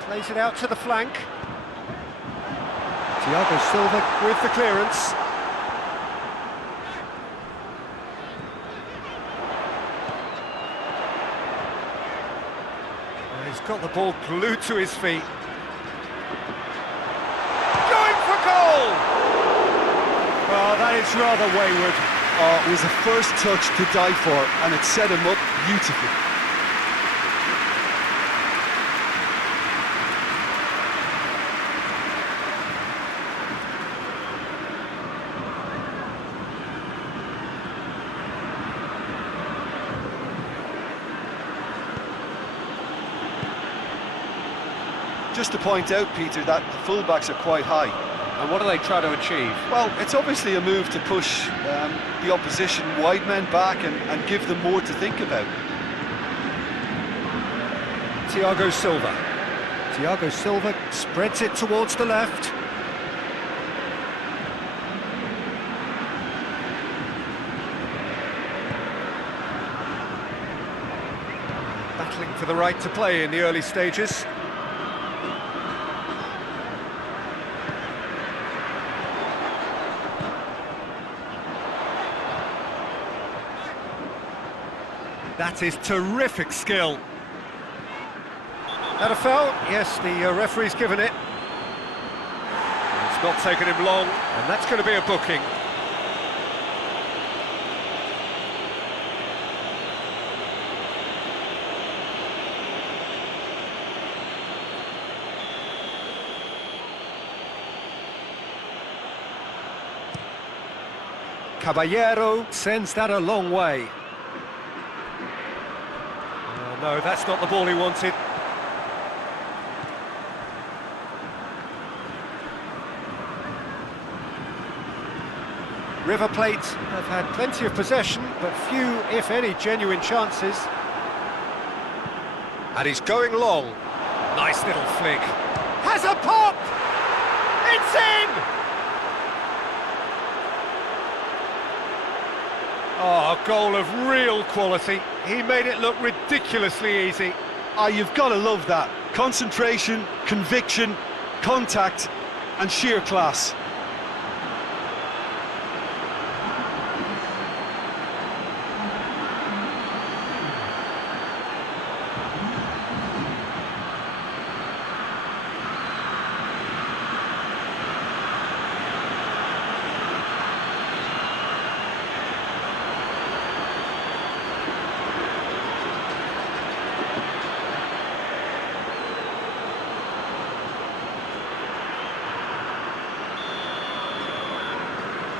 Plays it out to the flank. Thiago Silva with the clearance. He's got the ball glued to his feet. Going for goal! Well, that is rather wayward. It was a first touch to die for, and it set him up beautifully. Just to point out, Peter, that the fullbacks are quite high. And what do they try to achieve? Well, it's obviously a move to push the opposition wide men back and give them more to think about. Thiago Silva. Thiago Silva spreads it towards the left. Battling for the right to play in the early stages. That is terrific skill. That a foul? Yes, the referee's given it. It's not taken him long, and that's going to be a booking. Caballero sends that a long way. No, that's not the ball he wanted. River Plate have had plenty of possession, but few, if any, genuine chances. And he's going long. Nice little flick. Has a pop! It's in! Oh, a goal of real quality. He made it look ridiculously easy. You've got to love that. Concentration, conviction, contact, and sheer class.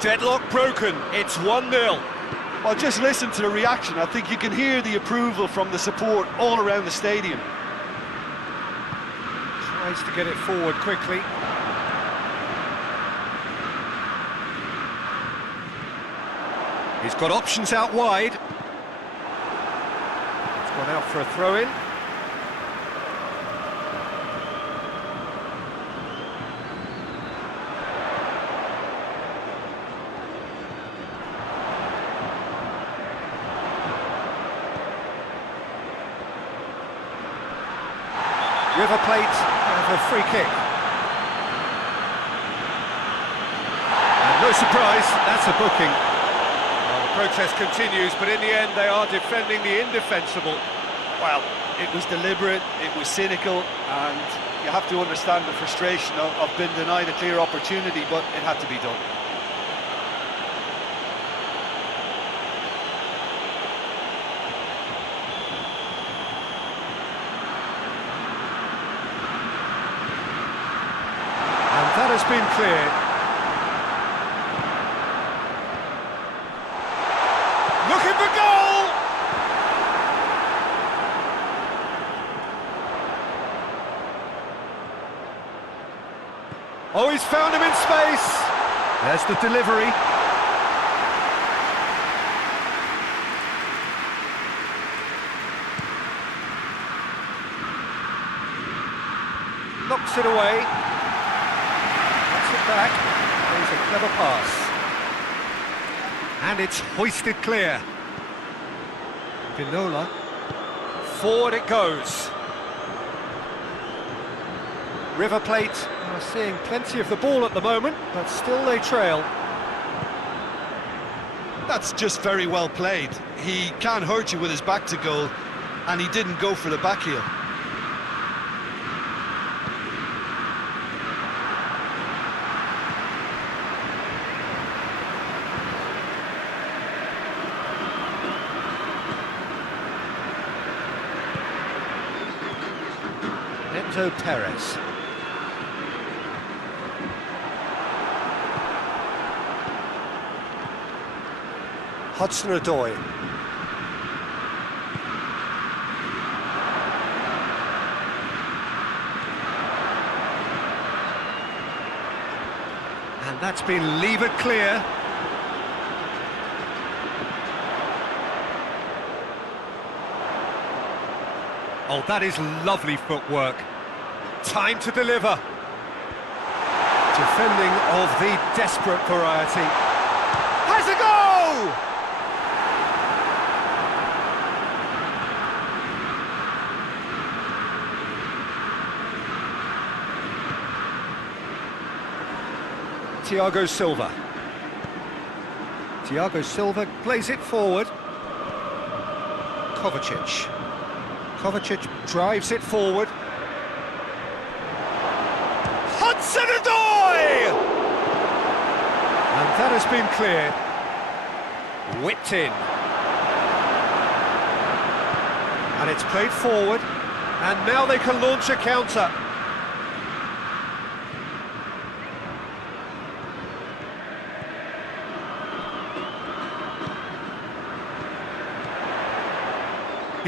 Deadlock broken, it's 1-0. Well, just listen to the reaction. I think you can hear the approval from the support all around the stadium. Tries to get it forward quickly. He's got options out wide. It's gone out for a throw-in. River Plate have a free kick. And no surprise, that's a booking. Well, the protest continues, but in the end they are defending the indefensible. Well, it was deliberate, it was cynical, and you have to understand the frustration of being denied a clear opportunity, but it had to be done. That has been cleared. Looking for goal! Oh, he's found him in space. There's the delivery. Knocks it away. Back, there's a clever pass. And it's hoisted clear. Vinola. Forward it goes. River Plate are seeing plenty of the ball at the moment, but still they trail. That's just very well played. He can't hurt you with his back to goal, and he didn't go for the back heel. Perez. Hudson-Odoi. And that's been levered clear. Oh, that is lovely footwork. Time to deliver. Defending of the desperate variety. Has a go! Thiago Silva. Thiago Silva plays it forward. Kovacic. Kovacic drives it forward. Hudson-Odoi! And that has been cleared. Whipped in. And it's played forward. And now they can launch a counter.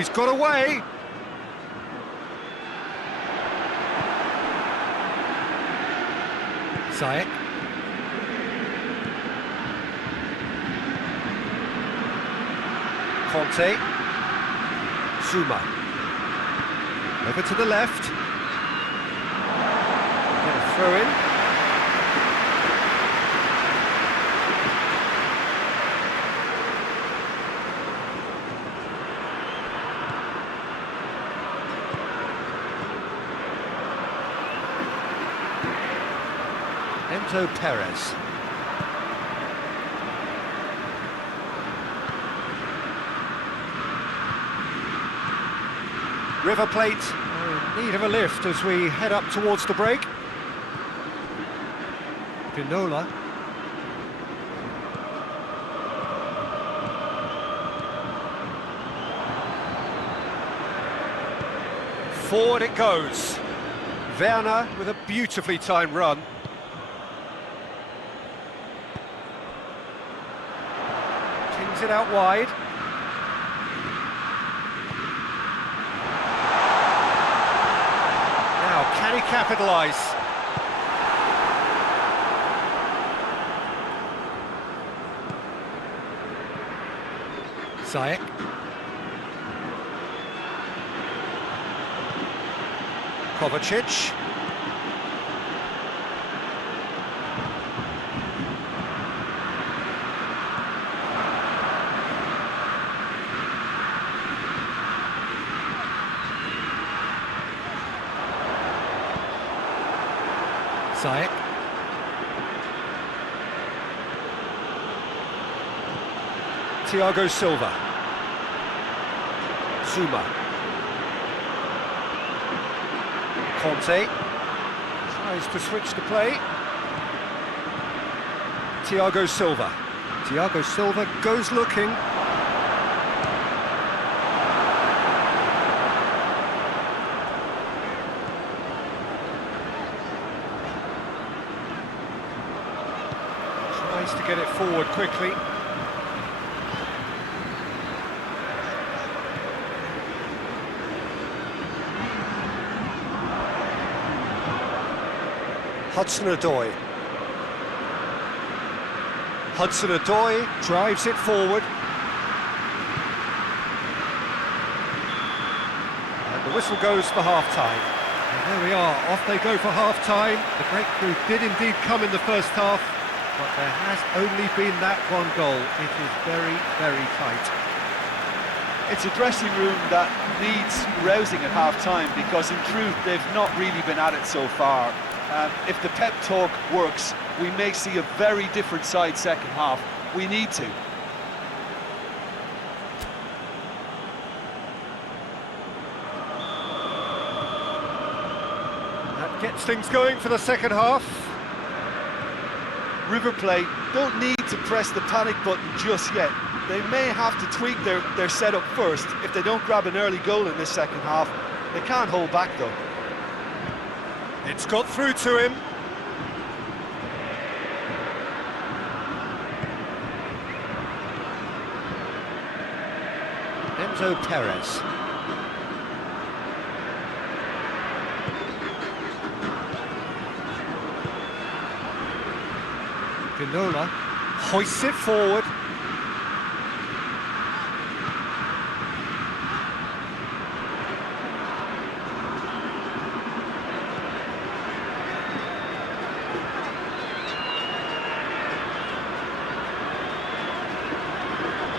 He's got away. Ziyech. Conte. Zuma. Over to the left. Get a throw in. Enzo Perez. River Plate are in need of a lift as we head up towards the break. Pinola. Forward it goes. Werner with a beautifully timed run. Kings it out wide. Can he capitalise? Ziyech. Kovacic. Ziyech. Thiago Silva. Zuma. Conte tries to switch the play. Thiago Silva. Thiago Silva goes looking. Tries to get it forward quickly. Hudson-Odoi. Hudson-Odoi drives it forward. And the whistle goes for half-time. And there we are, off they go for half-time. The breakthrough did indeed come in the first half, but there has only been that one goal. It is very, very tight. It's a dressing room that needs rousing at half-time because in truth they've not really been at it so far. If the pep talk works, we may see a very different side second half. We need to. That gets things going for the second half. River Plate don't need to press the panic button just yet. They may have to tweak their setup first if they don't grab an early goal in this second half. They can't hold back though. It's got through to him. Enzo Perez. Pinola hoists it forward.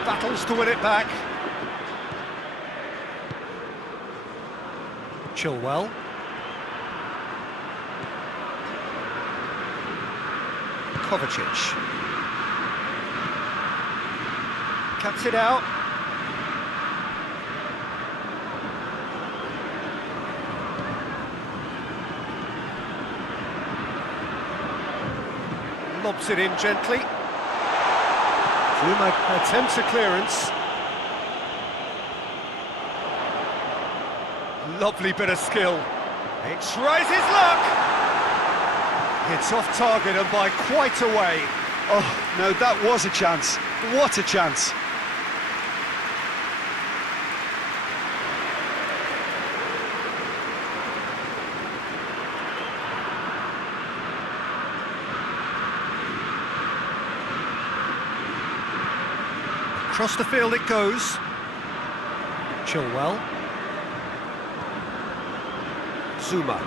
Battles to win it back. Chilwell. Kovacic. Cuts it out. Lobs it in gently. Zuma attempts a clearance. Lovely bit of skill. It tries his luck. It's off target and by quite a way. Oh, no, that was a chance. What a chance. Across the field it goes. Chilwell. Zuma.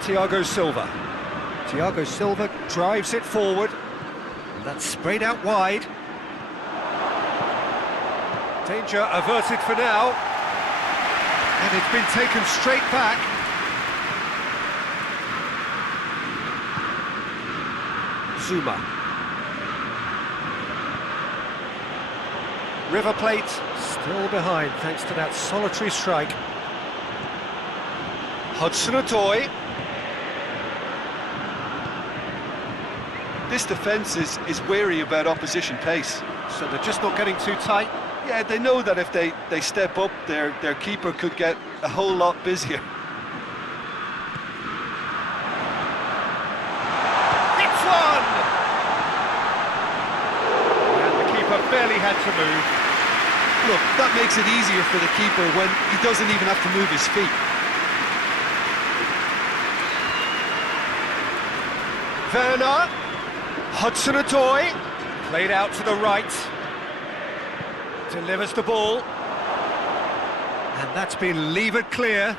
Thiago Silva. Thiago Silva drives it forward. And that's sprayed out wide. Danger averted for now. And it's been taken straight back. Zuma. River Plate still behind thanks to that solitary strike. Hudson-Odoi. This defence is wary about opposition pace. So they're just not getting too tight. Yeah, they know that if they step up, their keeper could get a whole lot busier. It's one! And the keeper barely had to move. Look, that makes it easier for the keeper when he doesn't even have to move his feet. Werner. Hudson-Odoi. Played out to the right. Delivers the ball. And that's been levered clear.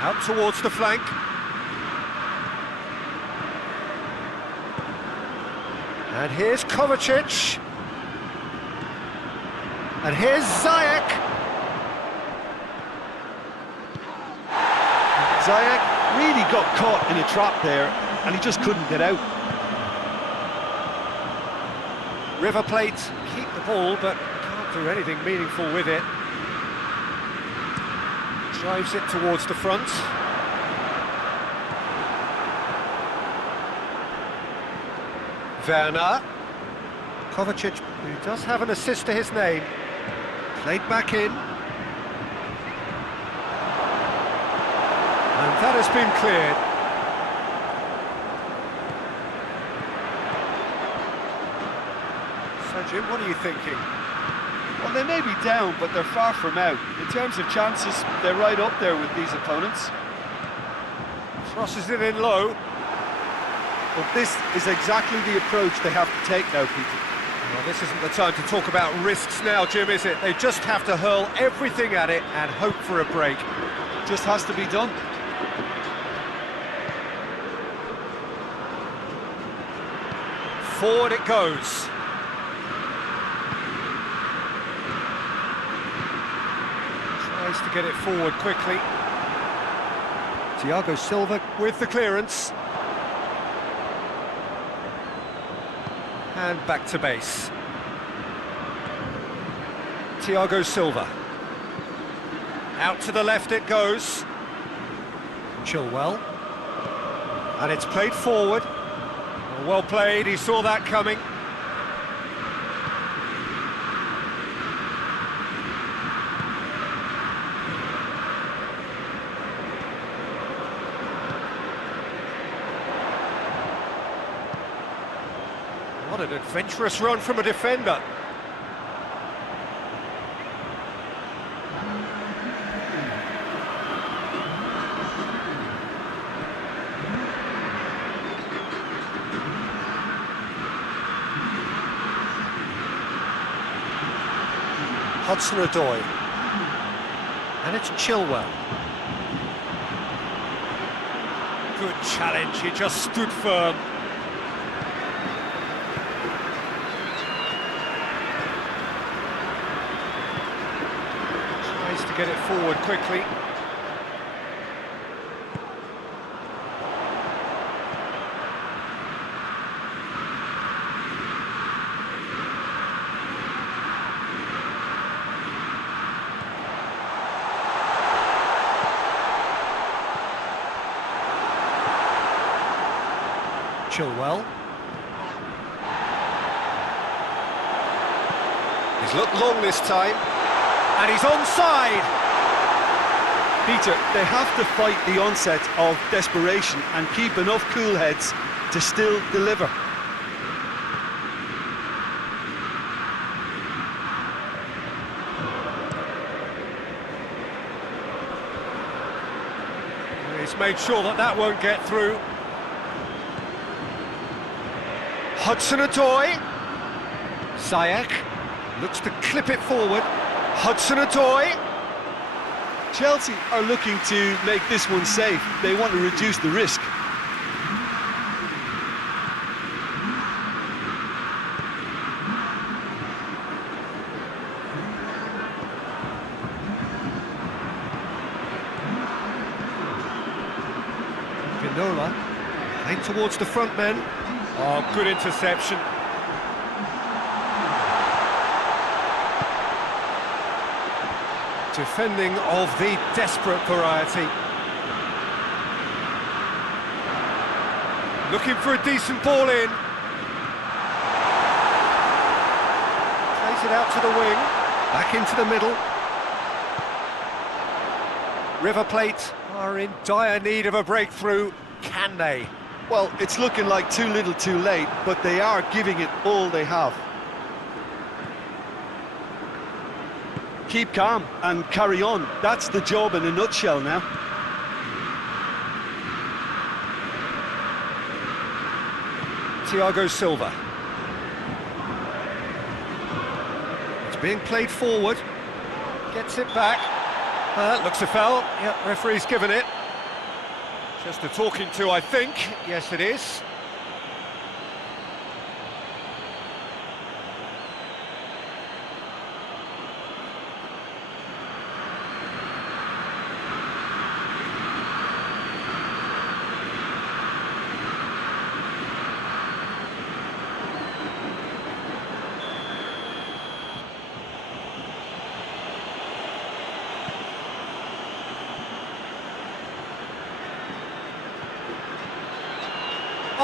Out towards the flank. And here's Kovacic. And here's Ziyech. Ziyech really got caught in a trap there, and he just couldn't get out. River Plate keep the ball, but can't do anything meaningful with it. Drives it towards the front. Werner. Kovacic, who does have an assist to his name. Played back in. And that has been cleared. So, Jim, what are you thinking? Well, they may be down, but they're far from out. In terms of chances, they're right up there with these opponents. Crosses it in low. But this is exactly the approach they have to take now, Peter. Well, this isn't the time to talk about risks now, Jim, is it? They just have to hurl everything at it and hope for a break. Just has to be done. Forward it goes. Tries to get it forward quickly. Thiago Silva with the clearance. And back to base. Thiago Silva. Out to the left it goes. Chilwell. And it's played forward. Well played, he saw that coming. What an adventurous run from a defender. Hudson-Odoi. And it's Chilwell. Good challenge, he just stood firm. Tries to get it forward quickly. Chilwell. He's looked long this time, and he's onside. Peter, they have to fight the onset of desperation and keep enough cool heads to still deliver. He's Just made sure that that won't get through. Hudson-Odoi. Ziyech looks to clip it forward. Hudson-Odoi. Chelsea are looking to make this one safe. They want to reduce the risk. Vinola, played towards the front men. Oh, good interception. Defending of the desperate variety. Looking for a decent ball in. Plays it out to the wing. Back into the middle. River Plate are in dire need of a breakthrough. Can they? Well, it's looking like too little too late, but they are giving it all they have. Keep calm and carry on. That's the job in a nutshell now. Thiago Silva. It's being played forward. Gets it back. Looks a foul. Yep, referee's given it. Just a talking to, I think. Yes, it is.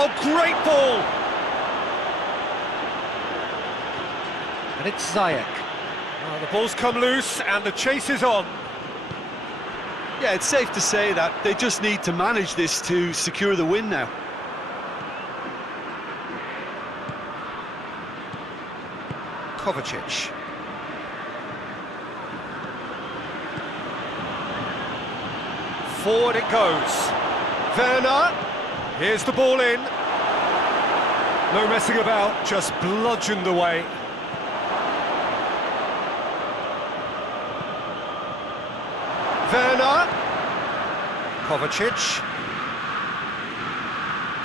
Oh, great ball! And it's Ziyech. Oh, the ball's come loose and the chase is on. Yeah, it's safe to say that they just need to manage this to secure the win now. Kovacic. Forward it goes. Werner. Here's the ball in. No messing about, just bludgeoned away. Werner. Kovacic.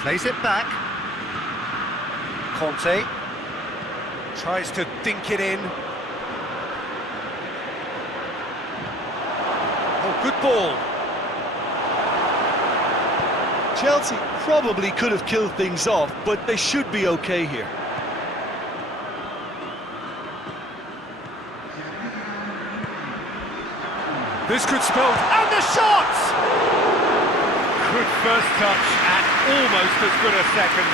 Plays it back. Conte. Tries to dink it in. Oh, good ball. Chelsea probably could have killed things off, but they should be okay here. This could spell... And the shot! Good first touch and almost as good a second.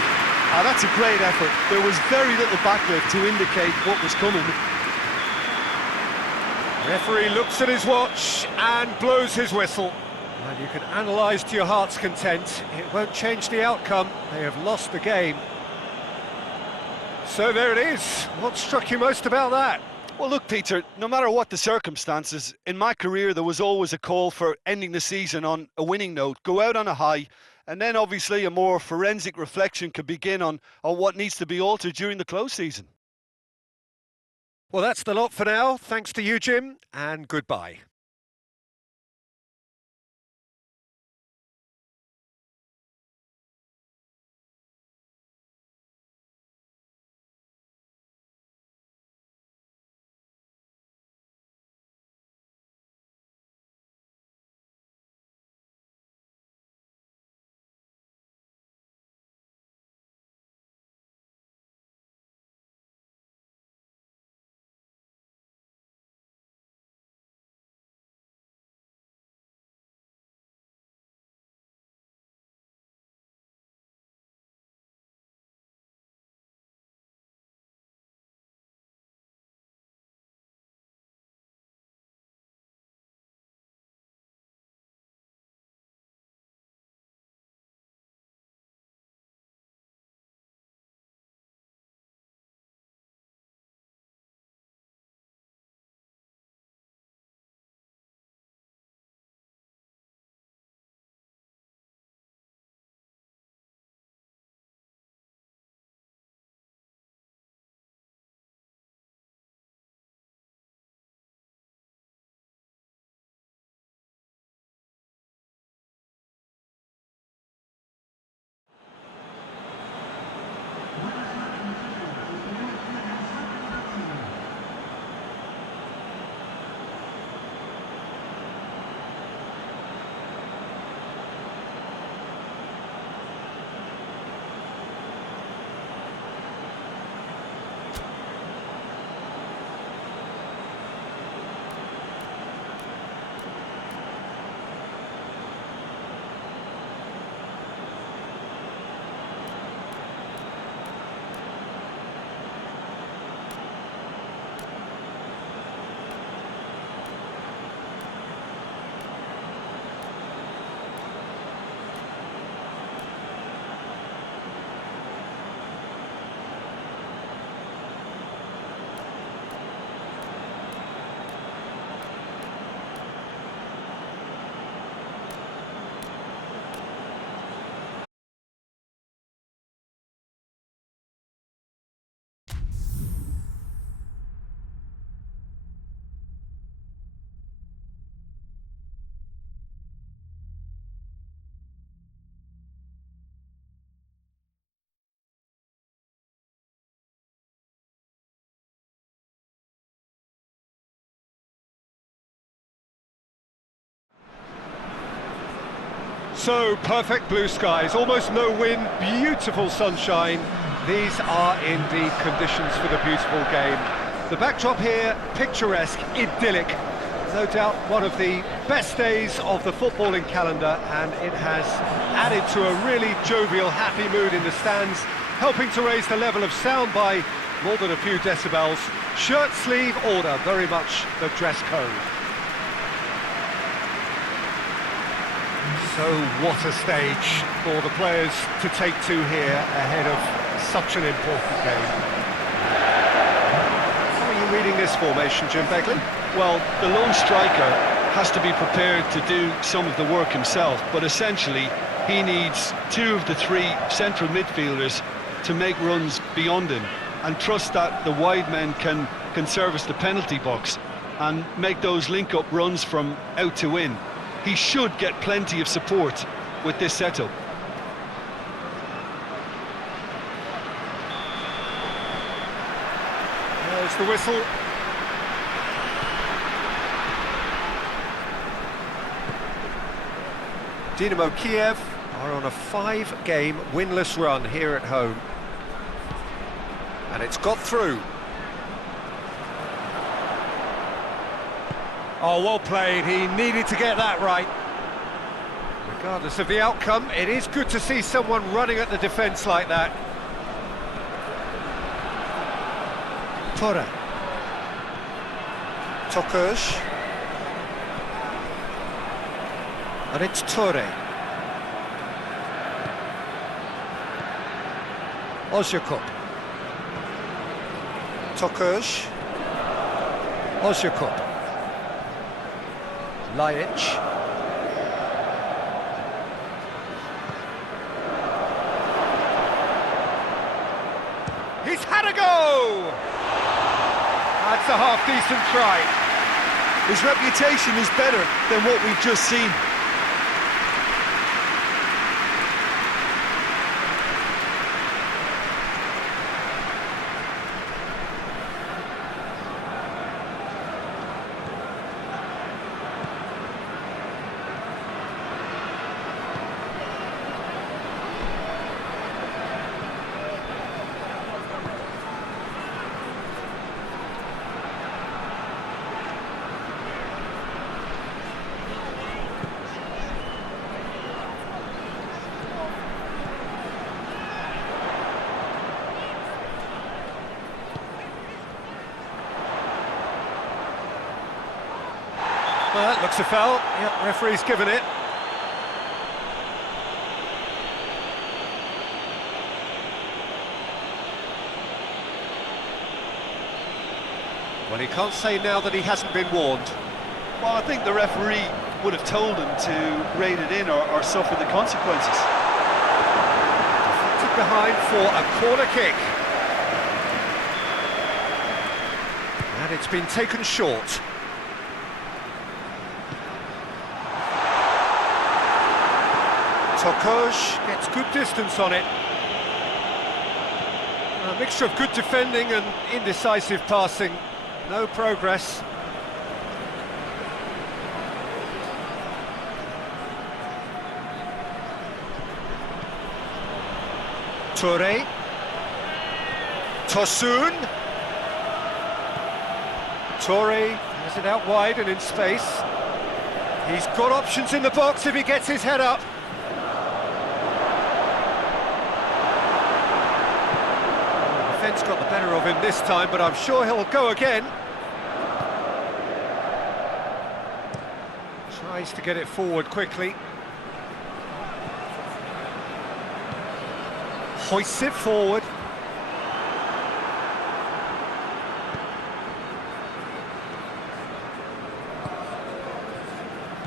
Ah, that's a great effort. There was very little backlift to indicate what was coming. Referee looks at his watch and blows his whistle. And you can analyse to your heart's content. It won't change the outcome. They have lost the game. So there it is. What struck you most about that? Well, look, Peter, no matter what the circumstances, in my career there was always a call for ending the season on a winning note, go out on a high, and then obviously a more forensic reflection could begin on what needs to be altered during the close season. Well, that's the lot for now. Thanks to you, Jim, and goodbye. So, perfect blue skies, almost no wind, beautiful sunshine. These are indeed conditions for the beautiful game. The backdrop here, picturesque, idyllic. No doubt one of the best days of the footballing calendar, and it has added to a really jovial, happy mood in the stands, helping to raise the level of sound by more than a few decibels. Shirt sleeve order, very much the dress code. So what a stage for the players to take to here ahead of such an important game. How are you reading this formation, Jim Begley? Well, the lone striker has to be prepared to do some of the work himself, but essentially he needs two of the three central midfielders to make runs beyond him and trust that the wide men can service the penalty box and make those link-up runs from out to in. He should get plenty of support with this setup. There's the whistle. Dynamo Kyiv are on a 5-game winless run here at home. And it's got through. Oh, well played. He needed to get that right. Regardless of the outcome, it is good to see someone running at the defence like that. Torre. Tokush. And it's Torre. Ozyakup. Tokush. Ozyakup. Lajic. He's had a go! That's a half-decent try. His reputation is better than what we've just seen. Well, that looks a foul. Yep, referee's given it. Well, he can't say now that he hasn't been warned. Well, I think the referee would have told him to rein it in or suffer the consequences. Deflected behind for a corner kick. And it's been taken short. Tokush gets good distance on it. A mixture of good defending and indecisive passing. No progress. Torre. Tosun. Torre has it out wide and in space. He's got options in the box if he gets his head up. Defence got the better of him this time, but I'm sure he'll go again. Tries to get it forward quickly. Hoists it forward.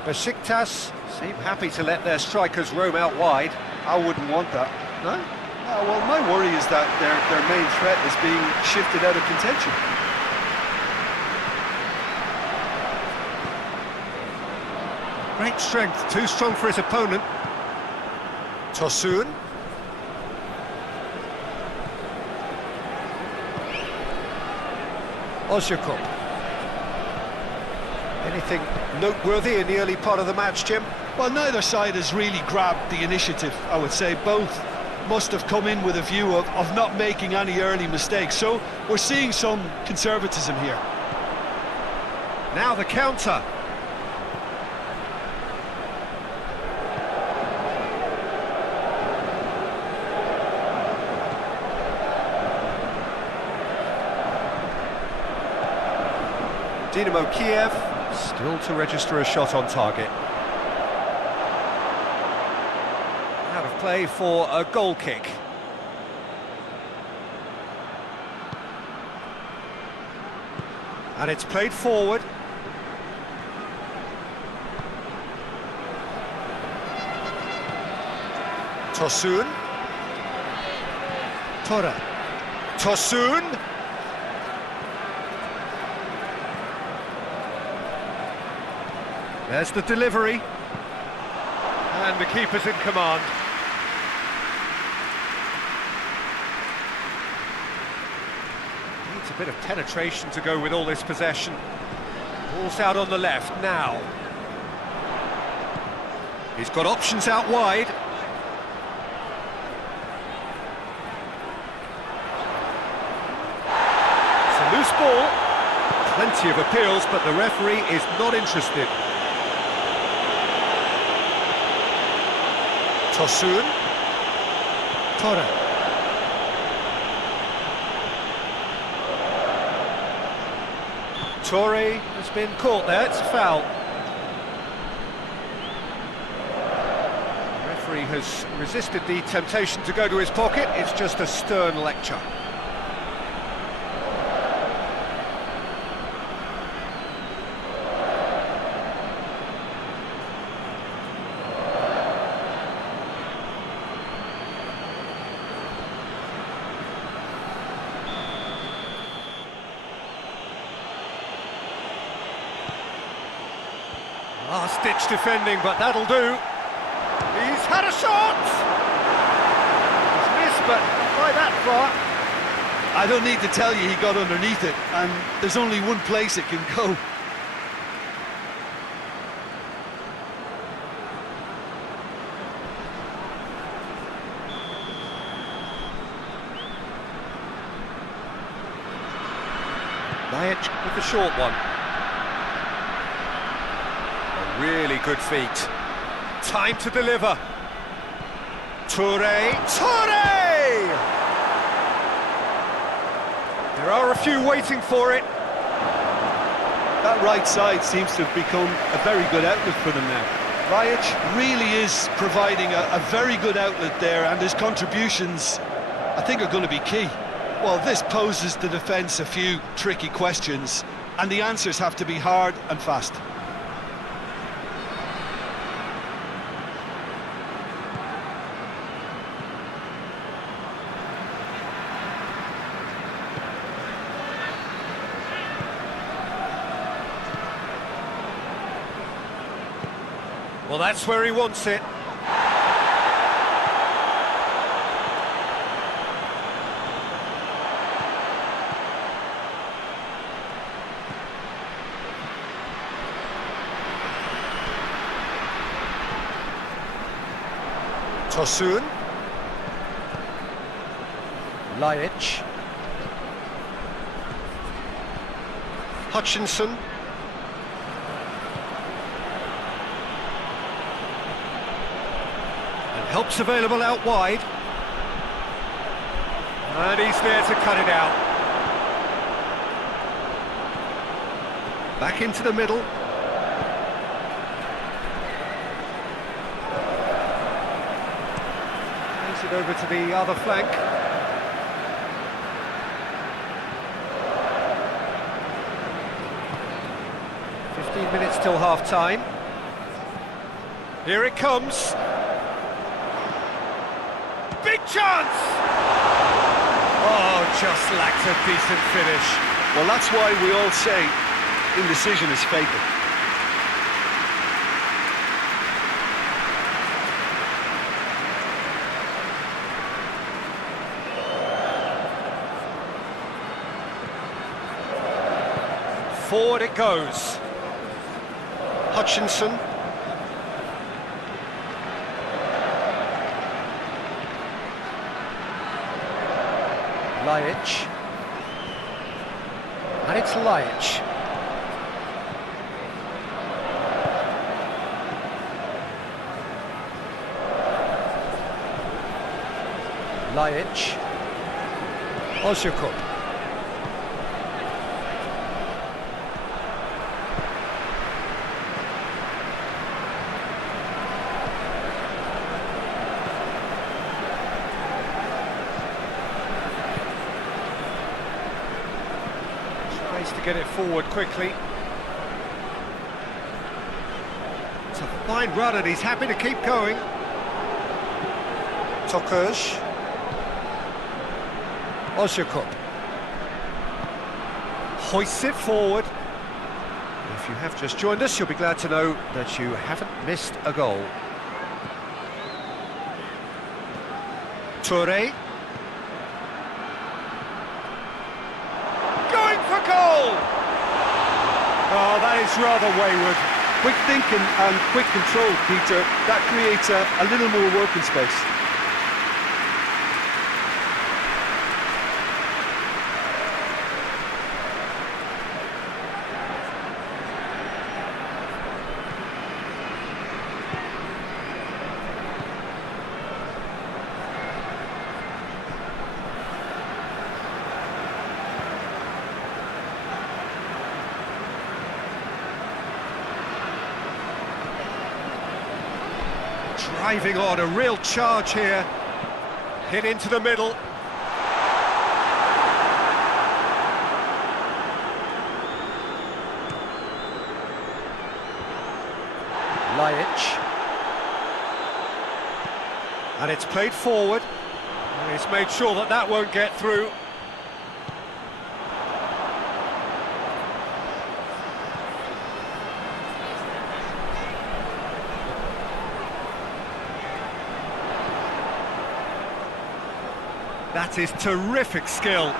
Beşiktaş seem happy to let their strikers roam out wide. I wouldn't want that. No? Well, my worry is that their main threat is being shifted out of contention. Great strength, too strong for his opponent. Tosun. Ozyakup. Anything noteworthy in the early part of the match, Jim? Well, neither side has really grabbed the initiative, I would say. Both must have come in with a view of not making any early mistakes. So we're seeing some conservatism here. Now the counter. Dynamo Kyiv still to register a shot on target. Out of play for a goal kick. And it's played forward. Tosun. Tora. Tosun. There's the delivery. And the keeper's in command. Needs a bit of penetration to go with all this possession. Ball's out on the left now. He's got options out wide. It's a loose ball. Plenty of appeals, but the referee is not interested. Tosun. Tora. Torre has been caught there, it's a foul. The referee has resisted the temptation to go to his pocket, it's just a stern lecture. Last-ditch defending, but that'll do. He's had a shot! He's missed, but not by that far. I don't need to tell you he got underneath it, and there's only one place it can go. Ajax with the short one. Really good feet. Time to deliver. Toure. Toure! There are a few waiting for it. That right side seems to have become a very good outlet for them now. Rajic really is providing a very good outlet there, and his contributions, I think, are going to be key. Well, this poses the defence a few tricky questions, and the answers have to be hard and fast. Well, that's where he wants it. Tosun. Lajic. Hutchinson. Help's available out wide. And he's there to cut it out. Back into the middle. Plays it over to the other flank. Minutes till half-time. Here it comes. Big chance! Oh, just lacked a decent finish. Well, that's why we all say indecision is fatal. Forward it goes. Hutchinson. Lajic. And it's Lajic. Lajic. Ozyakup. Tries to get it forward quickly. It's a fine run and he's happy to keep going. Tokuş. Ozyakup hoists it forward. If you have just joined us, you'll be glad to know that you haven't missed a goal. Touré. Going for goal! Oh, that is rather wayward. Quick thinking and quick control, Peter. That creates a little more working space. Driving on, a real charge here. Hit into the middle. Lajic. And it's played forward. And he's made sure that that won't get through. That is terrific skill.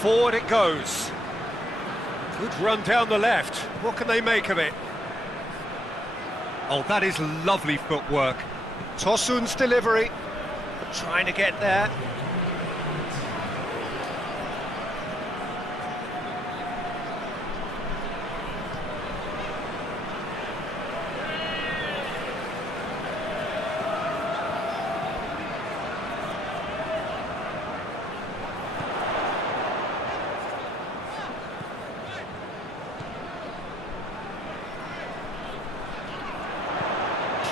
Forward it goes. Good run down the left. What can they make of it? Oh, that is lovely footwork. Tosun's delivery, trying to get there.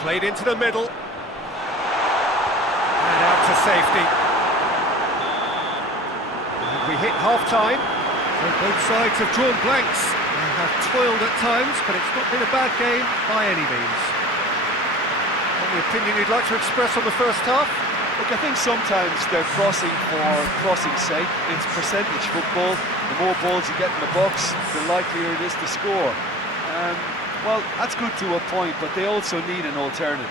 Played into the middle. And out to safety. And we hit half-time. So both sides have drawn blanks. They have toiled at times, but it's not been a bad game by any means. Any opinion you'd like to express on the first half? Look, I think sometimes they're crossing for crossing's sake. It's percentage football. The more balls you get in the box, the likelier it is to score. Well, that's good to a point, but they also need an alternative.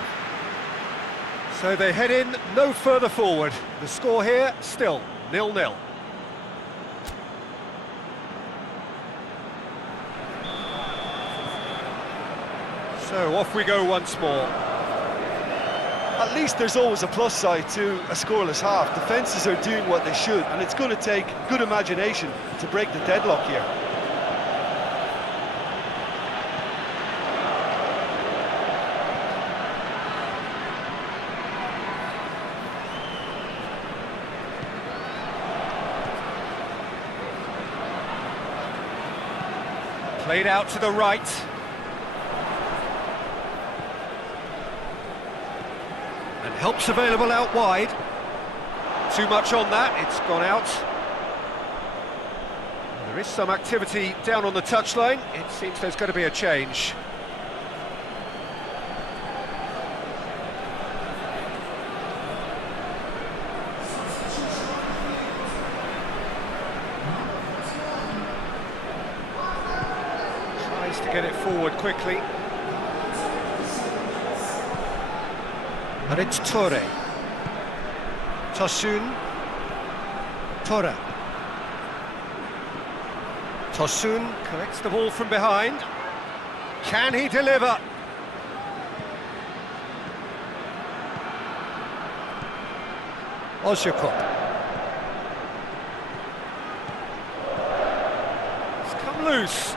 So they head in no further forward. The score here, still 0-0. So off we go once more. At least there's always a plus side to a scoreless half. Defences are doing what they should, and it's going to take good imagination to break the deadlock here. Played out to the right. And help's available out wide. Too much on that, it's gone out. There is some activity down on the touchline. It seems there's going to be a change. To get it forward quickly. And it's Torre. Tosun. Torre. Tosun collects the ball from behind. Can he deliver? Ozyakup. It's come loose.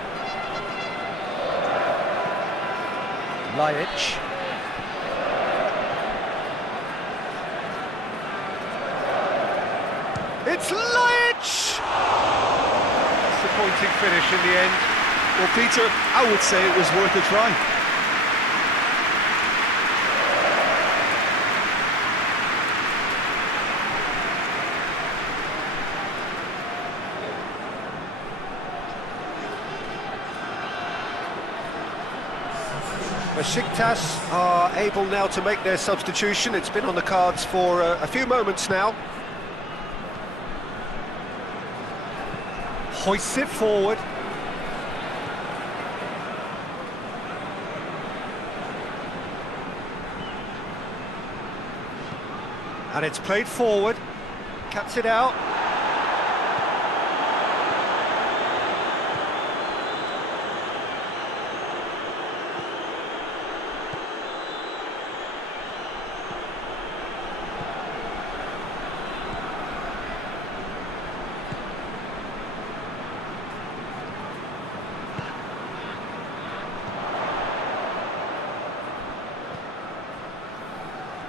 Laic. It's Laic! Disappointing finish in the end. Well, Peter, I would say it was worth a try. Beşiktaş are able now to make their substitution. It's been on the cards for a few moments now. Hoists it forward. And it's played forward. Cuts it out.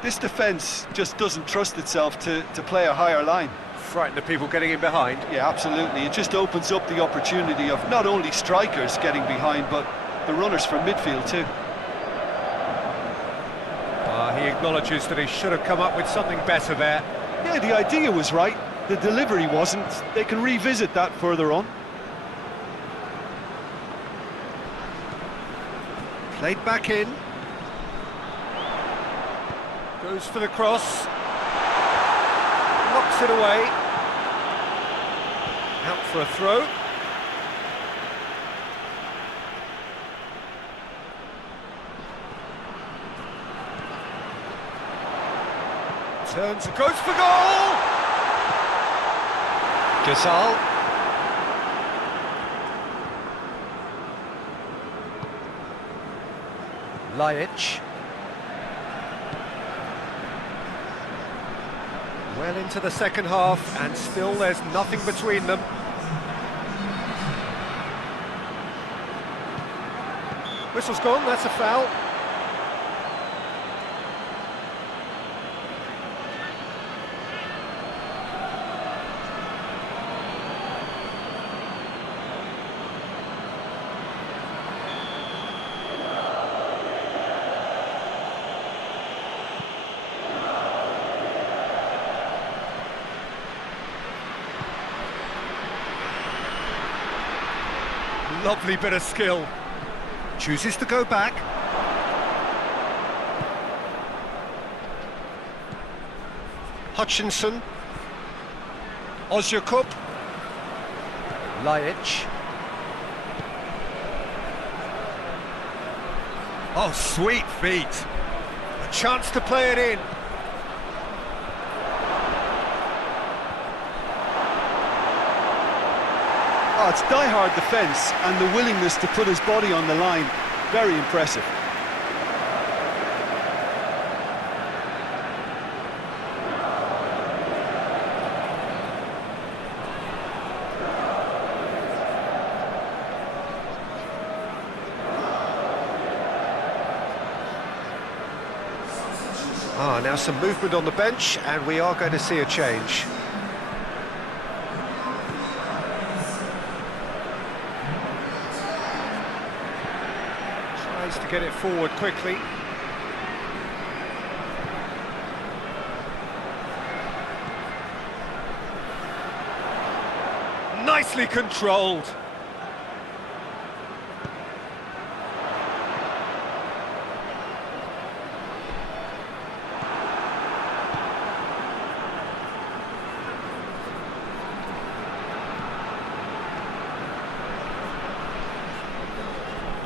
This defence just doesn't trust itself to play a higher line. Frighten the people getting in behind. Yeah, absolutely. It just opens up the opportunity of not only strikers getting behind, but the runners from midfield too. He acknowledges that he should have come up with something better there. Yeah, the idea was right. The delivery wasn't. They can revisit that further on. Played back in. Goes for the cross. Knocks it away. Out for a throw. Turns and goes for goal! Gasol. Laic. Well into the second half, and still there's nothing between them. Whistle's gone, that's a foul. Lovely bit of skill. Chooses to go back. Hutchinson. Ozyakup. Laic. Oh, sweet feet. A chance to play it in. Oh, it's die-hard defence and the willingness to put his body on the line. Very impressive. Now some movement on the bench, and we are going to see a change. Tries to get it forward quickly. Nicely controlled.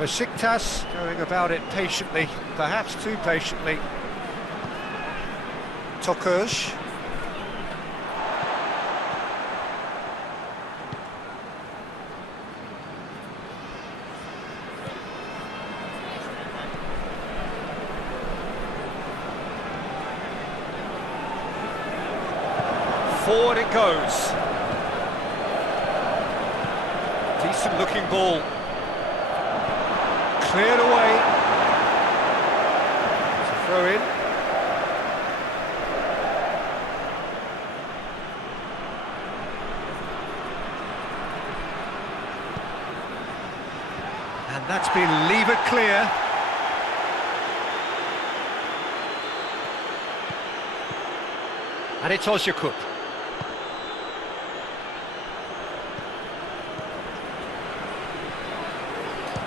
Beşiktaş going about it patiently, perhaps too patiently. Tokuş. Forward it goes. Decent looking ball. Cleared away. It's a throw in. And that's been levered clear. And it's Ozyakup.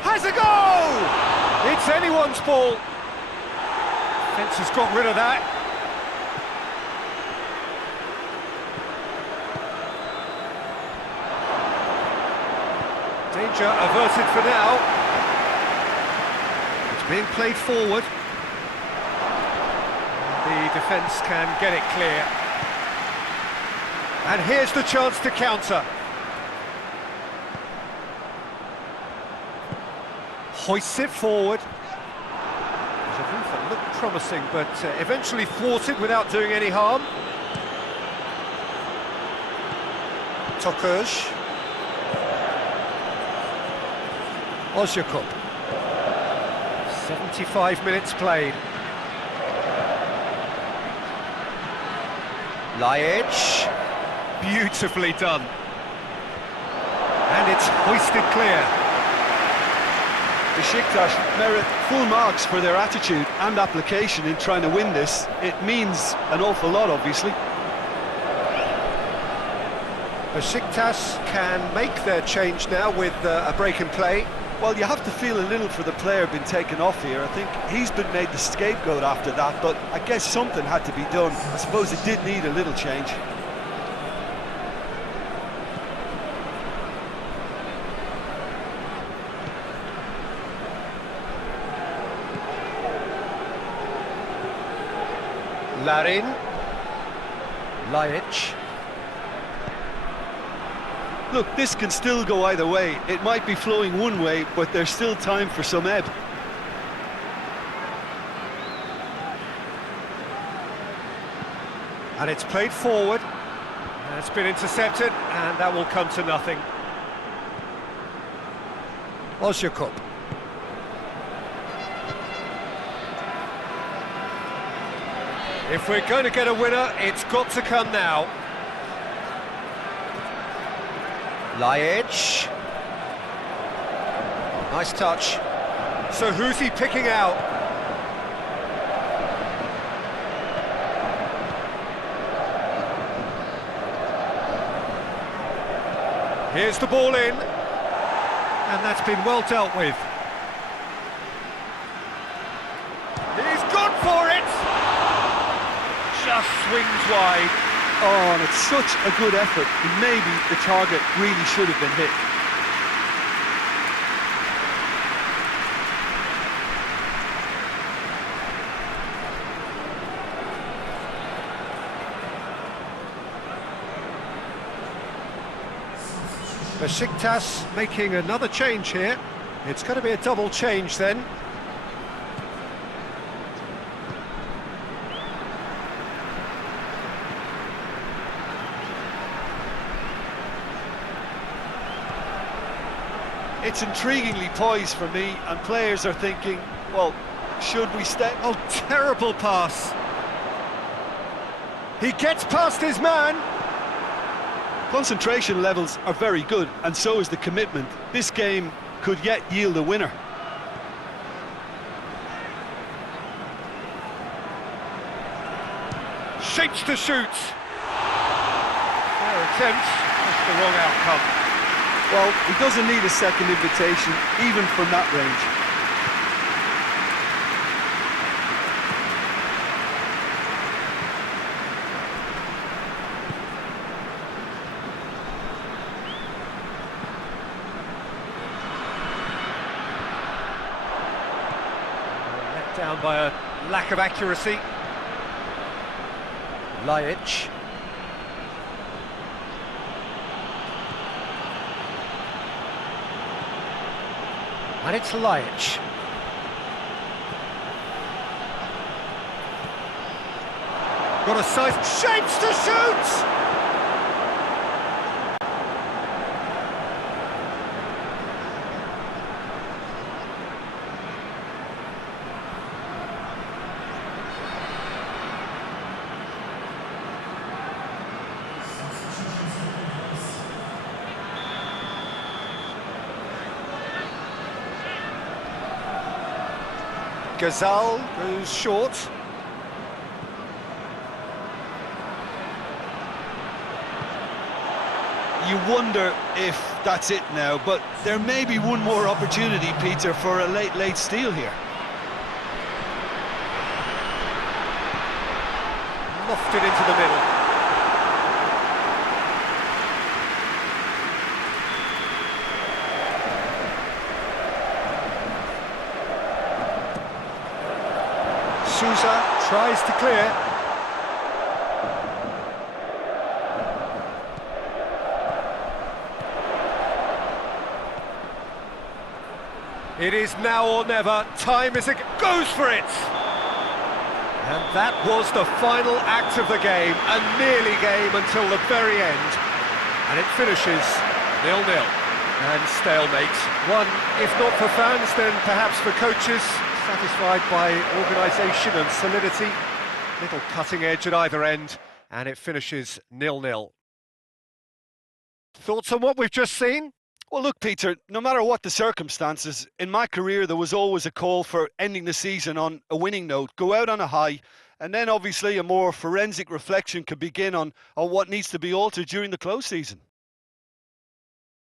Has a goal! It's anyone's ball. Defence has got rid of that. Danger averted for now. It's being played forward. The defence can get it clear. And here's the chance to counter. Hoists it forward. There's a move that looked promising, but eventually thwarted without doing any harm. Tokuş. Ozyakup. 75 minutes played. Laic. Beautifully done. And it's hoisted clear. Beşiktaş merit full marks for their attitude and application in trying to win this. It means an awful lot, obviously. Beşiktaş can make their change now with a break in play. Well, you have to feel a little for the player being taken off here. I think he's been made the scapegoat after that, but I guess something had to be done. I suppose it did need a little change. Larin. Laic. Look, this can still go either way. It might be flowing one way, but there's still time for some ebb. And it's played forward. And it's been intercepted, and that will come to nothing. Ozyakup. If we're going to get a winner, it's got to come now. Laic. Nice touch. So who's he picking out? Here's the ball in. And that's been well dealt with. He's gone for it! Just swings wide. Oh, and it's such a good effort. Maybe the target really should have been hit. Beşiktaş making another change here. It's going to be a double change then. It's intriguingly poised for me, and players are thinking, well, should we stay? Oh, terrible pass. He gets past his man. Concentration levels are very good, and so is the commitment. This game could yet yield a winner. Shapes to shoot. Fair attempt, just the wrong outcome. Well, he doesn't need a second invitation, even from that range. Let down by a lack of accuracy. Lajic. And it's Lajic. Got a size, shapes to shoot! Gazal goes short. You wonder if that's it now, but there may be one more opportunity, Peter, for a late steal here. Lofted into the middle. Sousa tries to clear. It is now or never. Time is goes for it. And that was the final act of the game, a nearly game until the very end. And it finishes 0-0. And stalemate. One, if not for fans, then perhaps for coaches, satisfied by organisation and solidity. Little cutting edge at either end, and it finishes 0-0. Thoughts on what we've just seen? Well, look, Peter, no matter what the circumstances, in my career there was always a call for ending the season on a winning note, go out on a high, and then obviously a more forensic reflection could begin on what needs to be altered during the close season.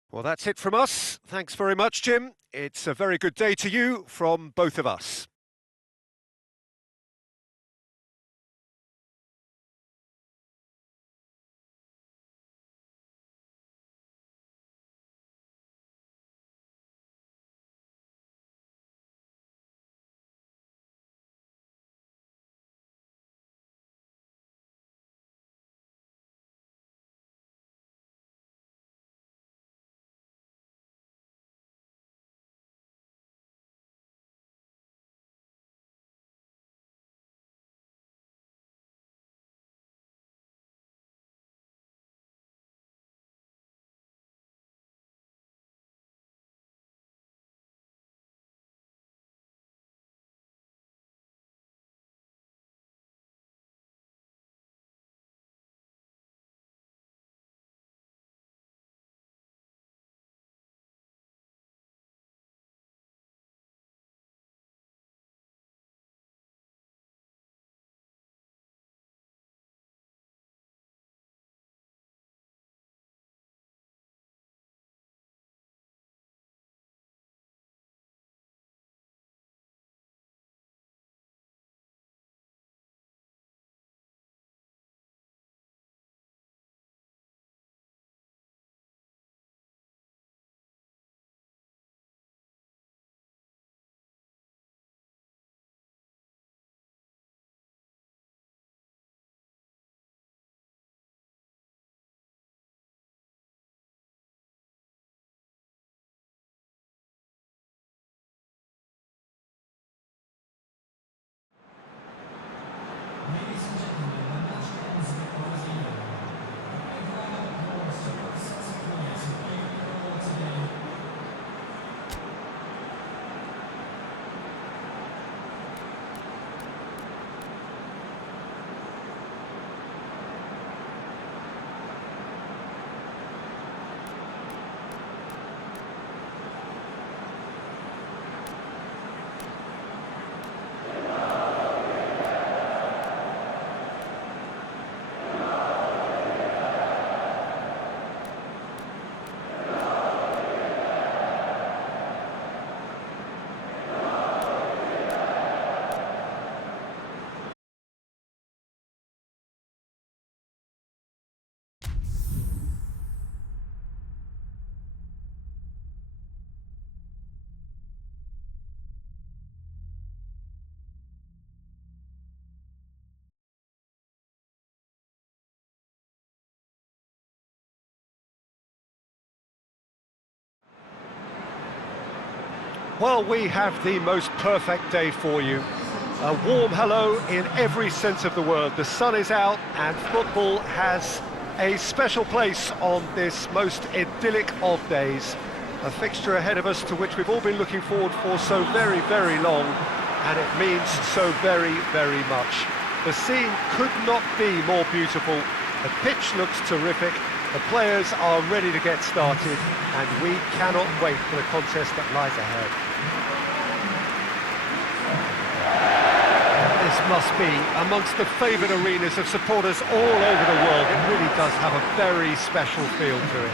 Well, that's it from us. Thanks very much, Jim. It's a very good day to you from both of us. Well, we have the most perfect day for you. A warm hello in every sense of the word. The sun is out and football has a special place on this most idyllic of days. A fixture ahead of us to which we've all been looking forward for so very, very long, and it means so very, very much. The scene could not be more beautiful. The pitch looks terrific. The players are ready to get started, and we cannot wait for the contest that lies ahead. This must be amongst the favoured arenas of supporters all over the world. It really does have a very special feel to it.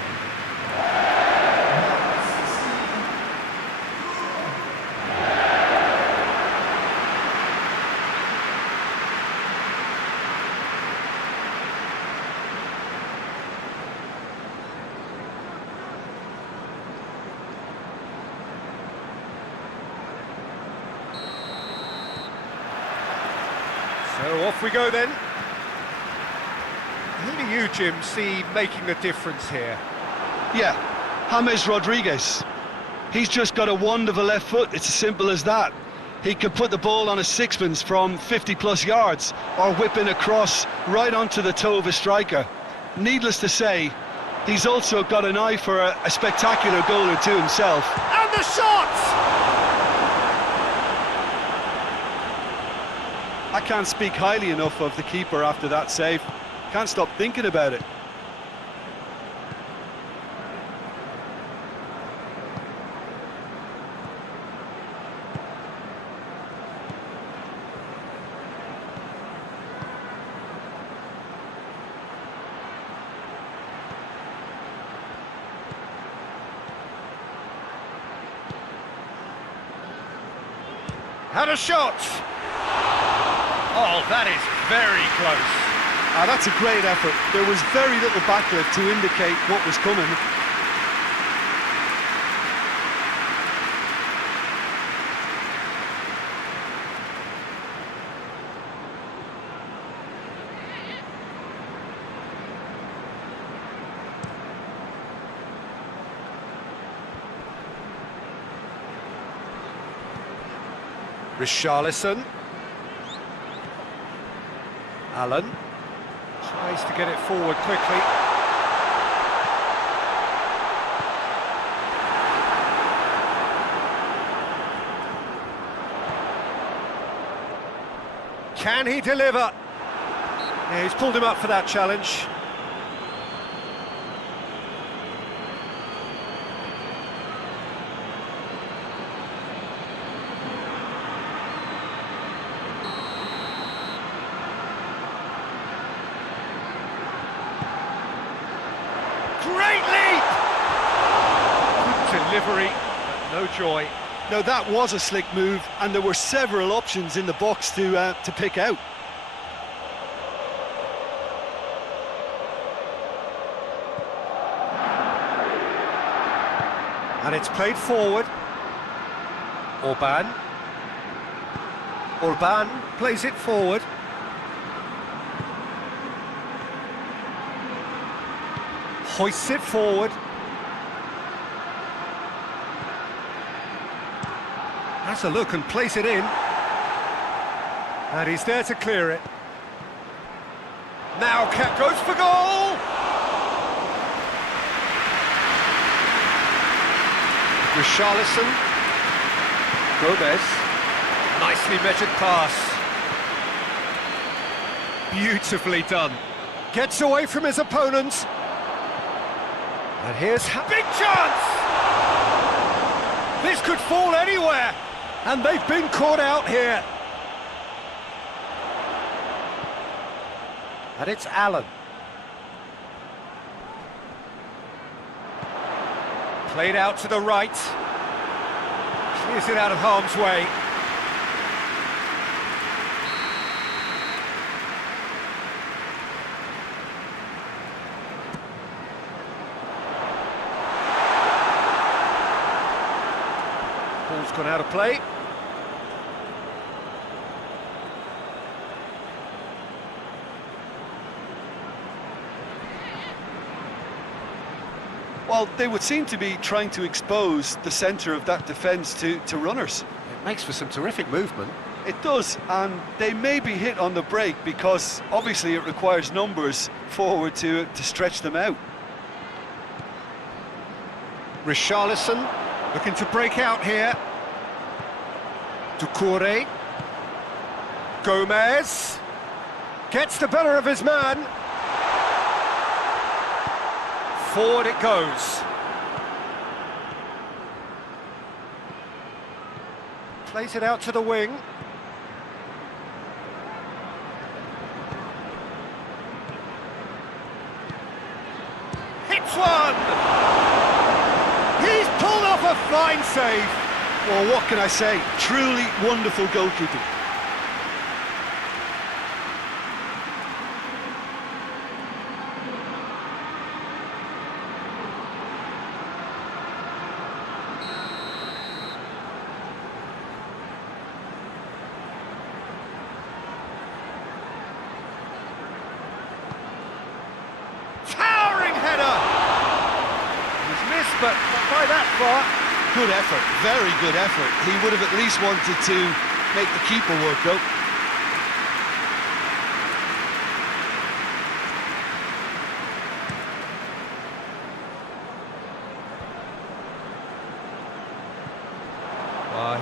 So off we go then. Who do you, Jim, see making the difference here? Yeah, James Rodriguez. He's just got a wonderful left foot, it's as simple as that. He can put the ball on a sixpence from 50 plus yards, or whip in a cross right onto the toe of a striker. Needless to say, he's also got an eye for a spectacular goal or two himself. And the shot! I can't speak highly enough of the keeper after that save. Can't stop thinking about it. Had a shot! Oh, that is very close. That's a great effort. There was very little backlift to indicate what was coming. Richarlison. Allen tries to get it forward quickly. Can he deliver? Yeah, he's pulled him up for that challenge. Great leap! Good delivery, but no joy. Now that was a slick move, and there were several options in the box to pick out. And it's played forward. Orban. Orban plays it forward. Hoists it forward. Has a look and plays it in. And he's there to clear it. Now Cat goes for goal! Richarlison. Gomez. Nicely measured pass. Beautifully done. Gets away from his opponents. And here's big chance! This could fall anywhere, and they've been caught out here. And it's Allen. Played out to the right. Clears it out of harm's way. Ball's gone out of play. Well, they would seem to be trying to expose the centre of that defence to runners. It makes for some terrific movement. It does, and they may be hit on the break because obviously it requires numbers forward to stretch them out. Richarlison looking to break out here. Doucouré. Gomez gets the better of his man. Forward it goes. Plays it out to the wing. Hits one! He's pulled off a fine save. Well, what can I say? Truly wonderful goalkeeping. But not by that far. Good effort, very good effort. He would have at least wanted to make the keeper work, though.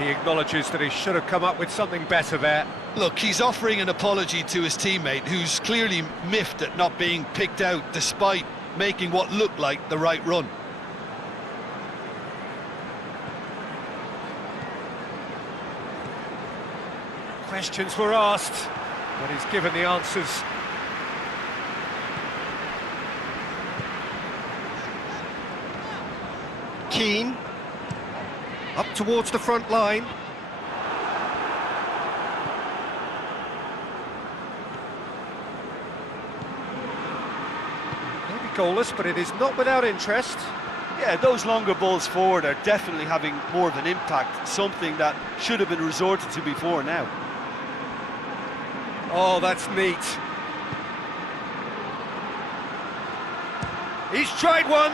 He acknowledges that he should have come up with something better there. Look, he's offering an apology to his teammate, who's clearly miffed at not being picked out despite making what looked like the right run. Questions were asked, but he's given the answers. Keane, up towards the front line. Maybe goalless, but it is not without interest. Yeah, those longer balls forward are definitely having more of an impact, something that should have been resorted to before now. Oh, that's neat. He's tried one.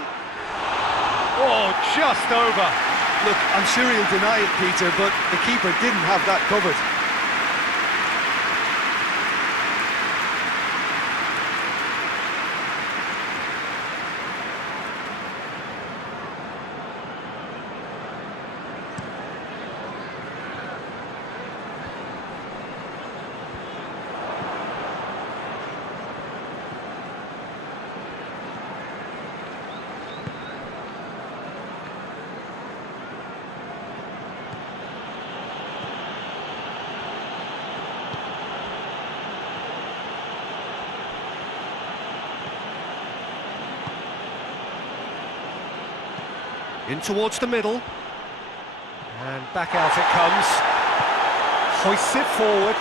Oh, just over. Look, I'm sure he'll deny it, Peter, but the keeper didn't have that covered. In towards the middle. And back out it comes. Hoists it forward.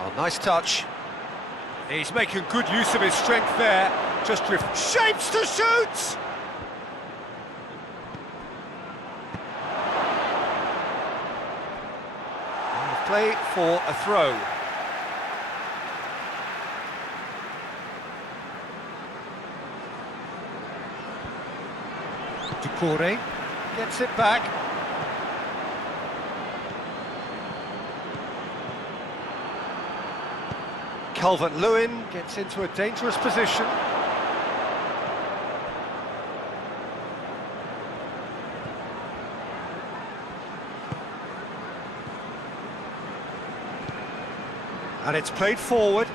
Oh, nice touch. He's making good use of his strength there. Just shapes to shoot! Play for a throw. Doucouré gets it back. Calvert-Lewin gets into a dangerous position. And it's played forward.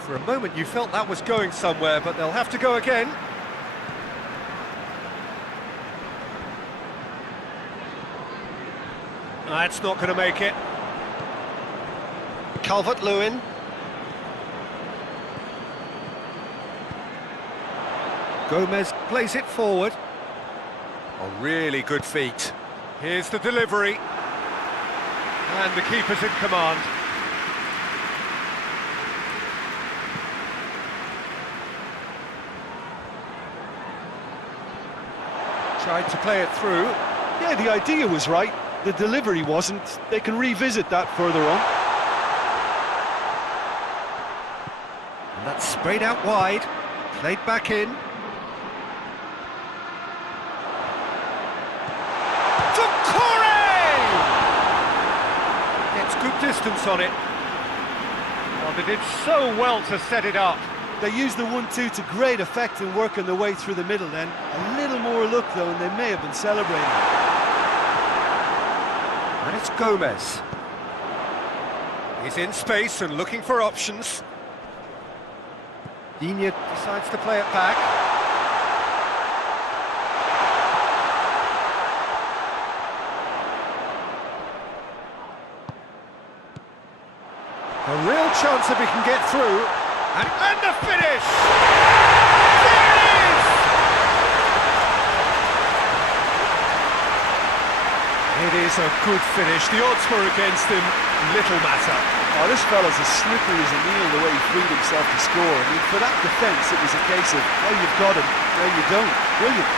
For a moment you felt that was going somewhere, but they'll have to go again. That's not going to make it. Calvert-Lewin. Gomez plays it forward. Oh, really good feet. Here's the delivery. And the keeper's in command. Tried to play it through. Yeah, the idea was right, the delivery wasn't. They can revisit that further on. And that's sprayed out wide, played back in. Gets good distance on it. Well, they did so well to set it up. They used the 1-2 to great effect in working their way through the middle then. A little more luck though, and they may have been celebrating. And it's Gomez. He's in space and looking for options. Digne decides to play it back. A real chance if he can get through. And the finish! There it is! It is a good finish. The odds were against him, little matter. Oh, this fella's as slippery as a needle the way he freed himself to score. I mean, for that defence, it was a case of, well, you've got him, no, you don't. Brilliant.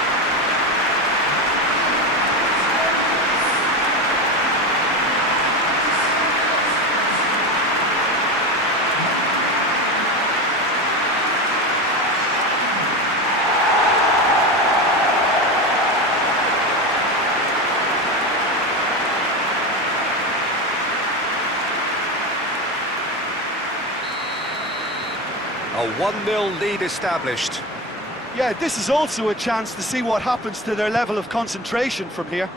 A 1-0 lead established. Yeah, this is also a chance to see what happens to their level of concentration from here.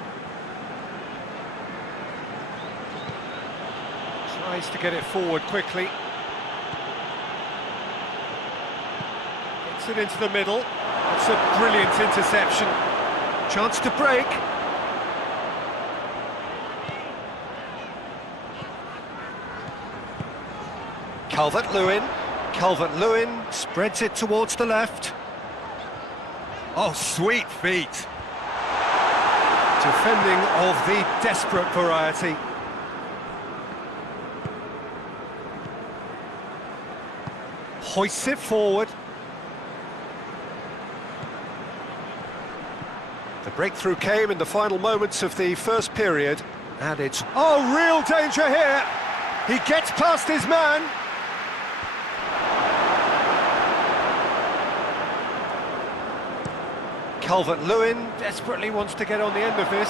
Tries to get it forward quickly. Gets it into the middle. It's a brilliant interception. Chance to break. Calvert-Lewin. Calvert-Lewin spreads it towards the left. Oh, sweet feet. Defending of the desperate variety. Hoists it forward. The breakthrough came in the final moments of the first period, and it's... Oh, real danger here! He gets past his man. Calvert-Lewin desperately wants to get on the end of this.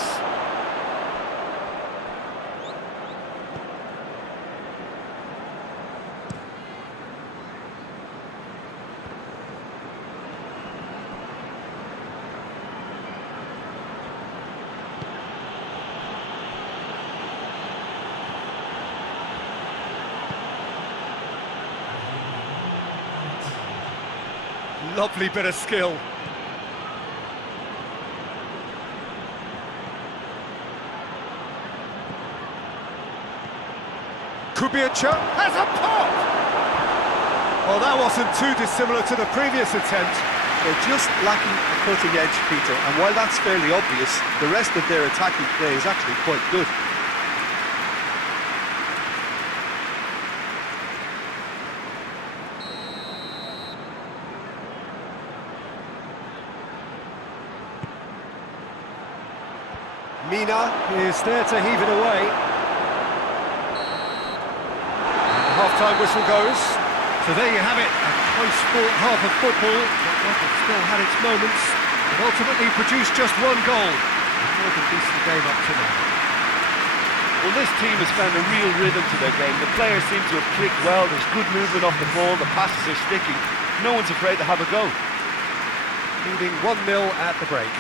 Lovely bit of skill. Kubica has a pop! Well, that wasn't too dissimilar to the previous attempt. They're just lacking a cutting edge, Peter, and while that's fairly obvious, the rest of their attacking play is actually quite good. Mina is there to heave it away. Half-time whistle goes. So there you have it, a close-fought half of football, but it still had its moments. It ultimately produced just one goal. A more than decent game up to now. Well, this team has found a real rhythm to their game. The players seem to have clicked well, there's good movement off the ball, the passes are sticking. No one's afraid to have a go. Leading 1-0 at the break.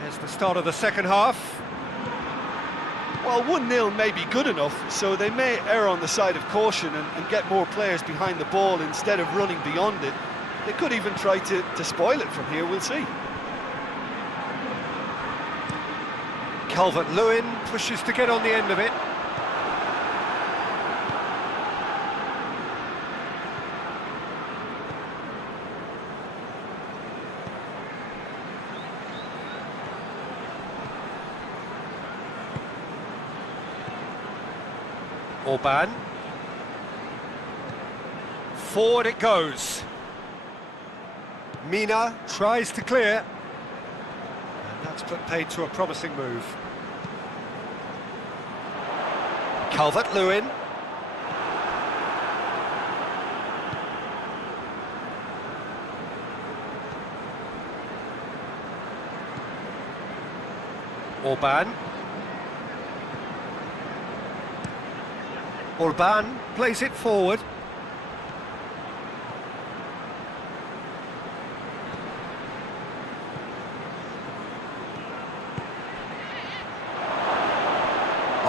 There's the start of the second half. Well, 1-0 may be good enough, so they may err on the side of caution and get more players behind the ball instead of running beyond it. They could even try to spoil it from here, we'll see. Calvert-Lewin pushes to get on the end of it. Orban. Forward it goes. Mina tries to clear. And that's put paid to a promising move. Calvert-Lewin. Orban. Orban plays it forward.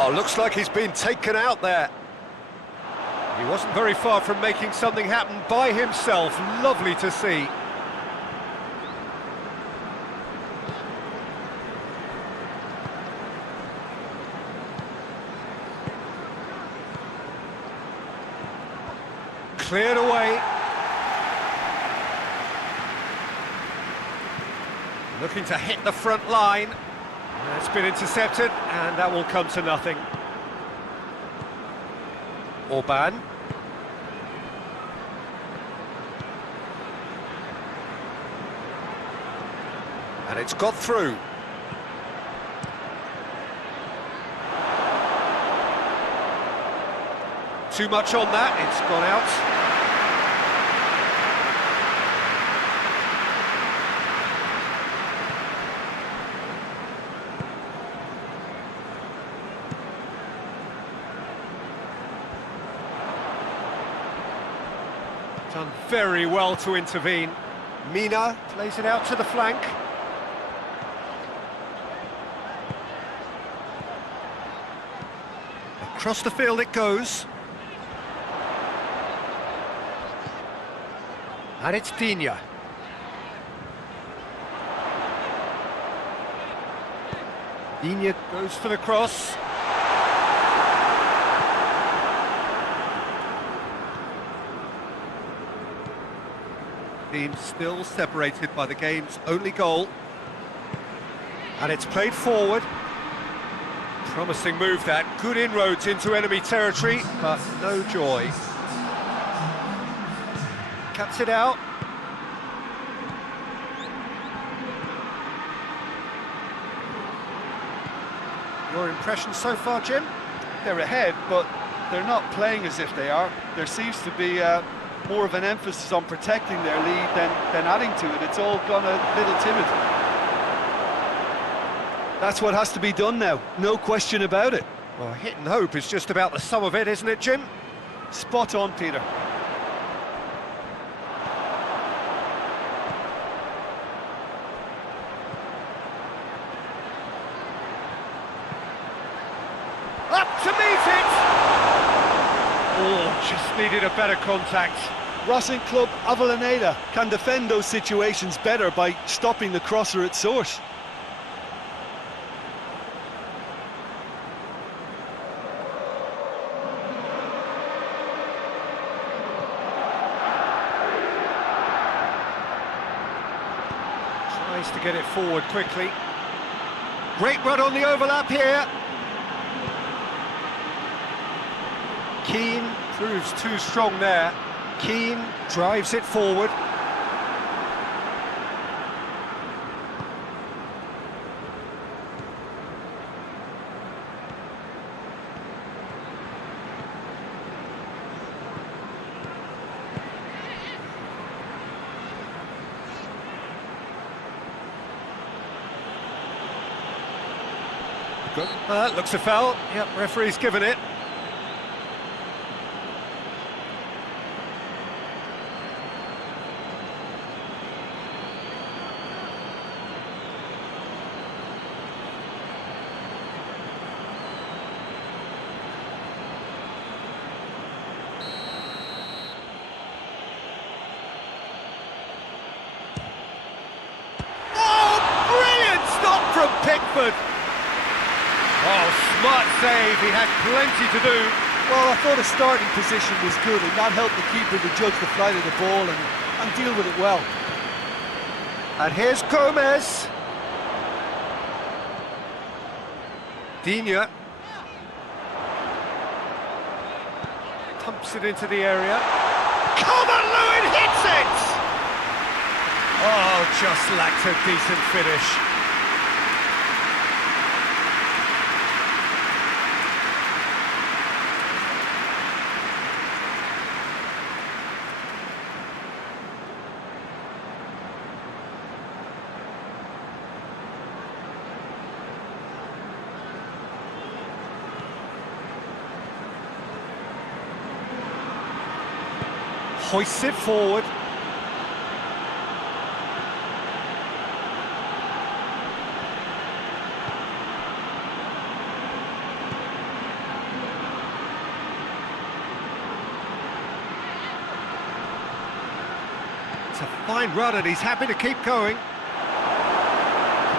Oh, looks like he's been taken out there. He wasn't very far from making something happen by himself. Lovely to see. Cleared away. Looking to hit the front line. It's been intercepted, and that will come to nothing. Orban. And it's got through. Too much on that, it's gone out. Done very well to intervene. Mina plays it out to the flank. Across the field it goes. And it's Digne. Digne goes for the cross. Team still separated by the game's only goal. And it's played forward. Promising move that. Good inroads into enemy territory, but no joy. Cuts it out. Your impression so far, Jim? They're ahead, but they're not playing as if they are. There seems to be more of an emphasis on protecting their lead than adding to it. It's all gone a little timid. That's what has to be done now, no question about it. Well, hit and hope is just about the sum of it, isn't it, Jim? Spot on, Peter. Up to meet it! Oh, just needed a better contact. Racing Club Avellaneda can defend those situations better by stopping the crosser at source. Tries to get it forward quickly. Great run on the overlap here. Keane proves too strong there. Keane drives it forward. Good. Looks a foul. Yep, referee's given it. Pickford. Oh, smart save, he had plenty to do. Well, I thought his starting position was good, and that helped the keeper to judge the flight of the ball and deal with it well. And here's Gomez. Digne. Pumps it into the area. Calvert-Lewin hits it! Oh, just lacked a decent finish. Hoists it forward. It's a fine run and he's happy to keep going.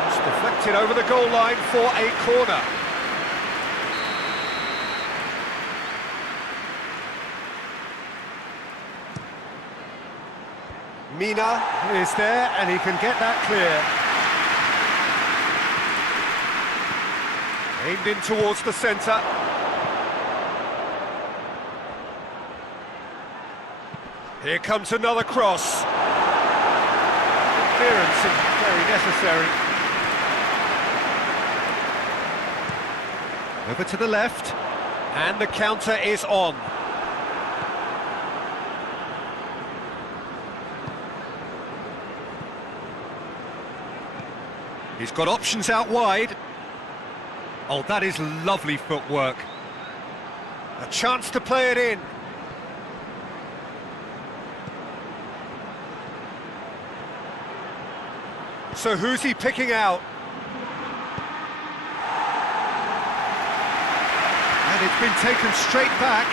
It's deflected over the goal line for a corner. Mina is there, and he can get that clear. Aimed in towards the centre. Here comes another cross. Clearance is very necessary. Over to the left, and the counter is on. He's got options out wide. Oh, that is lovely footwork. A chance to play it in. So who's he picking out? And it's been taken straight back.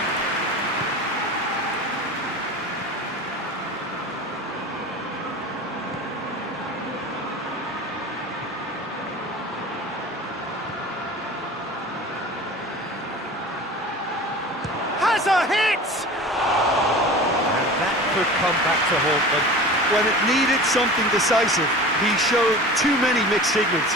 A hit! And that could come back to haunt them. When it needed something decisive, he showed too many mixed signals.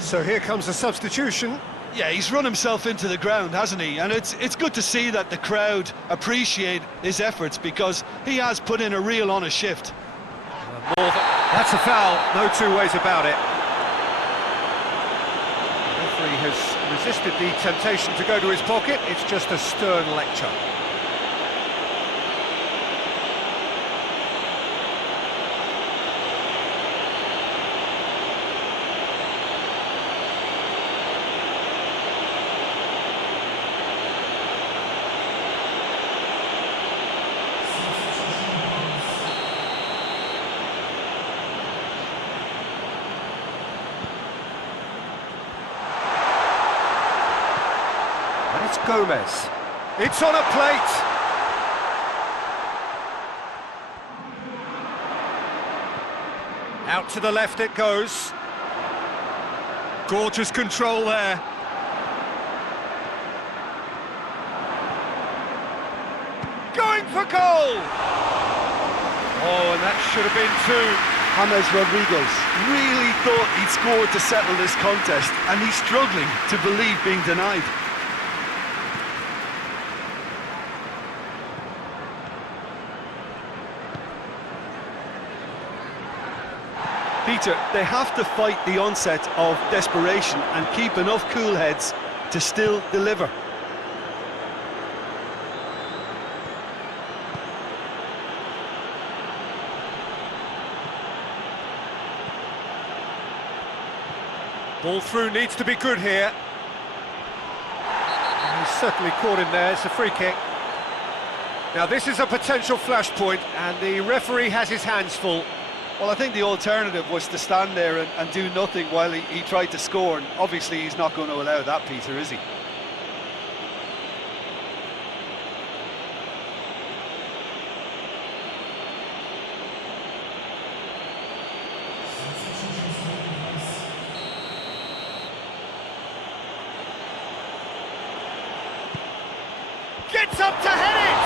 So here comes a substitution. Yeah, he's run himself into the ground, hasn't he? And it's good to see that the crowd appreciate his efforts, because he has put in a real honest shift. That's a foul, no two ways about it. The referee has resisted the temptation to go to his pocket. It's just a stern lecture. It's Gomez. It's on a plate. Out to the left it goes. Gorgeous control there. Going for goal! Oh, and that should have been two. James Rodriguez really thought he'd scored to settle this contest, and he's struggling to believe being denied. Peter, they have to fight the onset of desperation and keep enough cool heads to still deliver. Ball through needs to be good here. And he's certainly caught him there. It's a free kick. Now this is a potential flashpoint, and the referee has his hands full. Well, I think the alternative was to stand there and do nothing while he tried to score, and obviously he's not going to allow that, Peter, is he? Gets up to head it!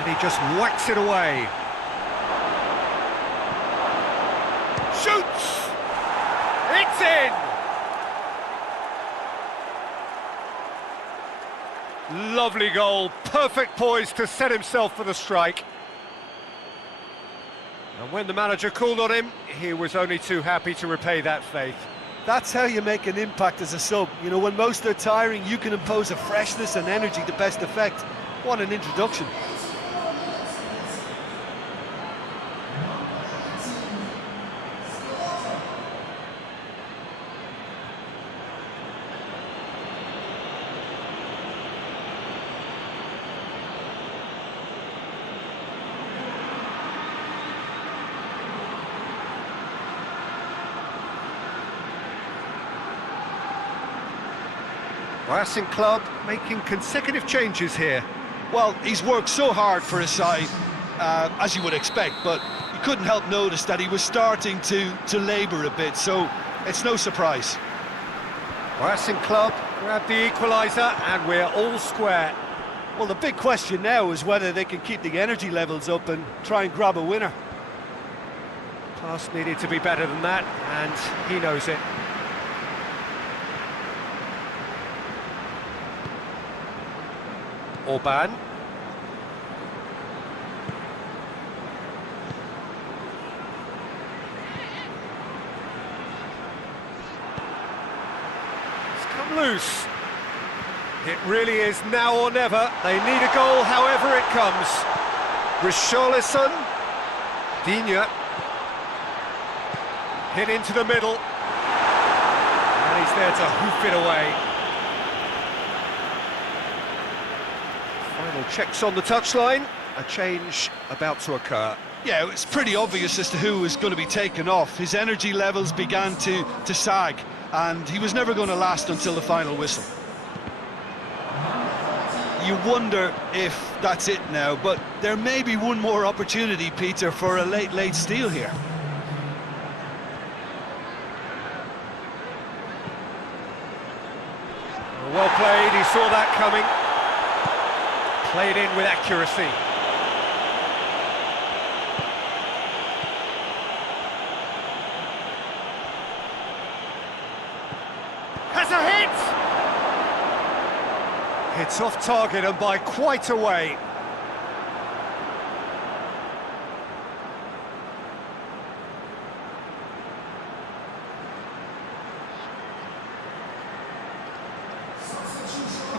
And he just whacks it away. Shoots! It's It's in! Lovely goal, perfect poise to set himself for the strike. And when the manager called on him, he was only too happy to repay that faith. That's how you make an impact as a sub. You know, when most are tiring, you can impose a freshness and energy to best effect. What an introduction. Racing Club making consecutive changes here. Well, he's worked so hard for his side, as you would expect, but you couldn't help notice that he was starting to labour a bit, so it's no surprise. Racing Club grab the equaliser and we're all square. Well, the big question now is whether they can keep the energy levels up and try and grab a winner. Pass needed to be better than that, and he knows it. Orban. It's come loose. It really is now or never. They need a goal however it comes. Richarlison. Digne. Hit into the middle. And he's there to hoof it away. Final checks on the touchline, a change about to occur. Yeah, it's pretty obvious as to who was going to be taken off. His energy levels began to sag, and he was never going to last until the final whistle. You wonder if that's it now, but there may be one more opportunity, Peter, for a late steal here. Well played, he saw that coming. Played in with accuracy. Has a hit! It's off target and by quite a way.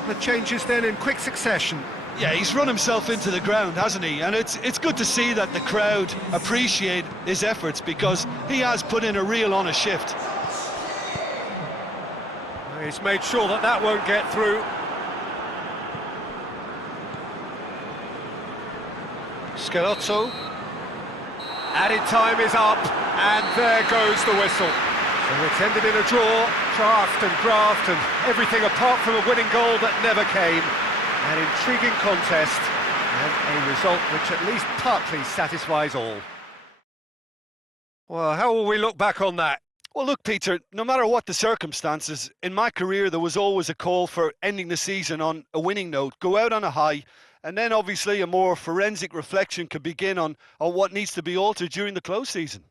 The changes then in quick succession. Yeah, he's run himself into the ground, hasn't he? And it's good to see that the crowd appreciate his efforts, because he has put in a real honest shift. He's made sure that that won't get through. Schelotto. Added time is up, and there goes the whistle. So it's ended in a draw, draft and everything apart from a winning goal that never came. An intriguing contest, and a result which at least partly satisfies all. Well, how will we look back on that? Well, look, Peter, no matter what the circumstances, in my career there was always a call for ending the season on a winning note, go out on a high, and then obviously a more forensic reflection could begin on what needs to be altered during the close season.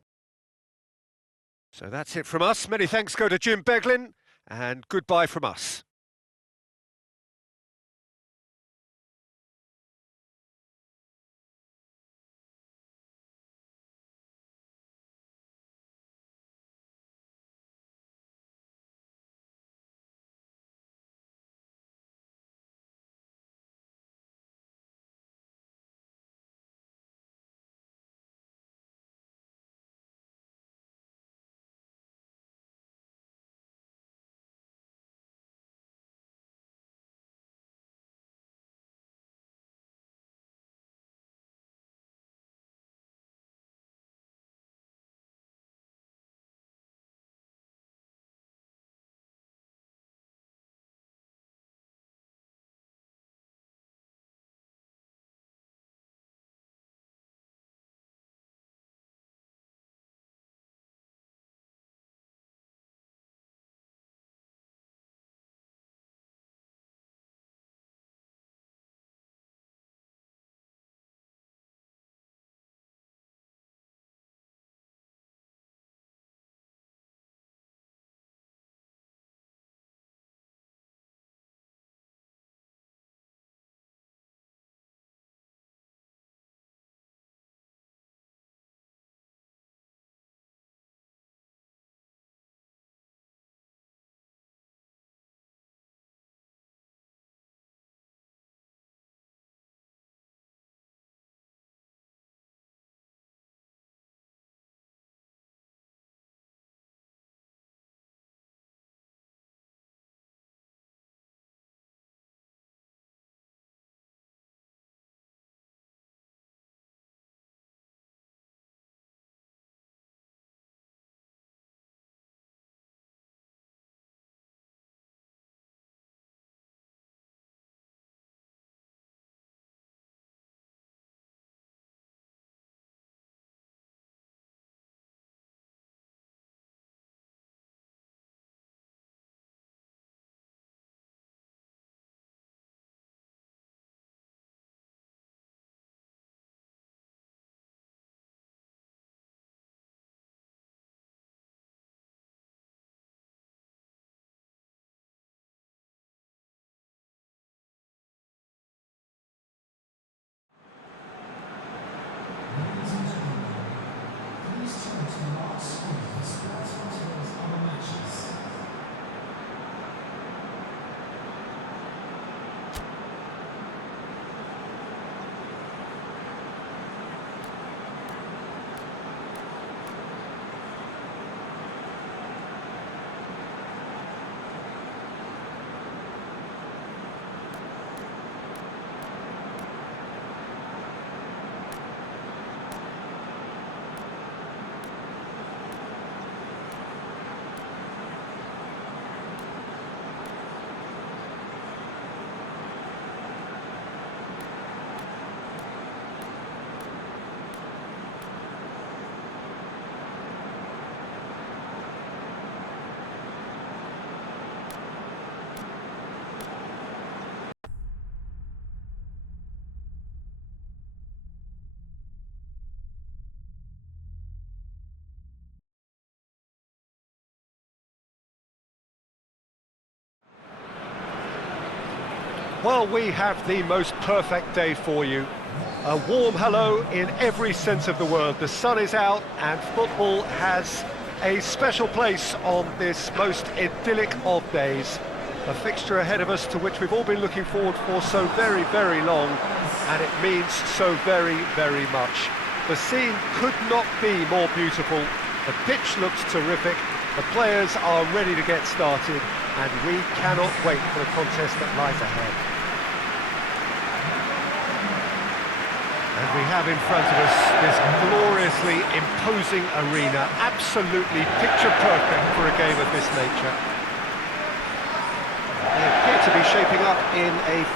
So that's it from us. Many thanks go to Jim Beglin, and goodbye from us. Well, we have the most perfect day for you. A warm hello in every sense of the word. The sun is out and football has a special place on this most idyllic of days. A fixture ahead of us to which we've all been looking forward for so very, very long, and it means so very, very much. The scene could not be more beautiful. The pitch looks terrific. The players are ready to get started, and we cannot wait for the contest that lies ahead. And we have in front of us this gloriously imposing arena, absolutely picture perfect for a game of this nature. They appear to be shaping up in a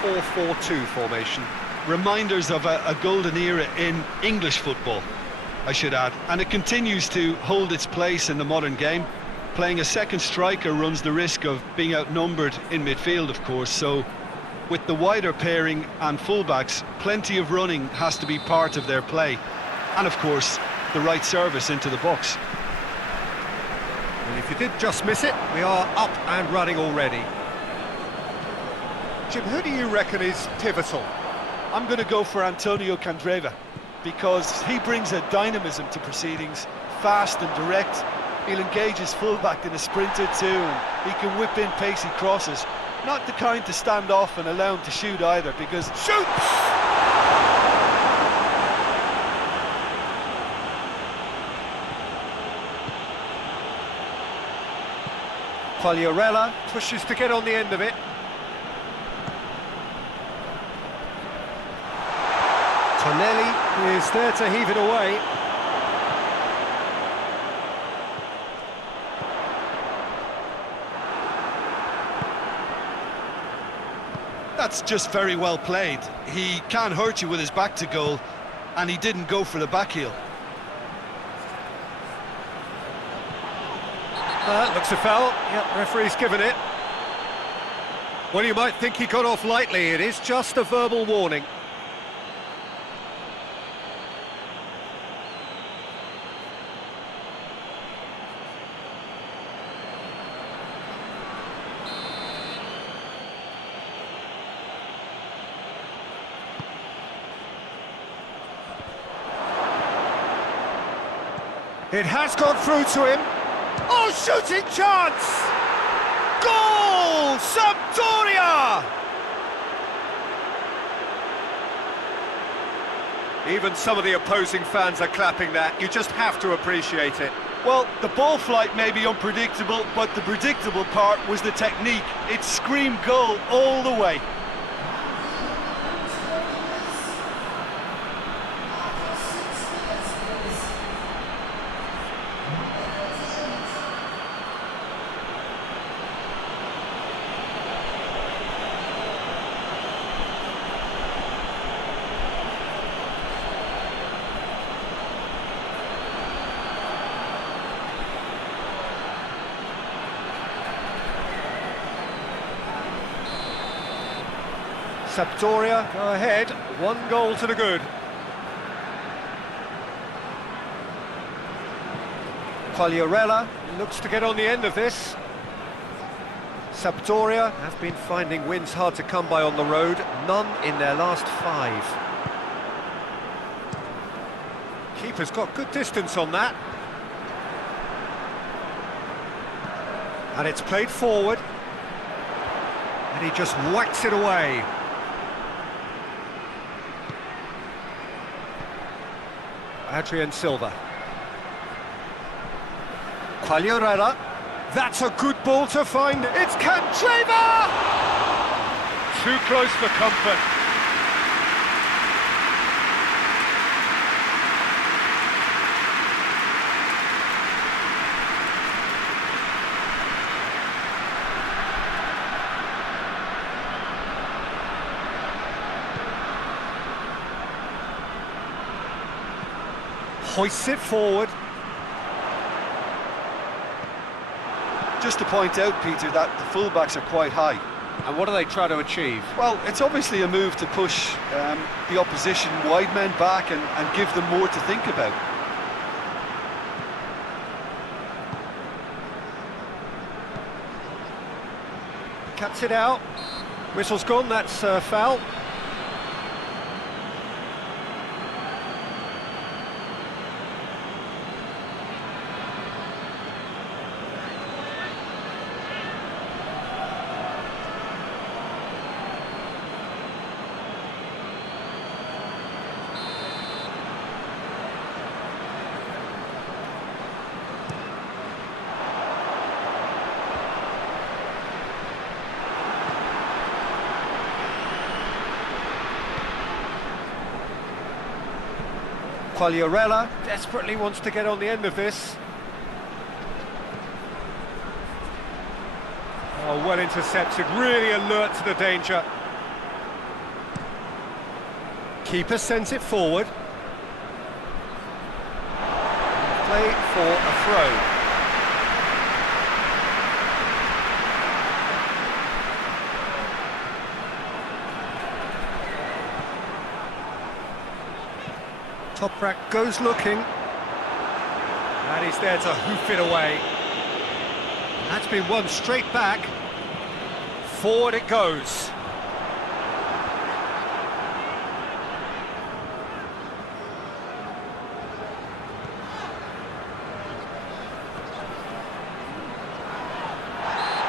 4-4-2 formation. Reminders of a golden era in English football, I should add. And it continues to hold its place in the modern game. Playing a second striker runs the risk of being outnumbered in midfield, of course, so with the wider pairing and fullbacks, plenty of running has to be part of their play. And of course, the right service into the box. And if you did just miss it, we are up and running already. Jim, who do you reckon is pivotal? I'm going to go for Antonio Candreva, because he brings a dynamism to proceedings, fast and direct. He'll engage his fullback in a sprint or two, and he can whip in pacey crosses. Not the kind to stand off and allow him to shoot either, because... Shoots! Quagliarella pushes to get on the end of it. Tonelli is there to heave it away. That's just very well played. He can't hurt you with his back to goal, and he didn't go for the back heel. Looks a foul. Yep, referee's given it. Well, you might think he got off lightly. It is just a verbal warning. It has gone through to him. Oh, shooting chance! Goal! Sampdoria! Even some of the opposing fans are clapping that. You just have to appreciate it. Well, the ball flight may be unpredictable, but the predictable part was the technique. It screamed goal all the way. Sampdoria go ahead, 1 goal to the good. Quagliarella looks to get on the end of this. Sampdoria have been finding wins hard to come by on the road, none in their last 5. Keeper's got good distance on that. And it's played forward. And he just whacks it away. Adrian Silva. Quagliarella. That's a good ball to find. It's Candreva! Too close for comfort. Hoists it forward. Just to point out, Peter, that the fullbacks are quite high. And what do they try to achieve? Well, it's obviously a move to push the opposition wide men back and give them more to think about. Cuts it out. Whistle's gone, that's foul. Quagliarella desperately wants to get on the end of this. Oh, well intercepted, really alert to the danger. Keeper sends it forward. Play for a throw. Toprak goes looking, and he's there to hoof it away. That's been won straight back. Forward it goes.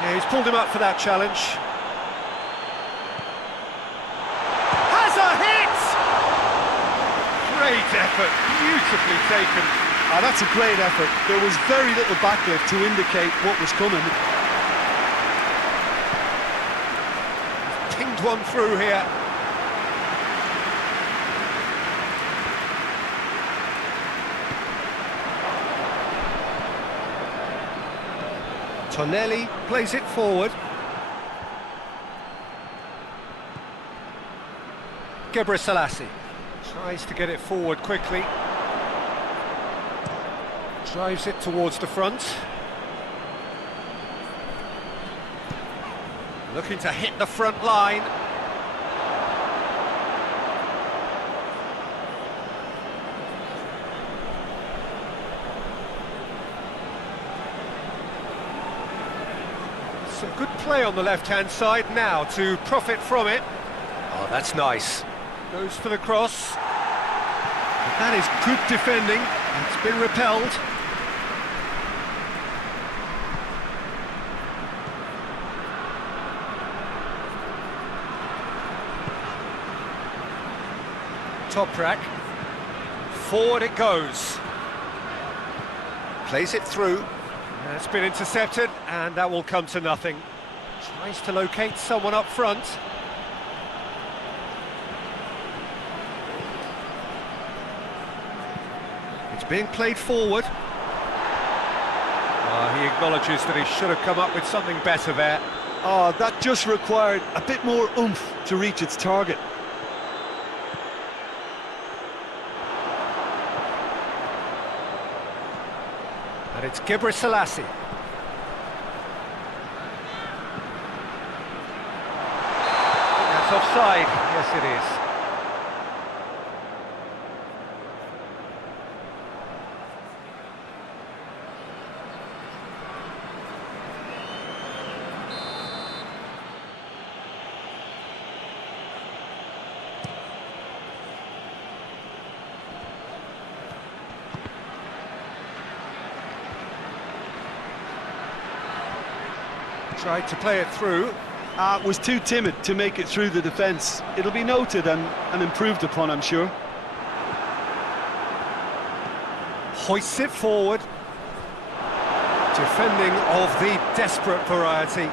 Yeah, he's pulled him up for that challenge. Great effort, beautifully taken. That's a great effort. There was very little backlift to indicate what was coming. Pinged one through here. Tonelli plays it forward. Gebrselassie tries to get it forward quickly. Drives it towards the front. Looking to hit the front line. Some good play on the left-hand side now to profit from it. Oh, that's nice. Goes for the cross. But that is good defending. It's been repelled. Toprak. Forward it goes. Plays it through. It's been intercepted, and that will come to nothing. Tries to locate someone up front. Being played forward. He acknowledges that he should have come up with something better there. Oh, that just required a bit more oomph to reach its target. And it's Gebrselassie. That's offside. Yes, it is. Tried to play it through. Was too timid to make it through the defence. It'll be noted and improved upon, I'm sure. Hoists it forward. Defending of the desperate variety.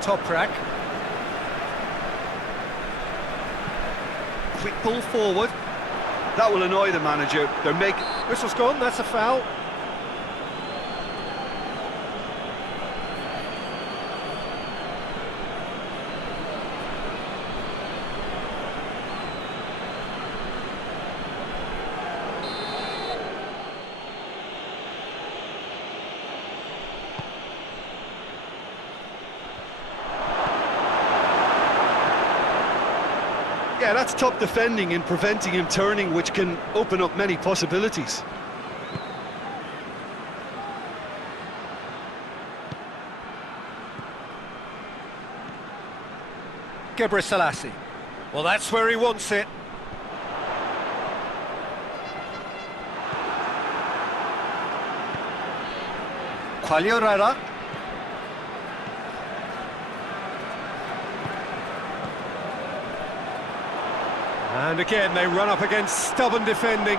Toprak. Quick ball forward. That will annoy the manager. They're making... Whistle's gone, that's a foul. Yeah, that's top defending in preventing him turning, which can open up many possibilities. Gebrselassie. Well, that's where he wants it. Quagliarella. And again, they run up against stubborn defending.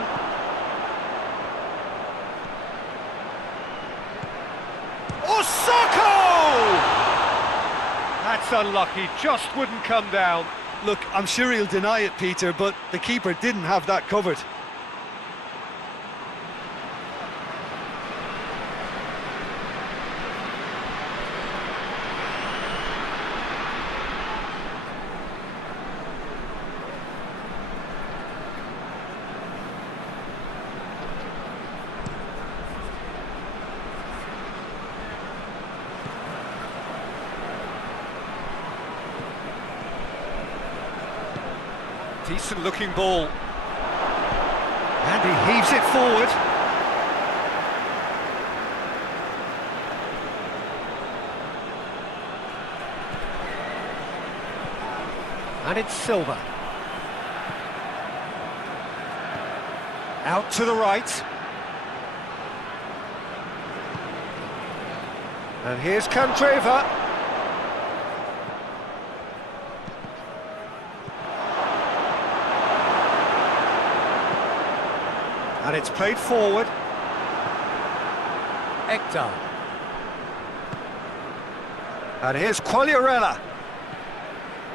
Osako! That's unlucky, just wouldn't come down. Look, I'm sure he'll deny it, Peter, but the keeper didn't have that covered. Decent looking ball. And he heaves it forward. And it's Silva. Out to the right. And here's Candreva. And it's played forward. Ekdal. And here's Quagliarella.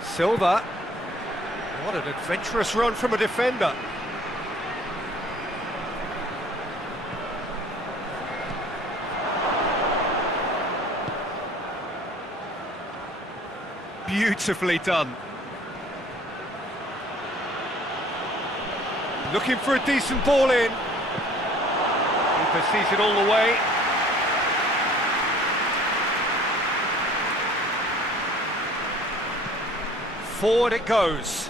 Silva. What an adventurous run from a defender. Beautifully done. Looking for a decent ball in. Keeper sees it all the way. Forward it goes.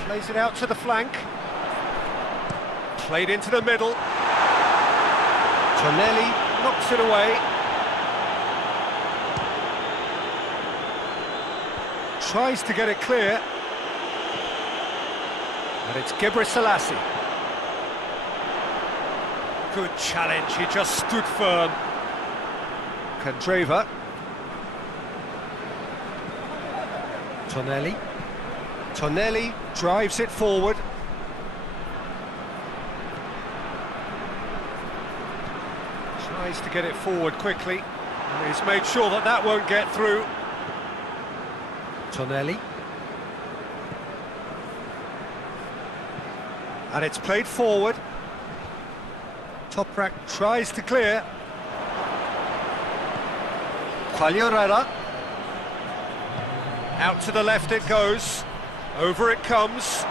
Plays it out to the flank. Played into the middle. Tonelli knocks it away. Tries to get it clear. And it's Gebrselassie. Good challenge, he just stood firm. Candreva. Tonelli. Tonelli drives it forward. Tries to get it forward quickly. And he's made sure that that won't get through. Tonelli. And it's played forward. Toprak tries to clear. Quagliarella. Out to the left it goes. Over it comes.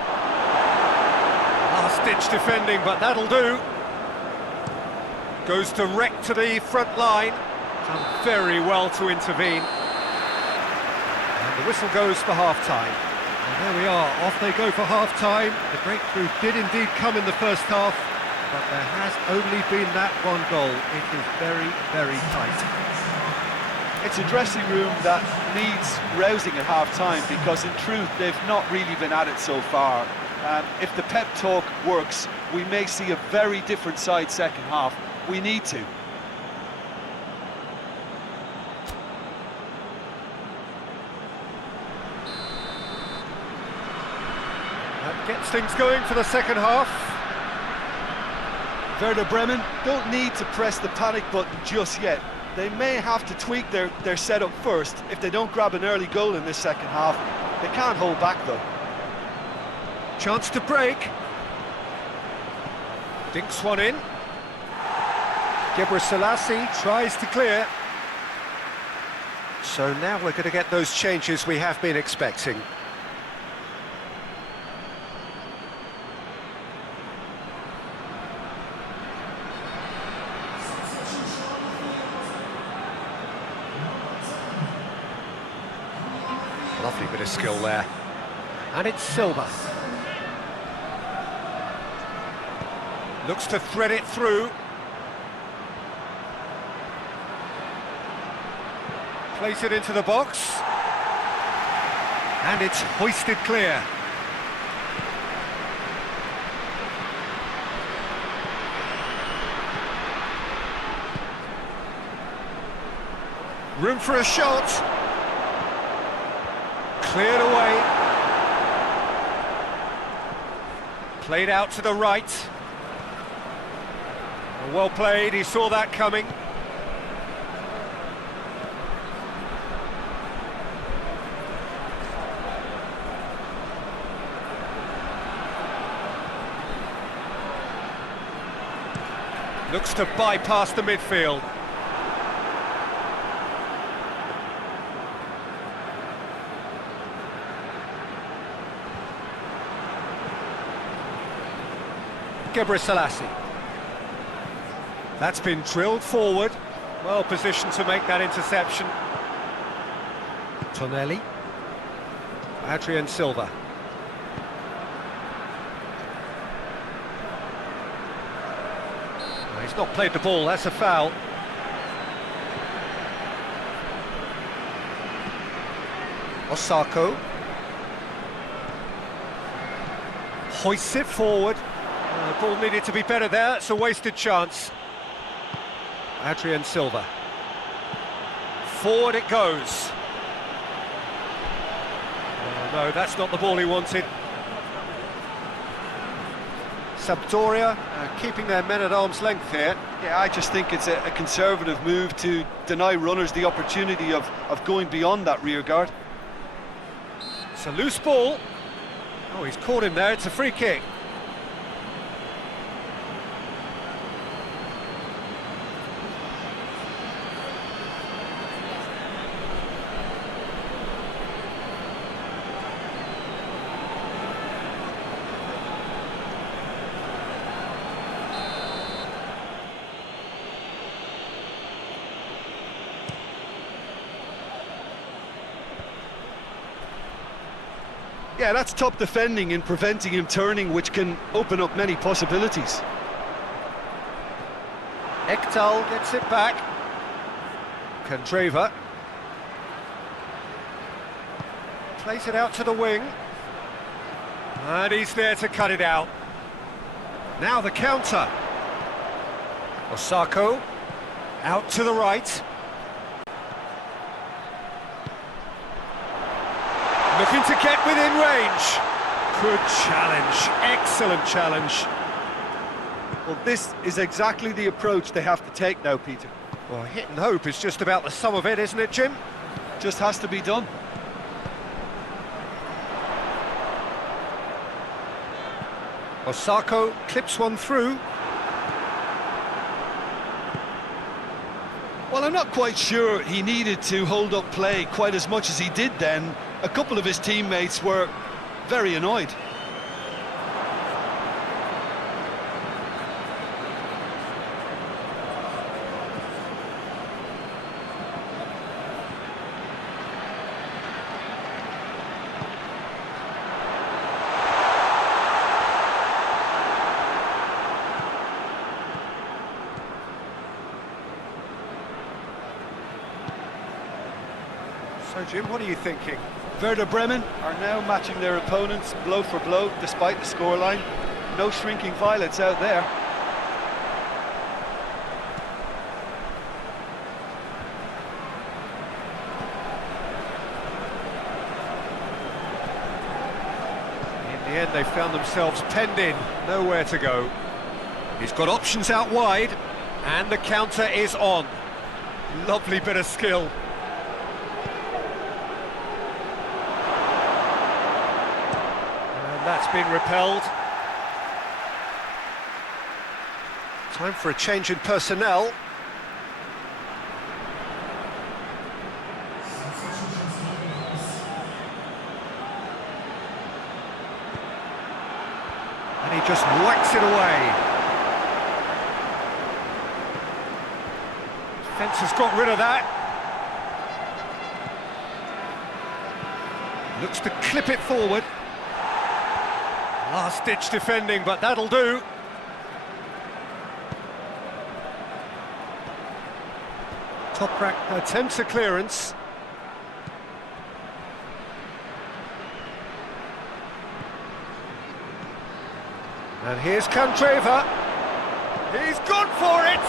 Last-ditch defending, but that'll do. Goes direct to the front line. Done very well to intervene. And the whistle goes for half-time. And there we are, off they go for half-time. The breakthrough did indeed come in the first half, but there has only been that one goal. It is very, very tight. It's a dressing room that needs rousing at half-time because, in truth, they've not really been at it so far. If the pep talk works, we may see a very different side second half. We need to. That gets things going for the second half. Werder Bremen don't need to press the panic button just yet. They may have to tweak their setup first. If they don't grab an early goal in this second half, they can't hold back though. Chance to break. Dinks one in. Gebrselassie tries to clear. So now we're going to get those changes we have been expecting. Lovely bit of skill there. And it's Silva. Looks to thread it through. Place it into the box. And it's hoisted clear. Room for a shot. Cleared away. Played out to the right. Well played, he saw that coming. Looks to bypass the midfield. Selassie. That's been drilled forward. Well positioned to make that interception. Tonelli. Adrian Silva. He's not played the ball, that's a foul. Osako. Hoists it forward. The ball needed to be better there, it's a wasted chance. Adrian Silva. Forward it goes. Oh, no, that's not the ball he wanted. Sampdoria keeping their men at arm's length here. Yeah, I just think it's a conservative move to deny runners the opportunity of going beyond that rear guard. It's a loose ball. Oh, he's caught him there, it's a free kick. Yeah, that's top defending and preventing him turning, which can open up many possibilities. Ekdal gets it back. Kandreva. Plays it out to the wing. And he's there to cut it out. Now the counter. Osako. Out to the right. Looking to get within range. Good challenge, excellent challenge. Well, this is exactly the approach they have to take now, Peter. Well, hit and hope is just about the sum of it, isn't it, Jim? Just has to be done. Osako clips one through. Well, I'm not quite sure he needed to hold up play quite as much as he did then. A couple of his teammates were very annoyed. So, Jim, what are you thinking? Werder Bremen are now matching their opponents blow for blow, despite the scoreline. No shrinking violets out there. In the end, they found themselves penned in, nowhere to go. He's got options out wide, and the counter is on. Lovely bit of skill. That's been repelled. Time for a change in personnel. And he just whacks it away. Defence has got rid of that. Looks to clip it forward. Last-ditch defending, but that'll do. Toprak attempts a clearance. And here's Candreva. He's gone for it!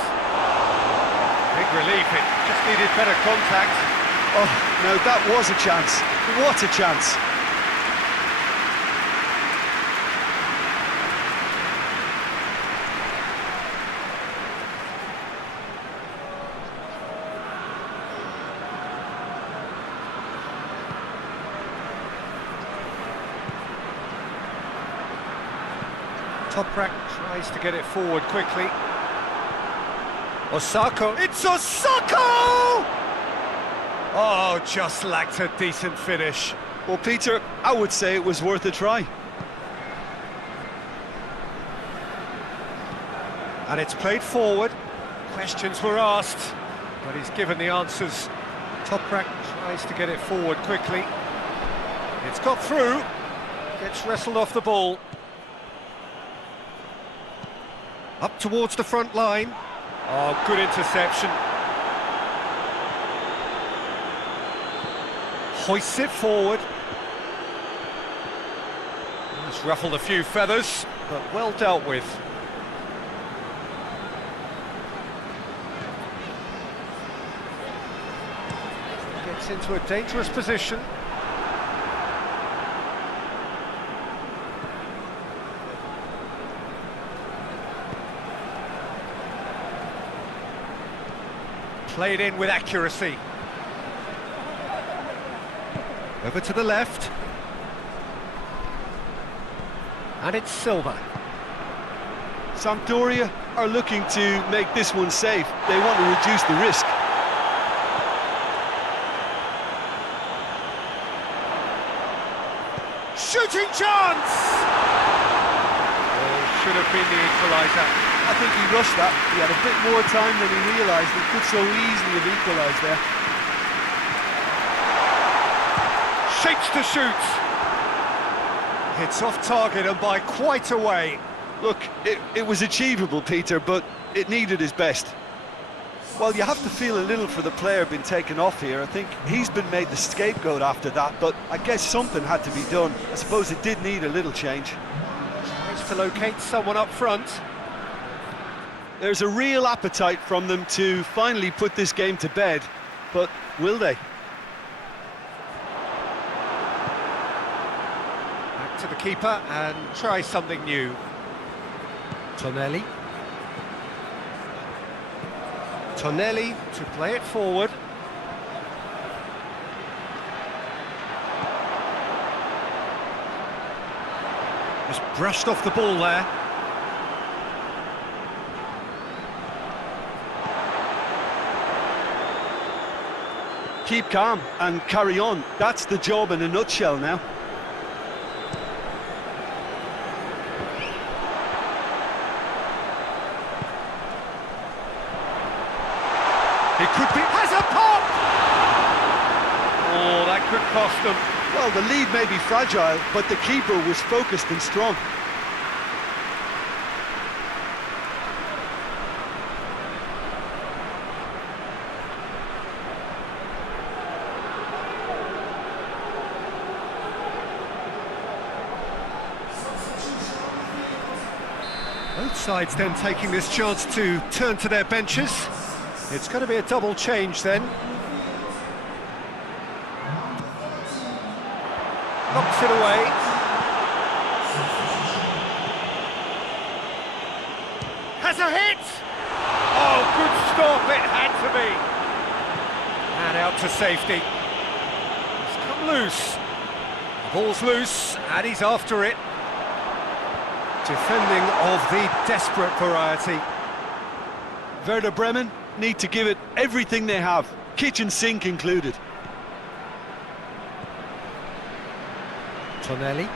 Big relief, it just needed better contact. Oh, no, that was a chance. What a chance. Toprak tries to get it forward quickly. Osako, it's Osako! Oh, just lacked a decent finish. Well, Peter, I would say it was worth a try. And it's played forward. Questions were asked, but he's given the answers. Toprak tries to get it forward quickly. It's got through. Gets wrestled off the ball. Up towards the front line. Oh, good interception. Hoists it forward. It's ruffled a few feathers, but well dealt with. Gets into a dangerous position. Played in with accuracy. Over to the left. And it's Silva. Sampdoria are looking to make this one safe. They want to reduce the risk. Shooting chance! Oh, should have been the equaliser. I think he rushed that. He had a bit more time than he realised. He could so easily have equalised there. Shapes to shoot. Hits off target and by quite a way. Look, it was achievable, Peter, but it needed his best. Well, you have to feel a little for the player being taken off here. I think he's been made the scapegoat after that, but I guess something had to be done. I suppose it did need a little change. Tries to locate someone up front. There's a real appetite from them to finally put this game to bed, but will they? Back to the keeper and try something new. Tonelli. Tonelli to play it forward. Just brushed off the ball there. Keep calm and carry on. That's the job in a nutshell now. It could be... has a pop! Oh, that could cost them. Well, the lead may be fragile, but the keeper was focused and strong. Both sides then taking this chance to turn to their benches. It's going to be a double change then. Knocks it away. Has a hit! Oh, good stop, it had to be. And out to safety. It's come loose. The ball's loose, and he's after it. Defending of the desperate variety. Werder Bremen need to give it everything they have, kitchen sink included. Tonelli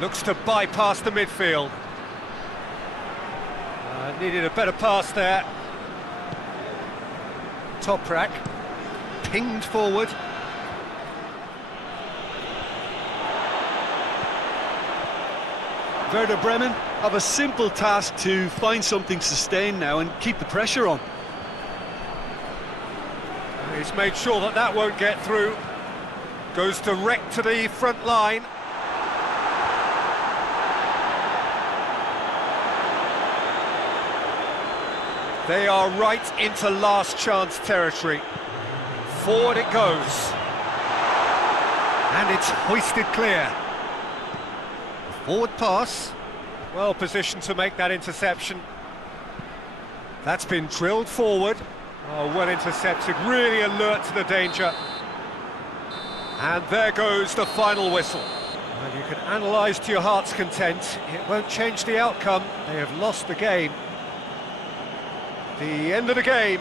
looks to bypass the midfield. Needed a better pass there. Toprak pinged forward. Werder Bremen have a simple task to find something sustained now and keep the pressure on. He's made sure that that won't get through. Goes direct to the front line. They are right into last chance territory. Forward it goes. And it's hoisted clear. Forward pass. Well positioned to make that interception. That's been drilled forward. Oh, well intercepted, really alert to the danger. And there goes the final whistle. Well, you can analyse to your heart's content. It won't change the outcome. They have lost the game. The end of the game.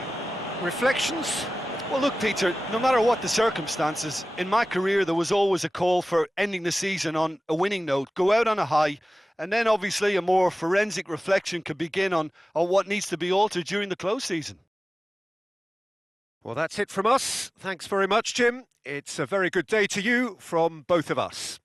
Reflections? Well, look, Peter, no matter what the circumstances, in my career there was always a call for ending the season on a winning note, go out on a high, and then obviously a more forensic reflection could begin on what needs to be altered during the close season. Well, that's it from us. Thanks very much, Jim. It's a very good day to you from both of us.